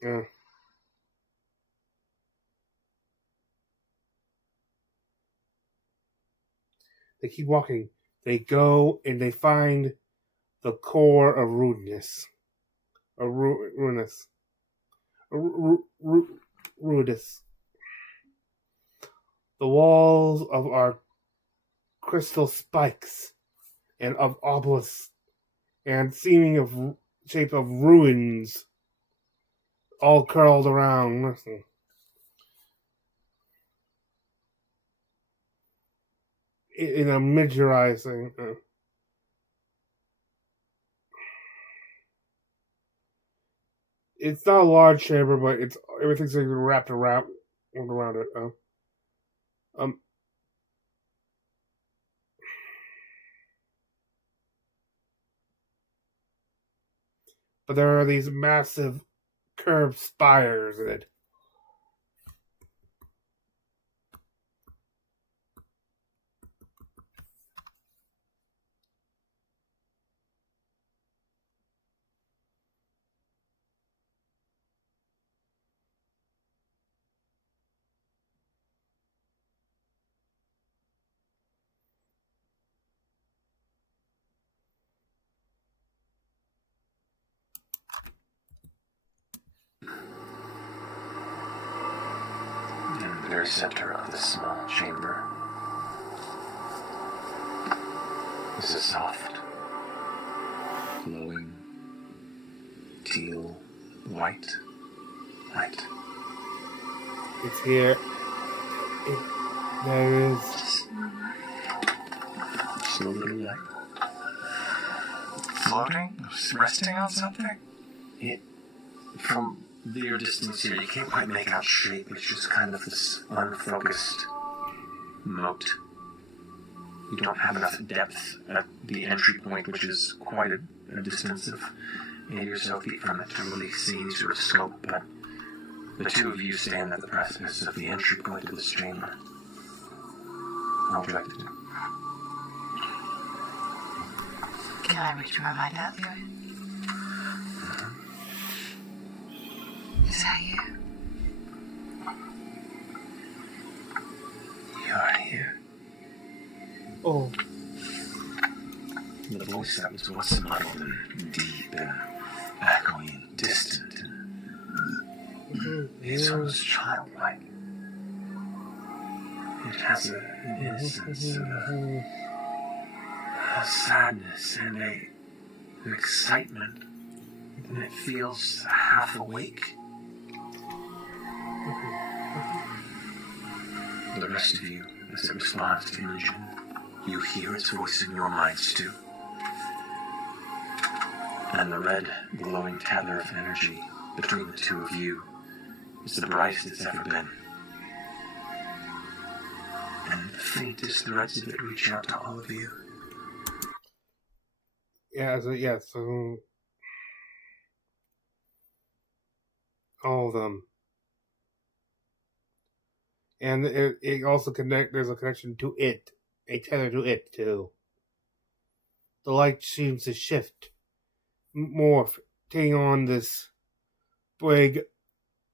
Yeah. They keep walking. They go and they find the core of rudeness. Rudeness. The walls of our crystal spikes and of obelisks and seeming of shape of ruins all curled around. In a miniaturizing. It's not a large chamber, but everything's wrapped around it. But there are these massive curved spires in it. In the very center of this small chamber is a soft, glowing, teal, white light. It's here. There is. Just a little light. Floating? Resting on something? From your distance here, you can't quite make out shape. It's just kind of this unfocused moat. You don't have enough depth at the entry point, which is quite a distance of 80 or so feet from it to really see any sort of scope, but the two of you stand at the precipice of the entry point of this chamber. What would you like to do? Can I reach my mind up? Is that you? You are here. Oh. The voice that was once muddled and deep and echoing and distant and it's almost childlike. It has an innocence and a sadness and an excitement, and it feels half awake. The rest of you, as it responds to Imogen, you hear its voice in your minds too. And the red, glowing tether of energy between the two of you is the brightest it's ever been. And the faintest threads of it reach out to all of you. So all of them. And it also there's a connection to it. A tether to it too. the light seems to shift, morph, taking on this big,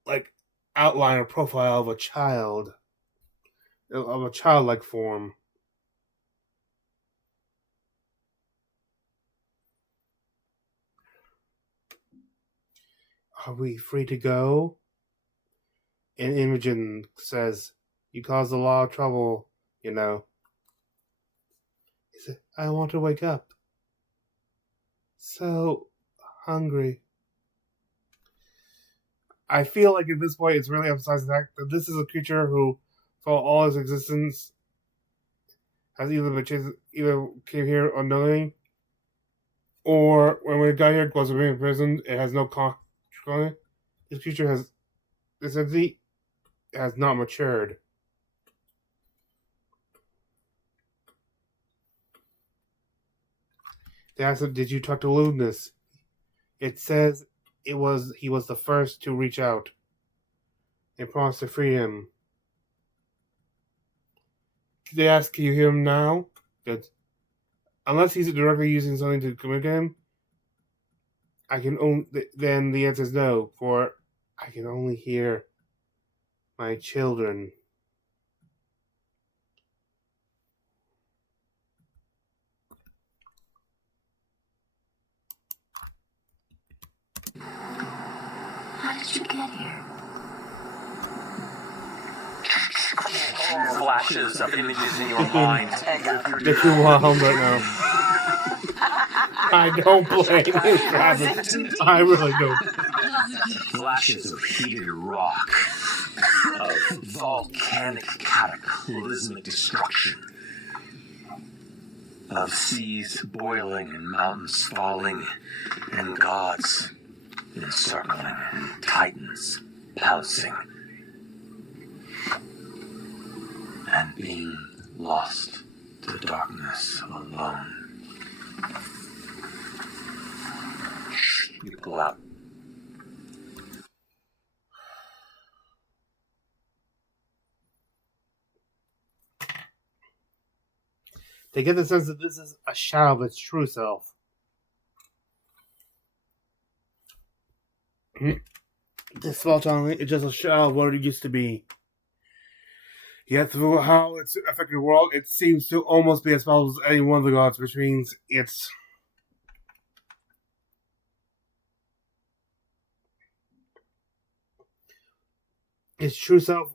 like, outline or profile of a childlike form. Are we free to go? And Imogen says, you caused a lot of trouble, you know. He said, I want to wake up. So hungry. I feel like at this point it's really emphasizing that this is a creature who, for all his existence, has either came here unknowing, or when we got here was being imprisoned, it has no control on it. This creature this entity has not matured. They asked him, did you talk to Ludinus? It says he was the first to reach out and promised to free him. They ask, can you hear him now? Good. Unless he's directly using something to communicate him, then the answer is no, for I can only hear my children. How did you get here? Flashes of images in your mind. They're too overwhelmed right now. I don't blame you, Travis. I really don't. Flashes of heated rock, of volcanic cataclysmic destruction, of seas boiling and mountains falling, and gods encircling, and titans pouncing, and being lost to darkness alone. You pull out. They get the sense that this is a shadow of its true self. This small town is just a shadow of what it used to be. Yet through how it's affected the world, it seems to almost be as powerful as any one of the gods, which means its true self.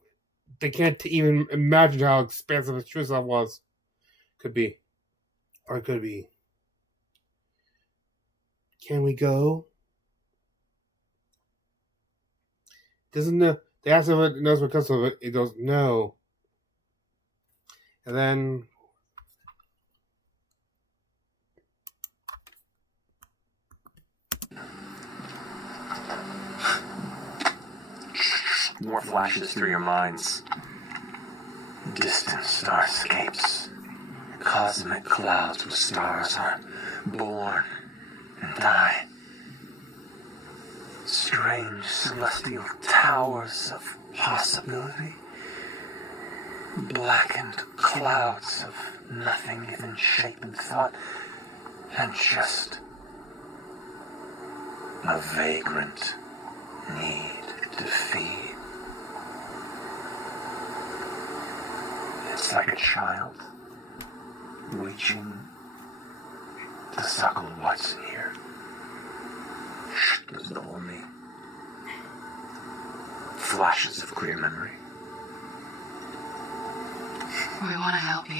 They can't even imagine how expansive its true self was. Could be. Or it could be. Can we go? Doesn't know. They ask if it knows what comes of it. It goes, no. And then more flashes through your minds. Distant starscapes. Cosmic clouds where stars are born and die. Strange celestial towers of possibility. Blackened clouds of nothing given shape and thought, and just a vagrant need to feed. It's like a child reaching to suckle what's here. There's only flashes of clear memory. We want to help you.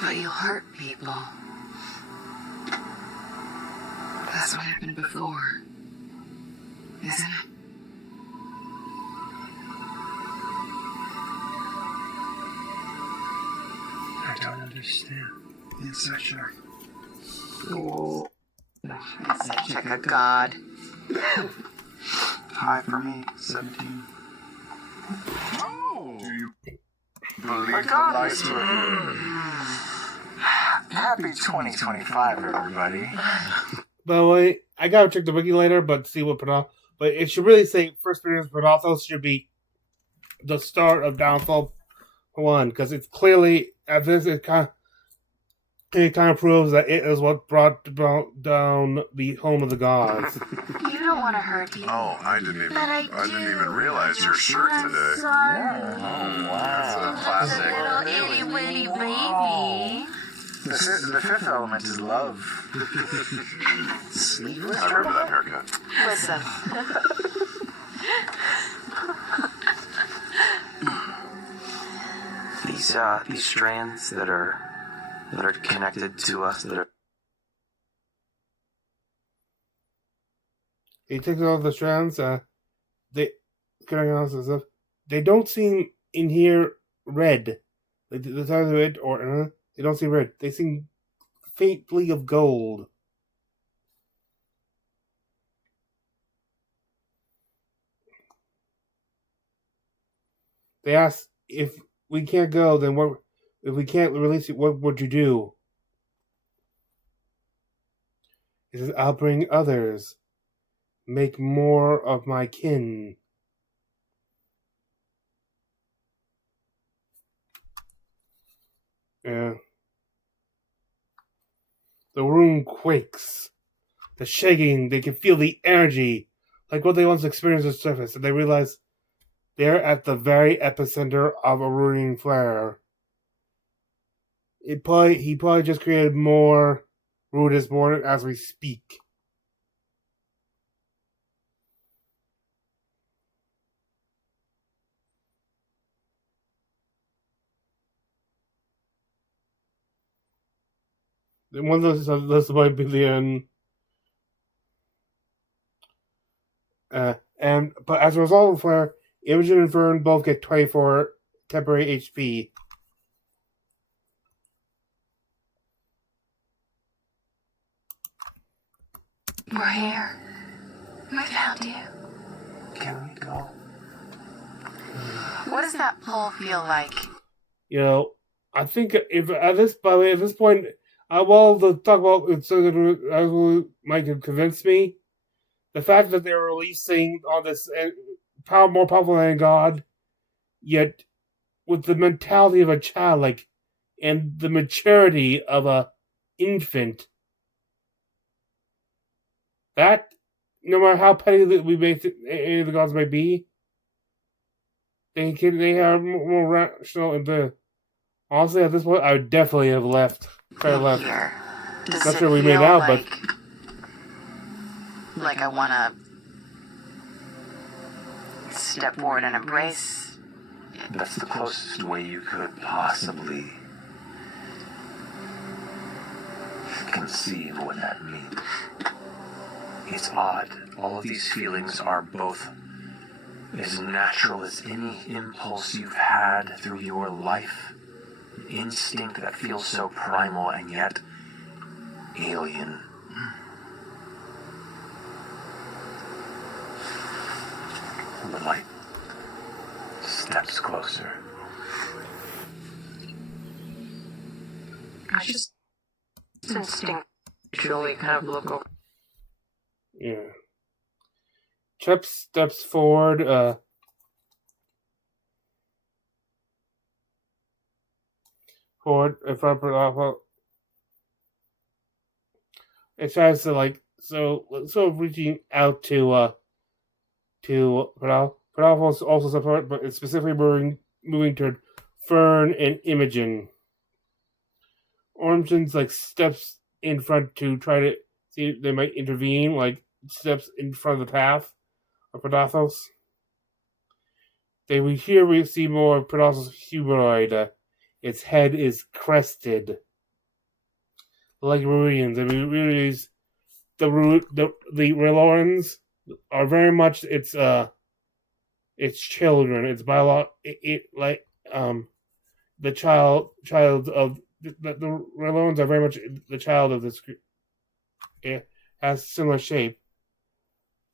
But you'll hurt people. That's what happened before, isn't it? I don't understand. Insight check. Oh. Insight check a god. High for me, 17. Oh! Do you believe I the got lights it. are... Happy 2025, everybody. by the way, I gotta check the wiki later, but see what but it should really say first appearance, but also should be the start of Downfall 1, because it's clearly at this it kind of proves that it is what brought down the home of the gods. You don't want to hurt people. Oh, I didn't even realize your shirt today. That's a classic. Little itty bitty baby. The fifth element is love. Sleeveless I remember that haircut. Listen. These strands that are connected to us, that are He takes off the strands. They don't seem in here red. The size of it, or they don't seem red. They seem faintly of gold. They ask, if we can't go, then what? If we can't release it, what would you do? He says, I'll bring others. Make more of my kin. Yeah. The room quakes. The shaking, they can feel the energy, like what they once experienced on the surface, and they realize they're at the very epicenter of a ruining flare. He probably just created more ruinous more as we speak. One of those might be the end. But as a result of the flare, Imogen and Fern both get 24 temporary HP. We're here. We found you. can we go? What does that pull feel like? You know, I think if at this point, well, the talk about it so that might have convinced me. The fact that they're releasing all this more powerful than God, yet with the mentality of a child, like, and the maturity of a infant. That, no matter how petty we may any of the gods may be, they are more rational and the. Honestly, at this point, I would definitely have left. Left. Here. Does Not it sure we feel made out, like I want to step forward and embrace? That's the closest way you could possibly conceive what that means. It's odd. All of these feelings are both as natural as any impulse you've had through your life. Instinct that feels so primal and yet alien. The light steps closer. I just instinctually kind of look over. Yeah. Chip steps forward. Forward in front of it tries to reaching out to Rodolfo's also support, but it's specifically moving toward Fern and Imogen. Ormson's steps in front to try to see if they might intervene, steps in front of the path of Prodathos. We see more of Prodathos' humanoid. Its head is crested, like ruins. And we realize the Relorans are very much its children. It's the child of the Relorans are very much the child of this group. It has similar shape.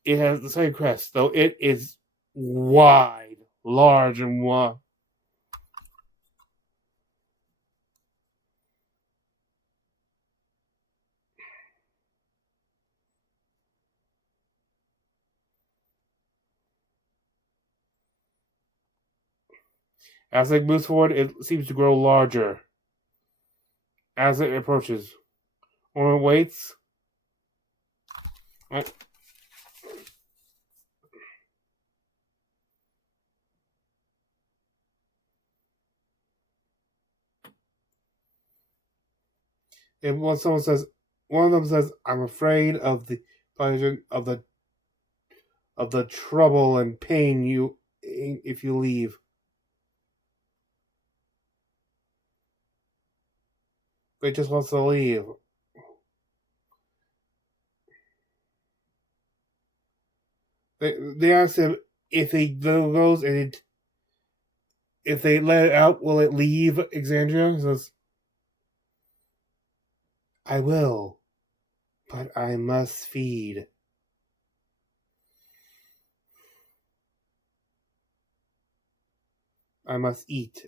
It has the same crest, though it is wide, large, and wide. As it moves forward, it seems to grow larger. As it approaches, Orm waits. Oh. And when someone says, one of them says, "I'm afraid of the of the trouble and pain you if you leave." They just wants to leave. They ask him if he goes and if they let it out, will it leave Exandria? He says, "I will, but I must feed." I must eat.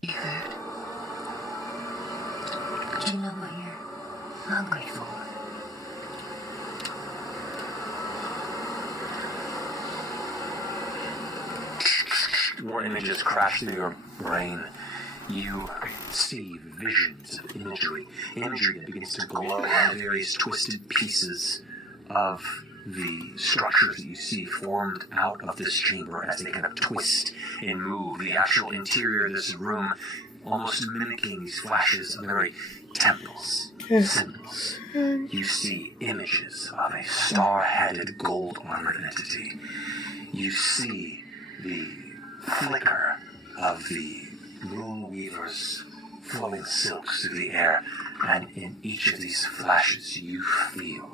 Do you know what you're hungry for? More images crash through your brain. You see visions of imagery that begins to glow on various twisted pieces of the structures that you see formed out of this chamber as they kind of twist and move. The actual interior of this room almost mimicking these flashes of the very temples, symbols. You see images of a star-headed, gold-armored entity. You see the flicker of the moon weavers flowing silks through the air, and in each of these flashes you feel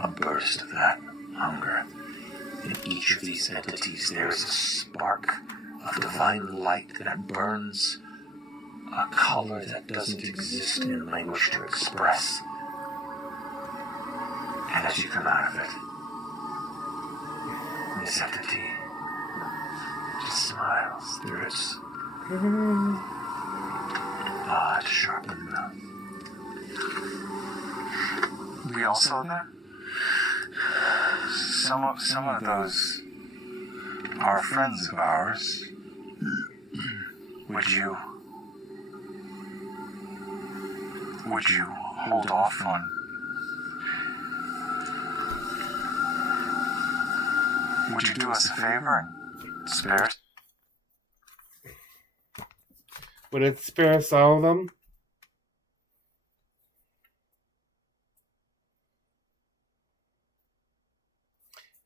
a burst of that hunger. In each of these entities there is a spark of divine light that burns a color that doesn't exist in language to express. And as you come out of it, this entity just smiles through its odd, sharpened mouth. We all saw that? Some of those are friends of ours. Would you hold off on would you do us a favor and spare us? Would it spare us all of them?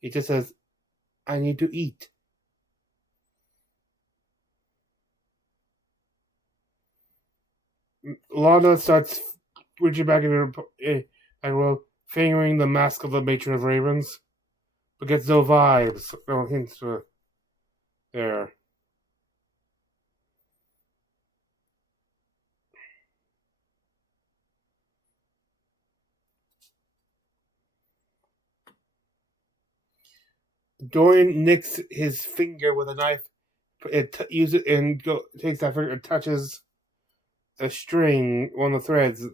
He just says, "I need to eat." Lana starts reaching back in her fingering the mask of the Matron of Ravens, but gets no vibes, no hints to there. Dorian nicks his finger with a knife. Uses it and takes that finger and touches a string, one of the threads.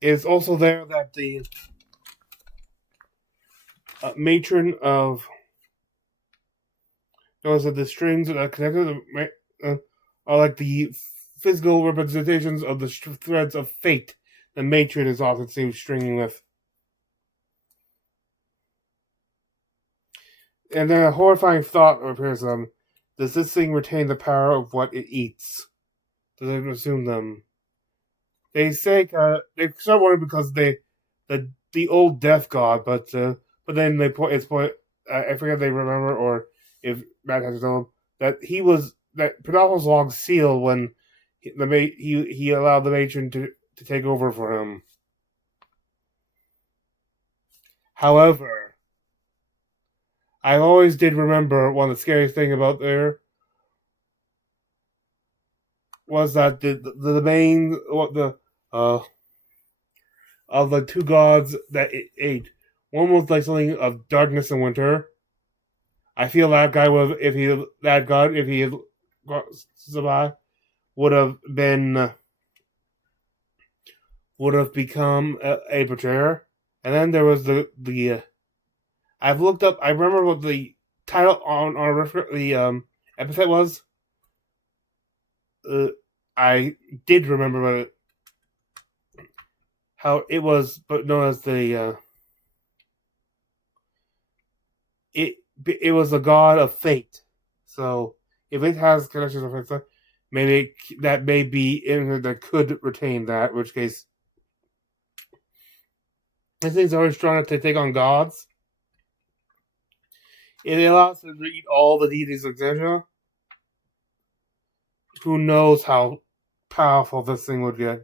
It's also there that the matron of notice that the strings that are connected are like the physical representations of the threads of fate the matron is often seen stringing with. And then a horrifying thought appears to them. Does this thing retain the power of what it eats? Does it consume them? They say they start wondering because the old death god, but then they point I forget if they remember or if Matt has told them that he was that Pedal's long sealed when he allowed the matron to take over for him. However, I always did remember one of the scariest thing about there was that the main of the two gods that it ate, one was like something of darkness and winter. I feel that guy if he had survived, would have been would have become a betrayer. And then there was the I've looked up. I remember what the title on the episode was. I did remember how it was, but known as the it was a god of fate. So if it has connections with fate, maybe that may be in there that could retain that. In which case, I think it's always strong enough to take on gods. If it allows us to read all the deities of Xenia, who knows how powerful this thing would get.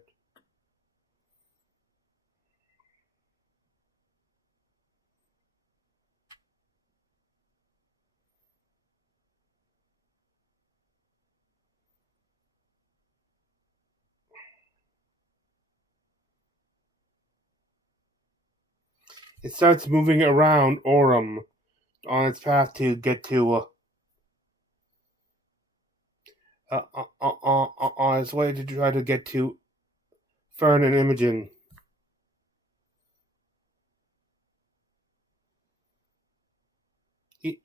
It starts moving around Orem on its path to get to on its way to try to get to Fern and Imogen.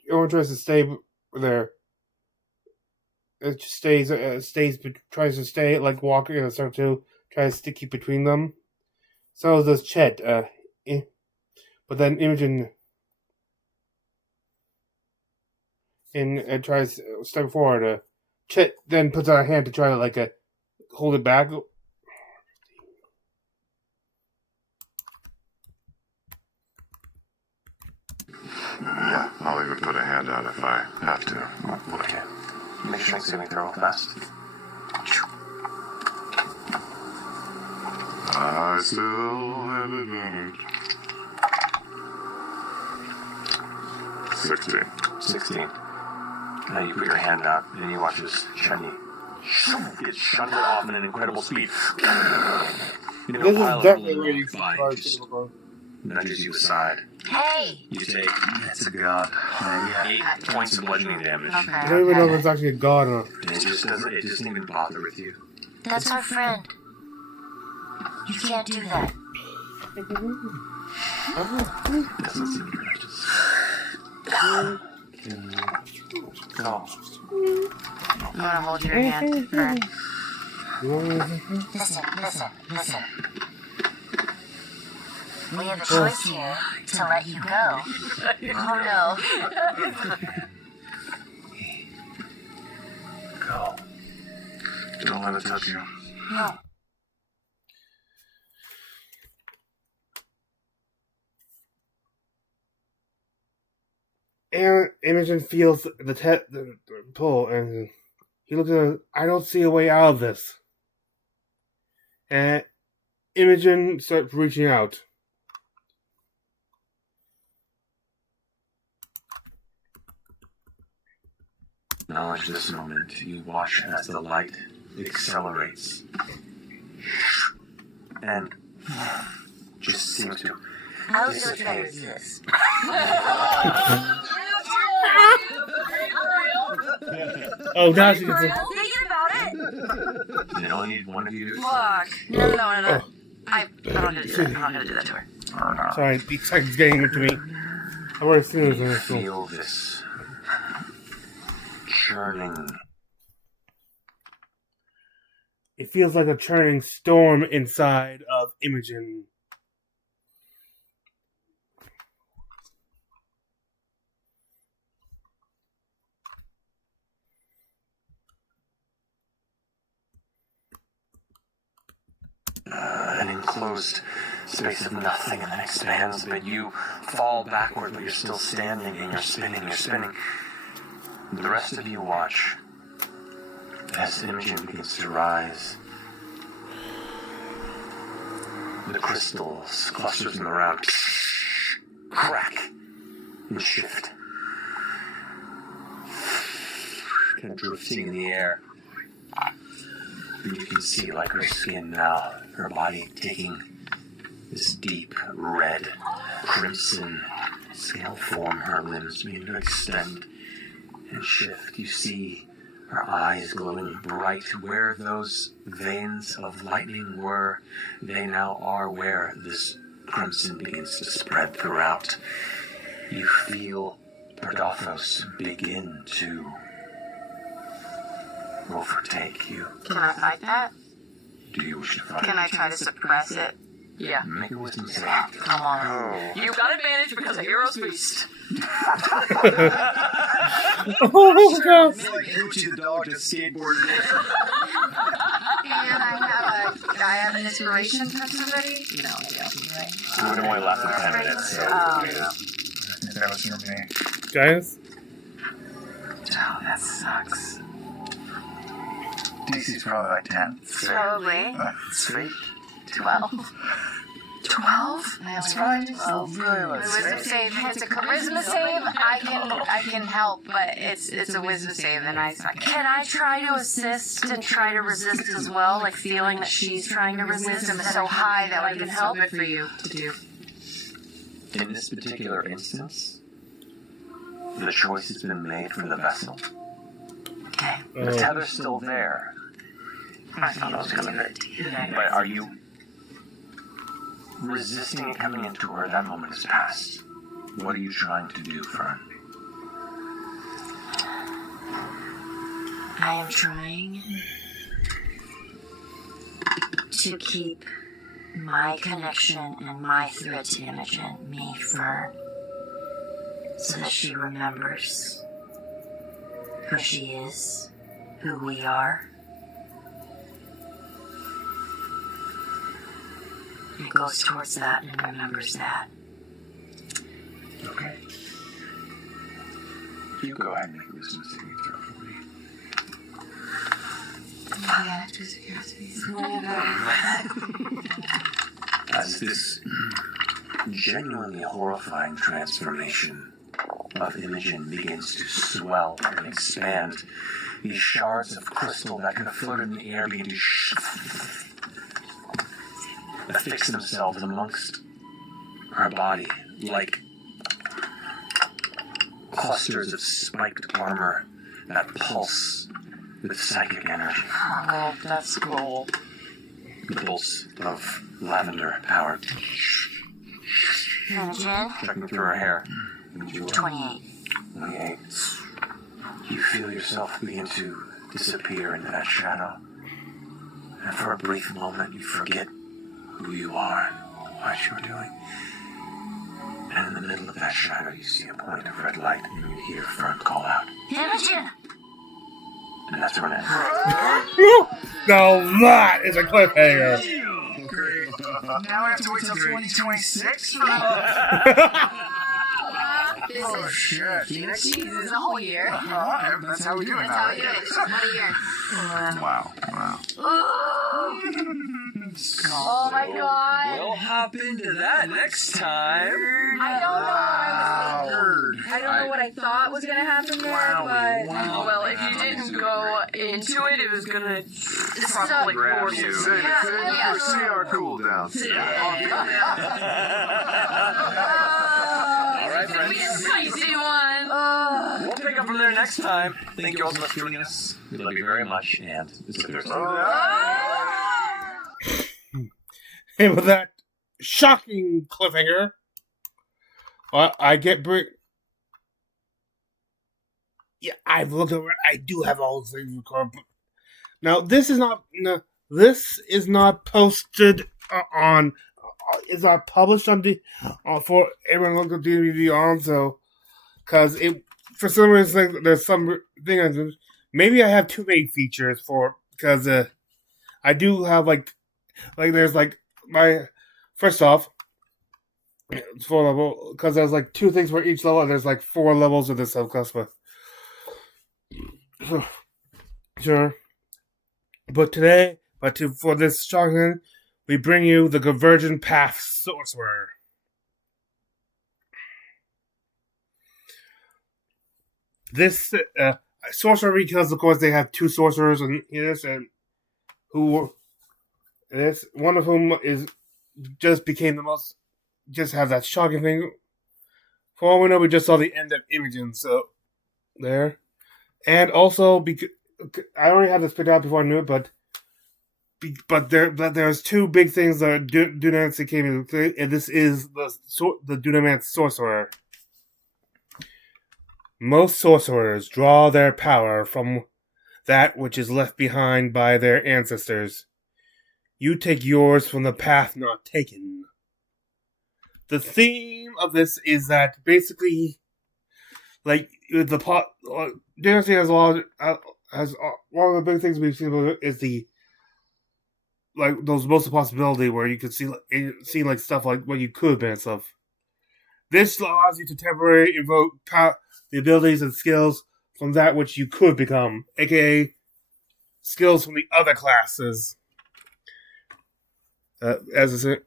Everyone tries to stay there. It just tries to stay like walking in a circle too. Tries to keep between them. So does Chet. But then Imogen tries to step forward. Chet then puts out a hand to try to hold it back. Yeah, I'll even put a hand out if I have to. Okay. Make sure it's going to throw fast. I still have advantage. 16. 16. Now you put your hand out and you watch this shiny. It shunted off at an incredible speed. This is definitely where you can just nudges you aside. Hey! You take It's a god. 8 points of bludgeoning damage. Okay. I don't even know if it's actually a god or. And it doesn't even bother with you. That's our friend. You can't do that. Doesn't seem righteous. Go. I'm gonna hold your hand. Fern. Listen. We have a choice here to let you go. Oh no. Go. Don't let it touch you. No. And Imogen feels the pull, and he looks at her. I don't see a way out of this. And Imogen starts reaching out. Acknowledge this moment. You watch as the light accelerates. And just seems to I was so trying to do this. Oh, now she gets Thinking about it? They only need one of you. Fuck. No. I'm not gonna do that. I'm not gonna do that to her. Sorry, the excitement's getting into me. I already seen this in this film. Feel this churning. It feels like a churning storm inside of Imogen. An enclosed space of nothing and then expands, but you fall backward, but you're still standing and you're spinning. The rest of you watch as Imogen begins to rise. The crystals, clusters them around, crack and shift. Kind of drifting in the air. And you can see, like her skin now, her body taking this deep red, crimson scale form, her limbs begin to extend and shift. You see her eyes glowing bright. Where those veins of lightning were, they now are where this crimson begins to spread throughout. You feel Perdothos begin to overtake you. Can I fight that? Do you wish to fight? Can I try to suppress it? Yeah. Make a wisdom save. Come on. Oh. You got advantage because of Hero's Feast. Oh, God. It's like Hoochie the dog just skateboarded. And I have an inspiration from somebody? No, yeah, right. It would have only lasted 10 minutes, so. Oh. Yeah. I think that was for me. Guys? Oh, that sucks. DC's probably like 10. Probably. Sweet. 12. 12? That's right. Oh, really? Wisdom save. It's a charisma save. I can help, but it's a wisdom save, and I suck. Can I try to assist and try to resist as well? Like feeling that she's trying to resist. Wisdom is so high that would be so help. good for you to do. In this particular instance, the choice has been made for the vessel. Okay. The tether's still there. I thought it was going to be. But are you resisting it coming into her? That moment is past. What are you trying to do, Fern? I am trying to keep my connection and my threat to Imogen, me, Fern, so that she remembers who she is, who we are. It goes towards that and remembers that. Okay. You go ahead and make a wisdom saving throw for me. As this genuinely horrifying transformation of Imogen begins to swell and expand, these shards of crystal that could have floated in the air begin to affix themselves amongst her body like clusters of spiked armor that pulse with psychic energy. Oh, that's cool. The pulse of lavender power Imogen, checking through her hair. 28. 28. You feel yourself begin to disappear into that shadow. And for a brief moment, you forget who you are and what you're doing. And in the middle of that shadow, you see a point of red light, and you hear Fern call out. Imogen! And that's when it ends. Now that is a cliffhanger. Great. Now I have to wait till 2026 for Oh, shit. Jesus, a whole year. That's how we do it That's now. how it is. What a year. Wow. Wow. Oh my god. We'll hop into that next time. I don't know what I was thinking. I don't know what I thought was gonna happen there, but Well, if you didn't go into it, it was gonna probably grab force you. you. Save it for CR cooldown. All right, friends. Spicy one. We'll pick up from there next time. Thank you all so much for joining us. We love you very much, and this is Thursday. And with that shocking cliffhanger, I get Yeah, I've looked over it. I do have all the things recorded. Now, this is not posted on. It's not published on the for everyone to look at DVD on. So, because it for some reason there's some thing. Maybe I have too many features for because I do have like there's like my first off. It's 4 level because there's like 2 things for each level. And there's like 4 levels of this subclass. Sure. But today, for this shotgun, we bring you the Convergent Path Sorcerer. This sorcerer, because of course they have 2 sorcerers in this, and one of whom is just became the most, just have that shocking thing. For all we know, we just saw the end of Imogen, so there. And also, I already had this picked out before I knew it, but there's two big things that Dunamancy came in, and this is the Dunamancy Sorcerer. Most sorcerers draw their power from that which is left behind by their ancestors. You take yours from the path not taken. The theme of this is that basically, like the pot, Dunamancy has a lot has one of the big things we've seen about it is the like those most of possibility where you could see like stuff like what you could have been and stuff. This allows you to temporarily invoke the abilities and skills from that which you could become, aka skills from the other classes. As I said,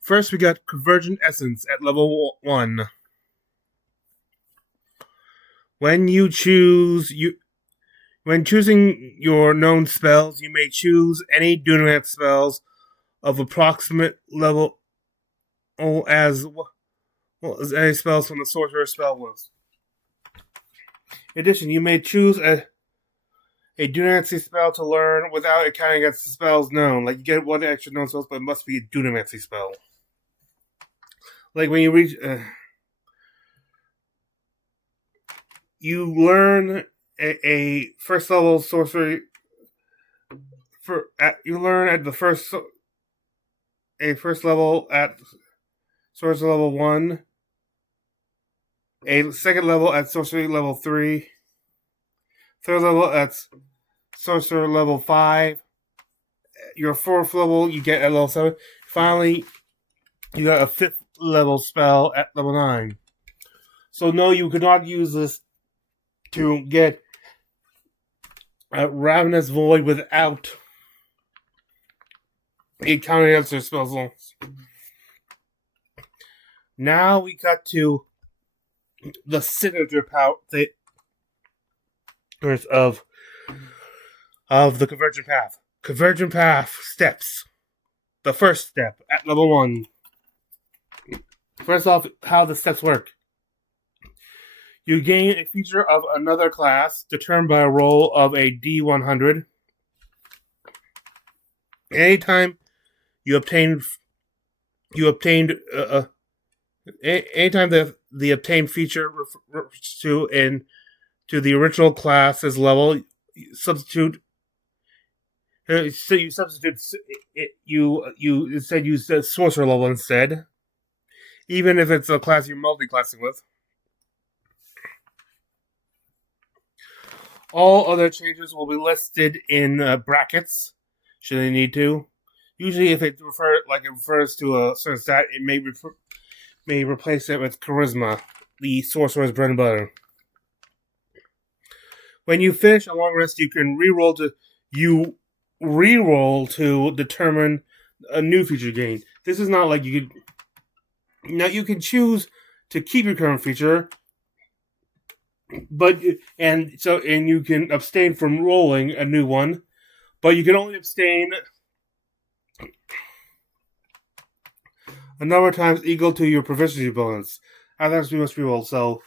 first we got Convergent Essence at level 1. When choosing your known spells, you may choose any Dunamancy spells of approximate level as any spells from the Sorcerer spell list. In addition, you may choose a Dunamancy spell to learn without it counting against the spells known. Like, you get one extra known spells, but it must be a Dunamancy spell. Like, when you reach... you learn a first level sorcery. You learn at the first level at sorcery level 1, a second level at sorcery level 3, third level at sorcerer level 5. Your fourth level you get at level 7. Finally, you got a fifth level spell at level 9. So no, you could not use this to get a Ravenous Void without a counter against their spells. Now we got to the signature power of the Convergent Path. Convergent Path steps. The first step at level 1. First off, how the steps work. You gain a feature of another class determined by a roll of a D100. Anytime anytime the obtained feature refers to the original class's level, you substitute you instead use the sorcerer level instead, even if it's a class you're multi-classing with. All other changes will be listed in brackets, should they need to. Usually, if it refers to a certain stat, it may replace it with charisma, the sorcerer's bread and butter. When you finish a long rest, you can reroll to determine a new feature gain. This is not like you can choose to keep your current feature. And you can abstain from rolling a new one, but you can only abstain a number of times equal to your proficiency bonus. Otherwise, we must reroll. So,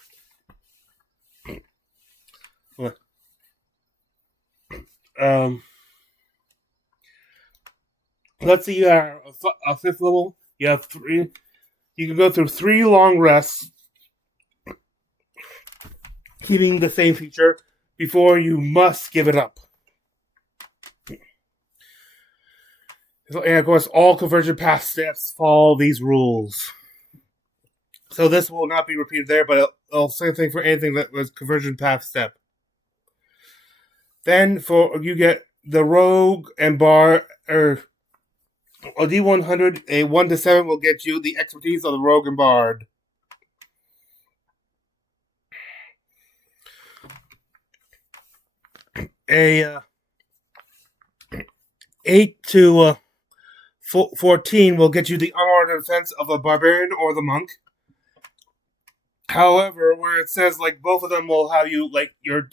let's say you are a fifth level. You have 3. You can go through 3 long rests, keeping the same feature before you must give it up. And of course, all Convergent Path steps follow these rules. So this will not be repeated there, but it'll say the thing for anything that was Convergent Path step. Then you get the Rogue and Bard, a D100, a 1 to 7 will get you the expertise of the Rogue and Bard. A 8 to 14 will get you the unarmed defense of the barbarian or the monk. However, where it says like both of them will have you like your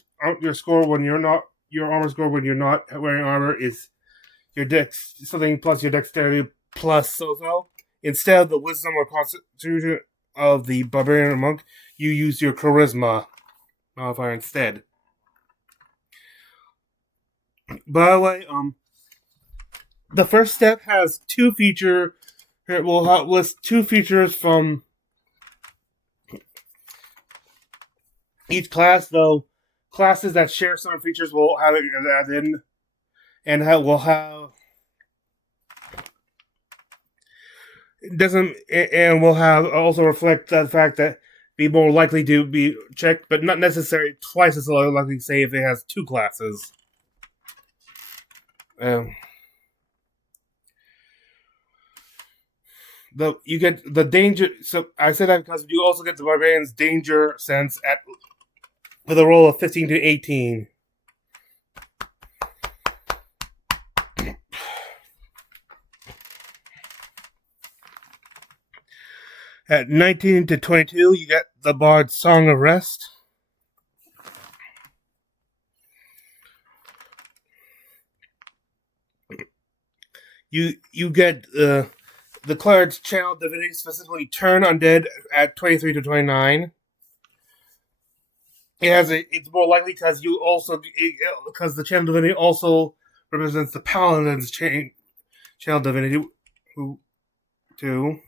score when you're not your armor score when you're not wearing armor is your dex something plus your dexterity plus so. Instead of the wisdom or constitution of the barbarian or monk, you use your charisma modifier instead. By the way, the first step has two feature. It will list two features from each class, though classes that share some features will have it added in, and will have it doesn't, and will have also reflect the fact that be more likely to be checked, but not necessarily twice as likely, say, if it has two classes. You get the danger. So I said that because you also get the barbarian's danger sense with a roll of 15 to 18. At 19 to 22, you get the bard's Song of Rest. You get the cleric's channel divinity, specifically turn undead, at 23 to 29. It's more likely because the channel divinity also represents the paladin's channel divinity, who too.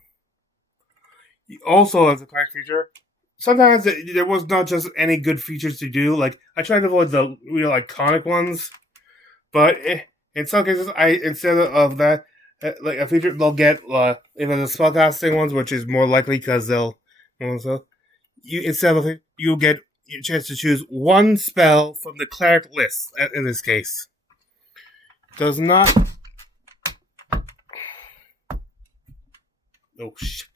Also, as a cleric feature, sometimes there was not just any good features to do. Like, I tried to avoid the real iconic ones, but in some cases, instead of that, like a feature, they'll get if it's a spellcasting ones, which is more likely because they'll you'll get a chance to choose one spell from the cleric list. In this case, does not. Oh shit.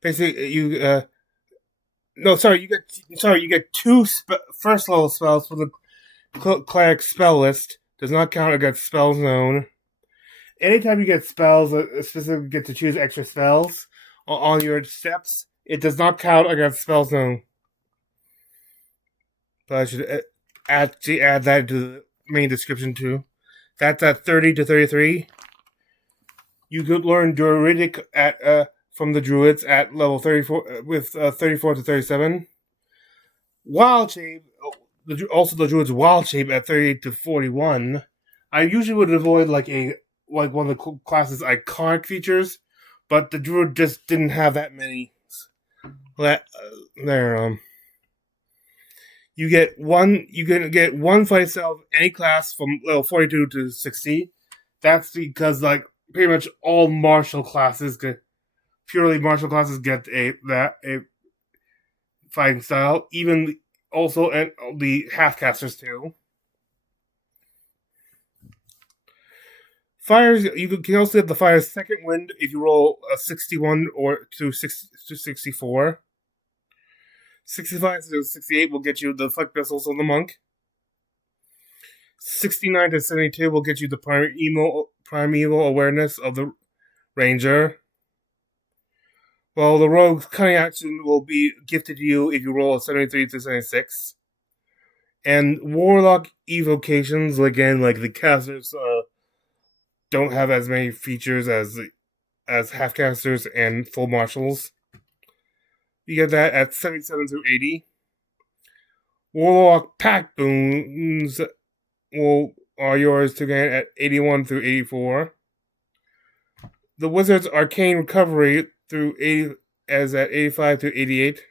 Basically, you get two first level spells for the cleric spell list. Does not count against spell zone. Anytime you get spells, specifically get to choose extra spells on your steps. It does not count against spell zone. But I should actually add that to the main description too. That's at 30 to 33. You could learn Druidic from the Druids at level 34 with 34 to 37. Wild Shape, also the Druids Wild Shape at 38 to 41. I usually would avoid one of the class's iconic features, but the Druid just didn't have that many. You get one fight style of any class from level 42 to 60. That's because pretty much all purely martial classes get a fighting style. Even also and the half casters too. Fires, you can also get the fire's second wind if you roll a 61 or to 64. 65 to 68 will get you the Fleck Missiles of the Monk. 69 to 72 will get you the primeval awareness of the Ranger. While the Rogue's cunning action will be gifted to you if you roll a 73 to 76. And Warlock evocations, again, like the casters, don't have as many features as half-casters and full marshals. You get that at 77 through 80. Warlock Pack Boons are yours to gain at 81 through 84. The Wizard's Arcane Recovery through 80 as at 85 to 88.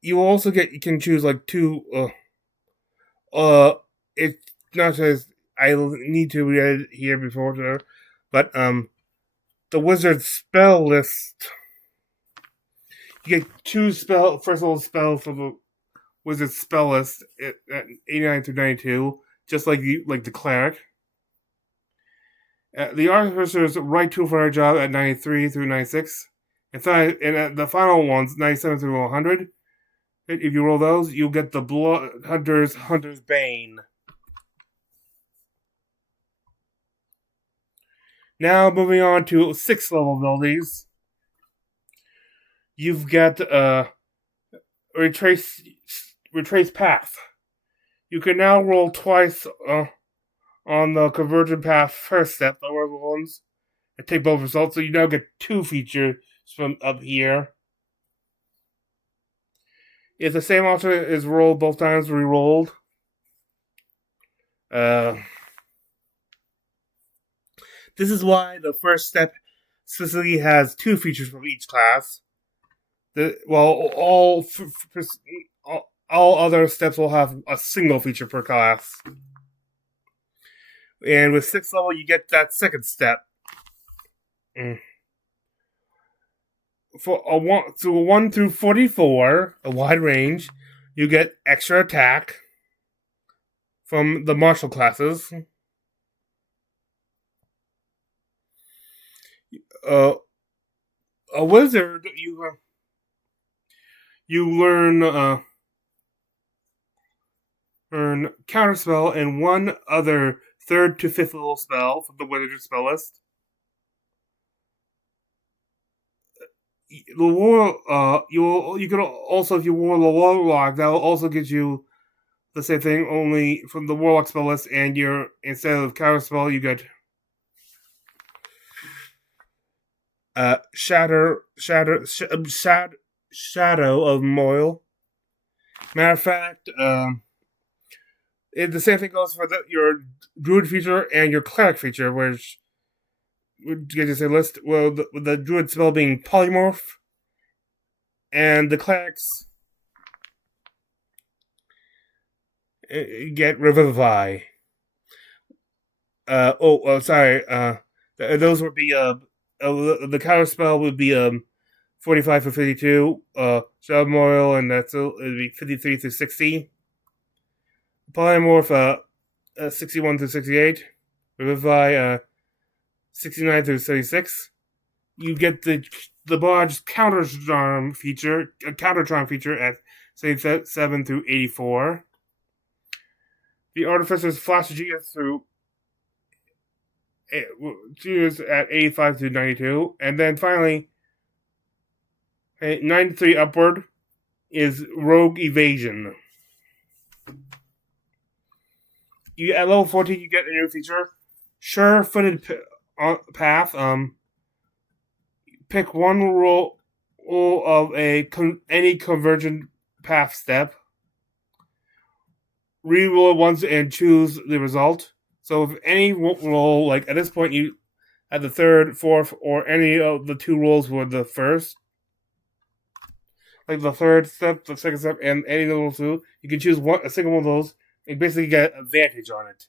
You also you can choose two. It's not as I need to read it here before there, but the Wizard's spell list. You get two first level spells from the Wizard's spell list at 89 through 92, just like the Cleric. The Artificer's right tool for our job at 93 through 96. And the final ones, 97 through 100. If you roll those, you'll get the Blood Hunter's Bane. Now, moving on to 6th level abilities. You've got Retrace Path. You can now roll twice on the Convergent Path first step, the ones, and take both results, so you now get 2 features from up here. If the same alternate is rolled both times, re-rolled. This is why the first step specifically has 2 features from each class. All other steps will have a single feature per class. And with 6th level, you get that second step. For a 1 through 44, a wide range, you get extra attack from the martial classes. A wizard, you learn counterspell and one other 3rd to 5th level spell from the wizard spell list. The war, you can also, if you war the warlock, that will also get you the same thing, only from the warlock spell list, and instead of counterspell, you get shadow of Moil. Matter of fact, the same thing goes for your druid feature and your cleric feature, which get to say list. Well, the druid spell being polymorph, and the clerics get revivify. Sorry. Those would be the counter spell would be 45 for 52. Shadow Memorial, and it would be 53 through 60. Polymorph 61 through 68. Revivify 69 through 36. You get the barge's counter charm feature at 7 through 84. The artificer's flash genius through at 85 through 92, and then finally 93 upward is rogue evasion. At level 14, you get a new feature, sure-footed path. Pick one roll of any convergent path step. Reroll once and choose the result. So if any roll, like at this point, you had the 3rd, 4th, or any of the 2 rolls were the first, like the 3rd step, the 2nd step, and any of those 2, you can choose a single one of those and basically get advantage on it.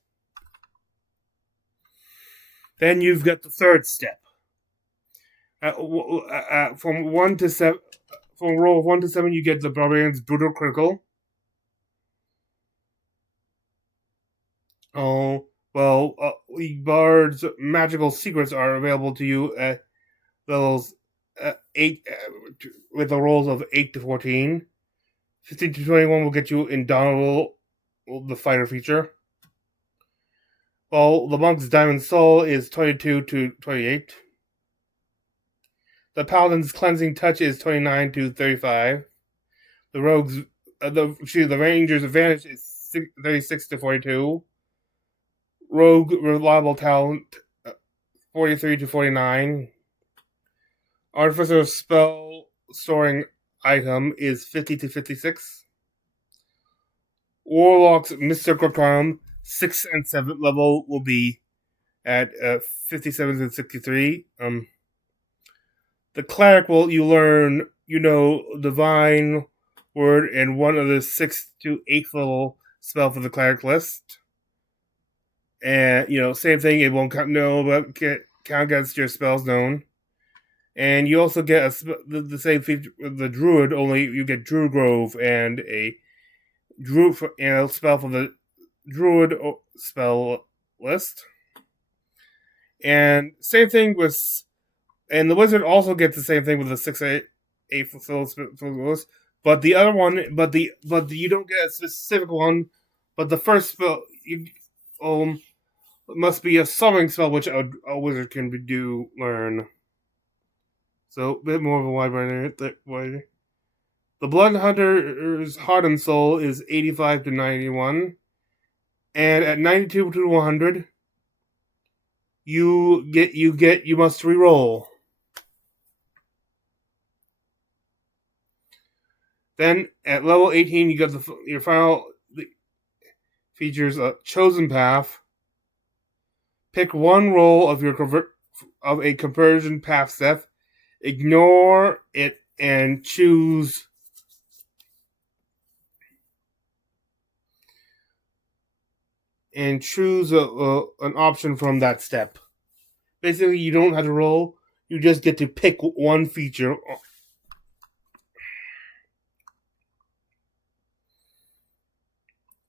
Then you've got the 3rd step. From roll 1 to 7, you get the Barbarian's Brutal Critical. The Bard's magical secrets are available to you at levels 8, with the rolls of 8 to 14. 15 to 21 will get you Indomitable, the fighter feature. While the Monk's Diamond Soul is 22 to 28. The Paladin's Cleansing Touch is 29 to 35. The Ranger's Advantage is 36 to 42. Rogue Reliable Talent 43 to 49. Artificer's Spell Storing Item is 50 to 56. Warlock's Mystical Charm 6th and 7th level will be at 57 to 63. The Cleric you learn, Divine Word and one of the 6th to 8th level spell for the Cleric list. And, same thing, it won't count against your spells known. And you also get the same feature with the Druid, only you get Druid Grove and a spell for the Druid spell list. And same thing with... And the Wizard also gets the same thing with the 6th, 8th spell list. But the other one... But you don't get a specific one. But the first spell... must be a summoning spell, which a wizard can learn. So, a bit more of a wide variety. The Blood Hunter's Heart and Soul is 85 to 91. And at 92 to 100, you must reroll. Then at level 18, you get your final features a chosen path. Pick one roll of a conversion path step. Ignore it and choose an option from that step. Basically, you don't have to roll. You just get to pick one feature.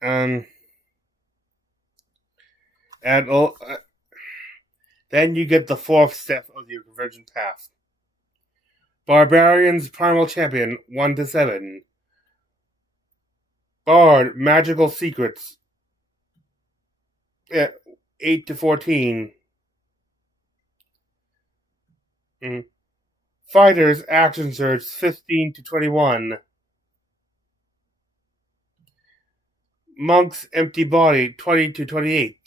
And then you get the fourth step of your convergent path. Barbarian's Primal Champion, 1 to 7. Bard, Magical Secrets, 8 to 14. Fighters, Action Surge, 15 to 21. Monk's Empty Body, 20 to 28.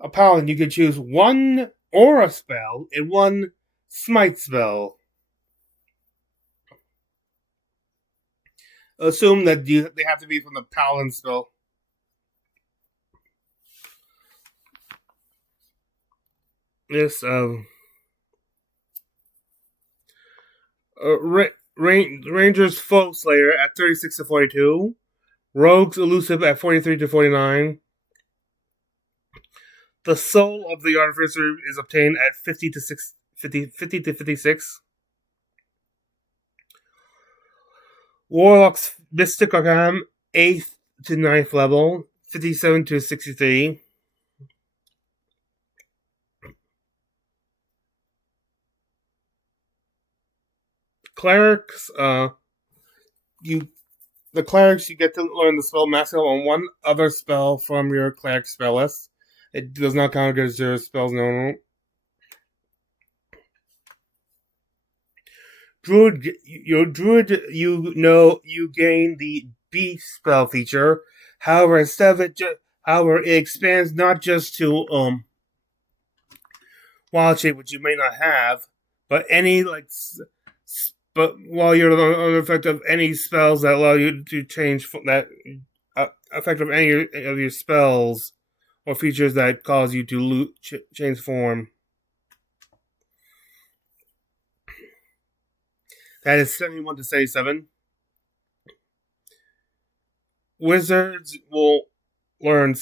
A Paladin, you can choose one Aura spell and one Smite spell. Assume that they have to be from the Paladin spell. This Ranger's Foe Slayer at 36 to 42. Rogue's Elusive at 43 to 49. The Soul of the Artificer is obtained at 50 to 56. Warlock's Mystic Arcana, 8th to 9th level, 57 to 63. Clerics, you get to learn the spell master on one other spell from your cleric spell list. It does not count against your spells normal. Druid, you gain the beast spell feature. However, it expands not just to wild shape, which you may not have, but any but while you're under the effect of any spells that allow you to change that effect of any of your spells or features that cause you to change form. That is 71 to 77. Wizards will learn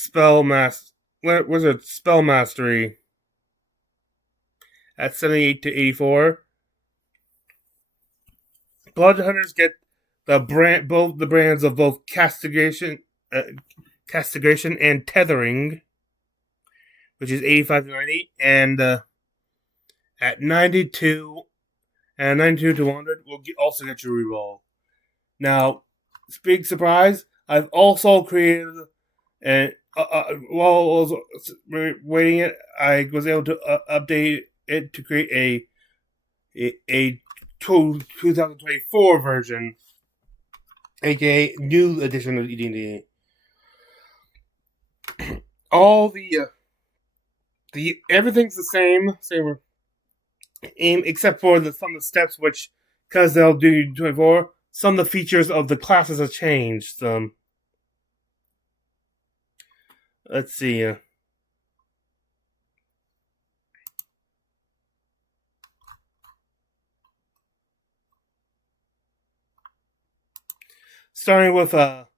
Wizard Spell Mastery at 78 to 84. Blood Hunters get both the brands of both castigation and tethering, which is 85 to 90, and at 92 to 100, we'll also get your reroll. Now, big surprise, I've also created, and while I was waiting it, I was able to update it to create a 2024 version, aka new edition of D&D. All the everything's the same except for some of the steps, which, because they'll do 24, some of the features of the classes have changed. Let's see. Starting with the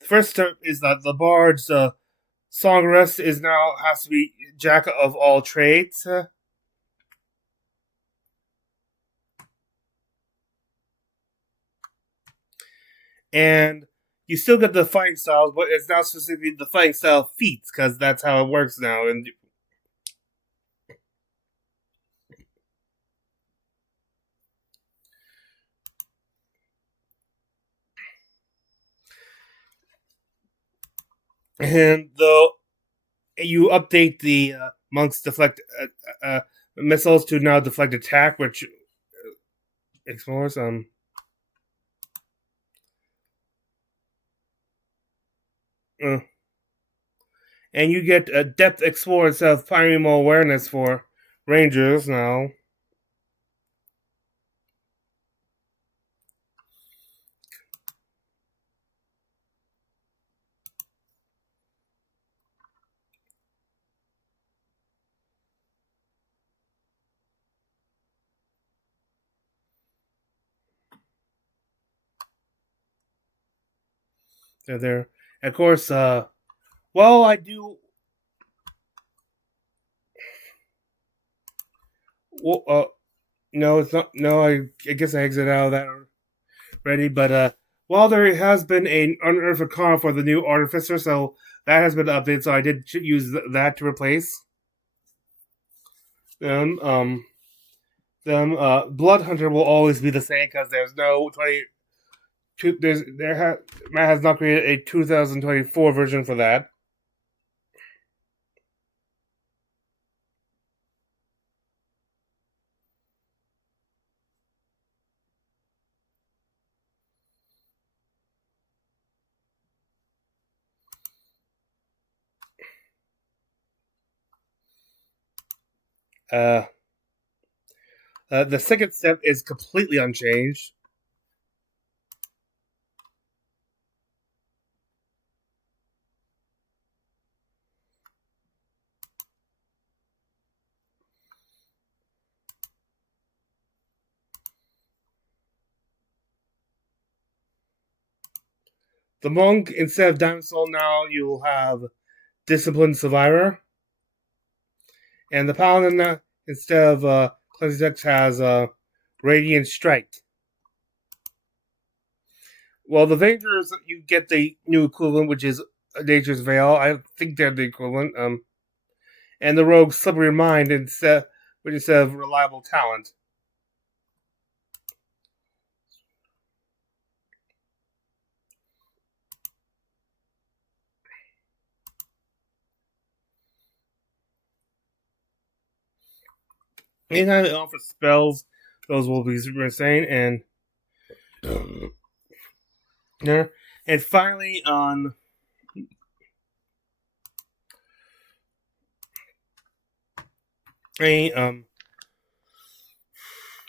first step is that the bard's song rest has to be jack of all trades. And you still get the fighting styles, but it's not specifically the fighting style feats, because that's how it works now. And though you update the monk's deflect missiles to now deflect attack, which explores and you get a depth explorer instead of primal awareness for rangers now. They're there. Of course, well, I do. Well, no, it's not. No, I guess I exited out of that already. But while there has been an unearthed car for the new artificer, so that has been updated. So I did use that to replace them. Blood Hunter will always be the same because there's no 20. Matt has not created a 2024 version for that. The second step is completely unchanged. The monk, instead of Diamond Soul, now you will have Disciplined Survivor. And the paladin, instead of Cleansing Dex, has Radiant Strike. Well, the Rangers, you get the new equivalent, which is Nature's Veil. I think they're the equivalent. And the Rogue Slippery Mind, instead of Reliable Talent. Anytime it offers spells, those will be super insane. And finally, on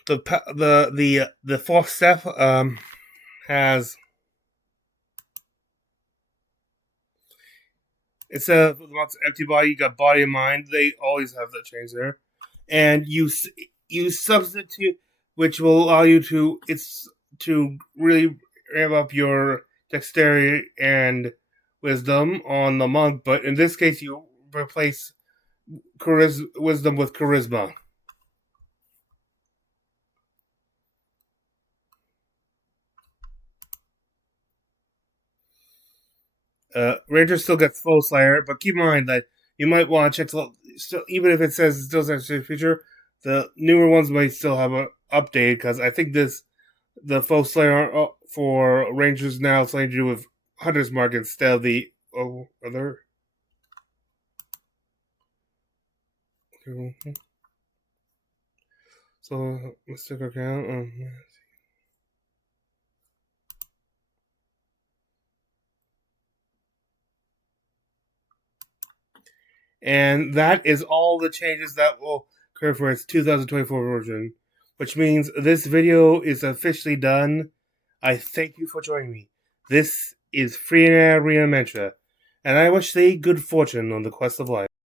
the fourth step has, instead of lots of empty body, you got body and mind. They always have that change there, and you substitute, which will allow you to really ramp up your dexterity and wisdom on the monk. But in this case, you replace wisdom with charisma. Ranger still gets Foe Slayer, but keep in mind that you might want to check. Even if it says it still has a feature, the newer ones might still have an update, because I think the Foe Slayer for Rangers now is something to do with Hunter's Mark instead of the other. So Mystic Account. And that is all the changes that will occur for its 2024 version, which means this video is officially done. I thank you for joining me. This is Free Arena Mantra, and I wish thee good fortune on the quest of life.